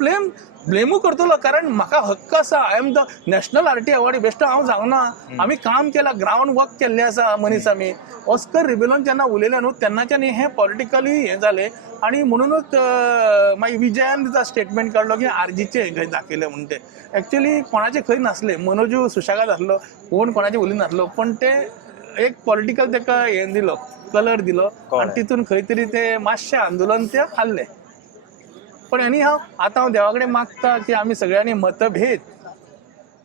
ब्लेमू करतलो कारण म्हाका हक्क आसा. I am the national RT award. बेश्टो हांव सांगना. आमी काम केलां, ग्रावंड वर्क केल्लें आसा मनीस आमी. ऑस्कर रिबेलोन जेन्ना उलयलें न्हू तेन्नाच्यान हें पॉलिटिकली हें जालें आनी म्हणूनच मागीर विजयान तिचा स्टेटमेंट काडलो की RGचें खंय दाखयलें म्हणून. तें एक्चुअली कोणाचें खंय नासलें, मनोजू सुशेगाद आसलो, कोण कोणाचें उलय नासलो, पण तें एक पॉलिटिकल ताका हें दिलो, कलर दिलो आनी तितून खंय तरी तें मातशें आंदोलन तें हाल्लें. पण एनी आतां हांव देवा कडेन मागता की आमी सगळ्यांनी मतभेद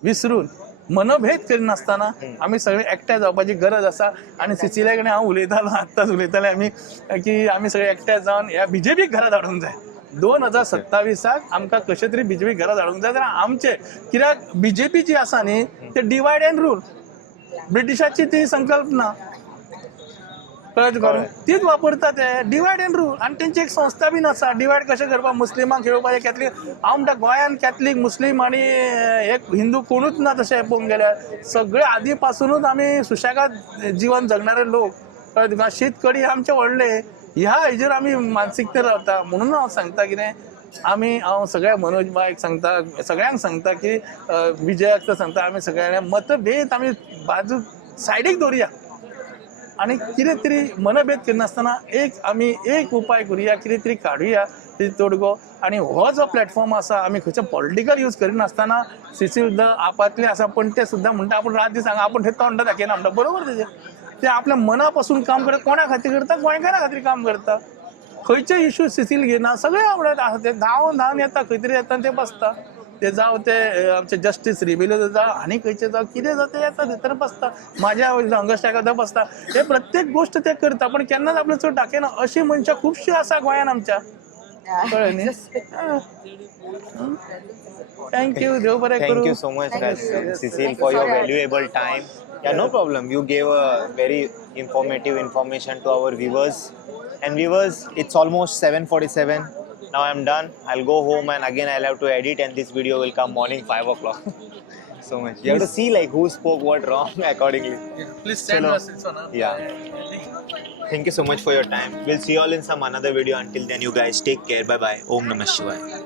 विसरून मनभेद करिनासतना आमी सगळे एकठांय जावपाची गरज आसा. आनी सिसिलिया कडेन हांव उलयतालो, आत्ताच उलयताले आमी की आमी सगळे एकठांय जावन ह्या BJPक घरांत हाडूंक जाय. 2027 आमकां कशें तरी BJPक घरांत हाडूंक जाय. जाल्यार आमचें, कित्याक BJP जी आसा न्ही ते डिवायड एंड रूल, ब्रिटिशाची ती संकल्पना कळत करून तीच वापरतात ते डिवायड अँड रूल. आणि त्यांची एक संस्था बी आसा डिवायड कशें करपाक मुस्लिमांक खेळोवपाचें कॅथलीक. हांव म्हणटा गोंयांत कॅथलीक मुस्लीम आनी एक हिंदू कोणूच ना तशें पळोवंक गेल्यार. सगळे आदी पासूनच आमी सुशेगाद जीवन जगणारे लोक. कळत तुका शीत आमचे व्हडले ह्या हेजेर आमी मानसिकतेन रावता. म्हणून हांव सांगता कितें हांव सगळ्या मनोज बायक सांगता सगळ्यांक सांगता की विजयाक सांगता आमी सगळ्यांना मतभेद आमी बाजू सायडीक दवरया आनी कितें तरी मनभेद करनासतना आमी एक उपाय करुया कितें तरी काडुया ती तोडगो. आनी हो जो प्लॅटफॉर्म आसा आमी खंयचो पॉलिटिकल यूज करिनासतना सिसील आपले आसा पण ते सुद्दां म्हणटा आपूण रात दीस सांगा आपूण थंय तोंड दाखयना म्हणटा बरोबर तेजें. ते आपल्या मना पासून काम करता कोणा खातीर करता गोंयकारा खातीर काम करता. खंयचे इश्यू सिसील घेना सगळे आवडत आसा ते धांवन येता खंय तरी येता ते बसता. ते जावं ते आमचे जस्टीस रिबेलो जावं आनी खंयचे जावं कितें जावं ते येता भितर बसता. म्हाज्या हंगस्ट्रायकाक बसता. हे प्रत्येक गोश्ट ते करता पण केन्नाच आपले चड दाखयना. अशी मनशां खुबशीं आसा गोंयांत आमच्या. कळ्ळें न्ही. थँक्यू देव बरें करूं. Thank you so much, Cecile, for your valuable time. Yeah, no problem. You gave a very informative information to our viewers. And viewers, it's almost 7:47. Now I'm done. I'll go home and again I'll have to edit and this video will come morning 5 o'clock. So much. You have to see like who spoke what wrong accordingly. Please send us. Yeah. Thank you so much for your time. We'll see you all in some another video. Until then, you guys take care. Bye bye. Om Namah Shivaya.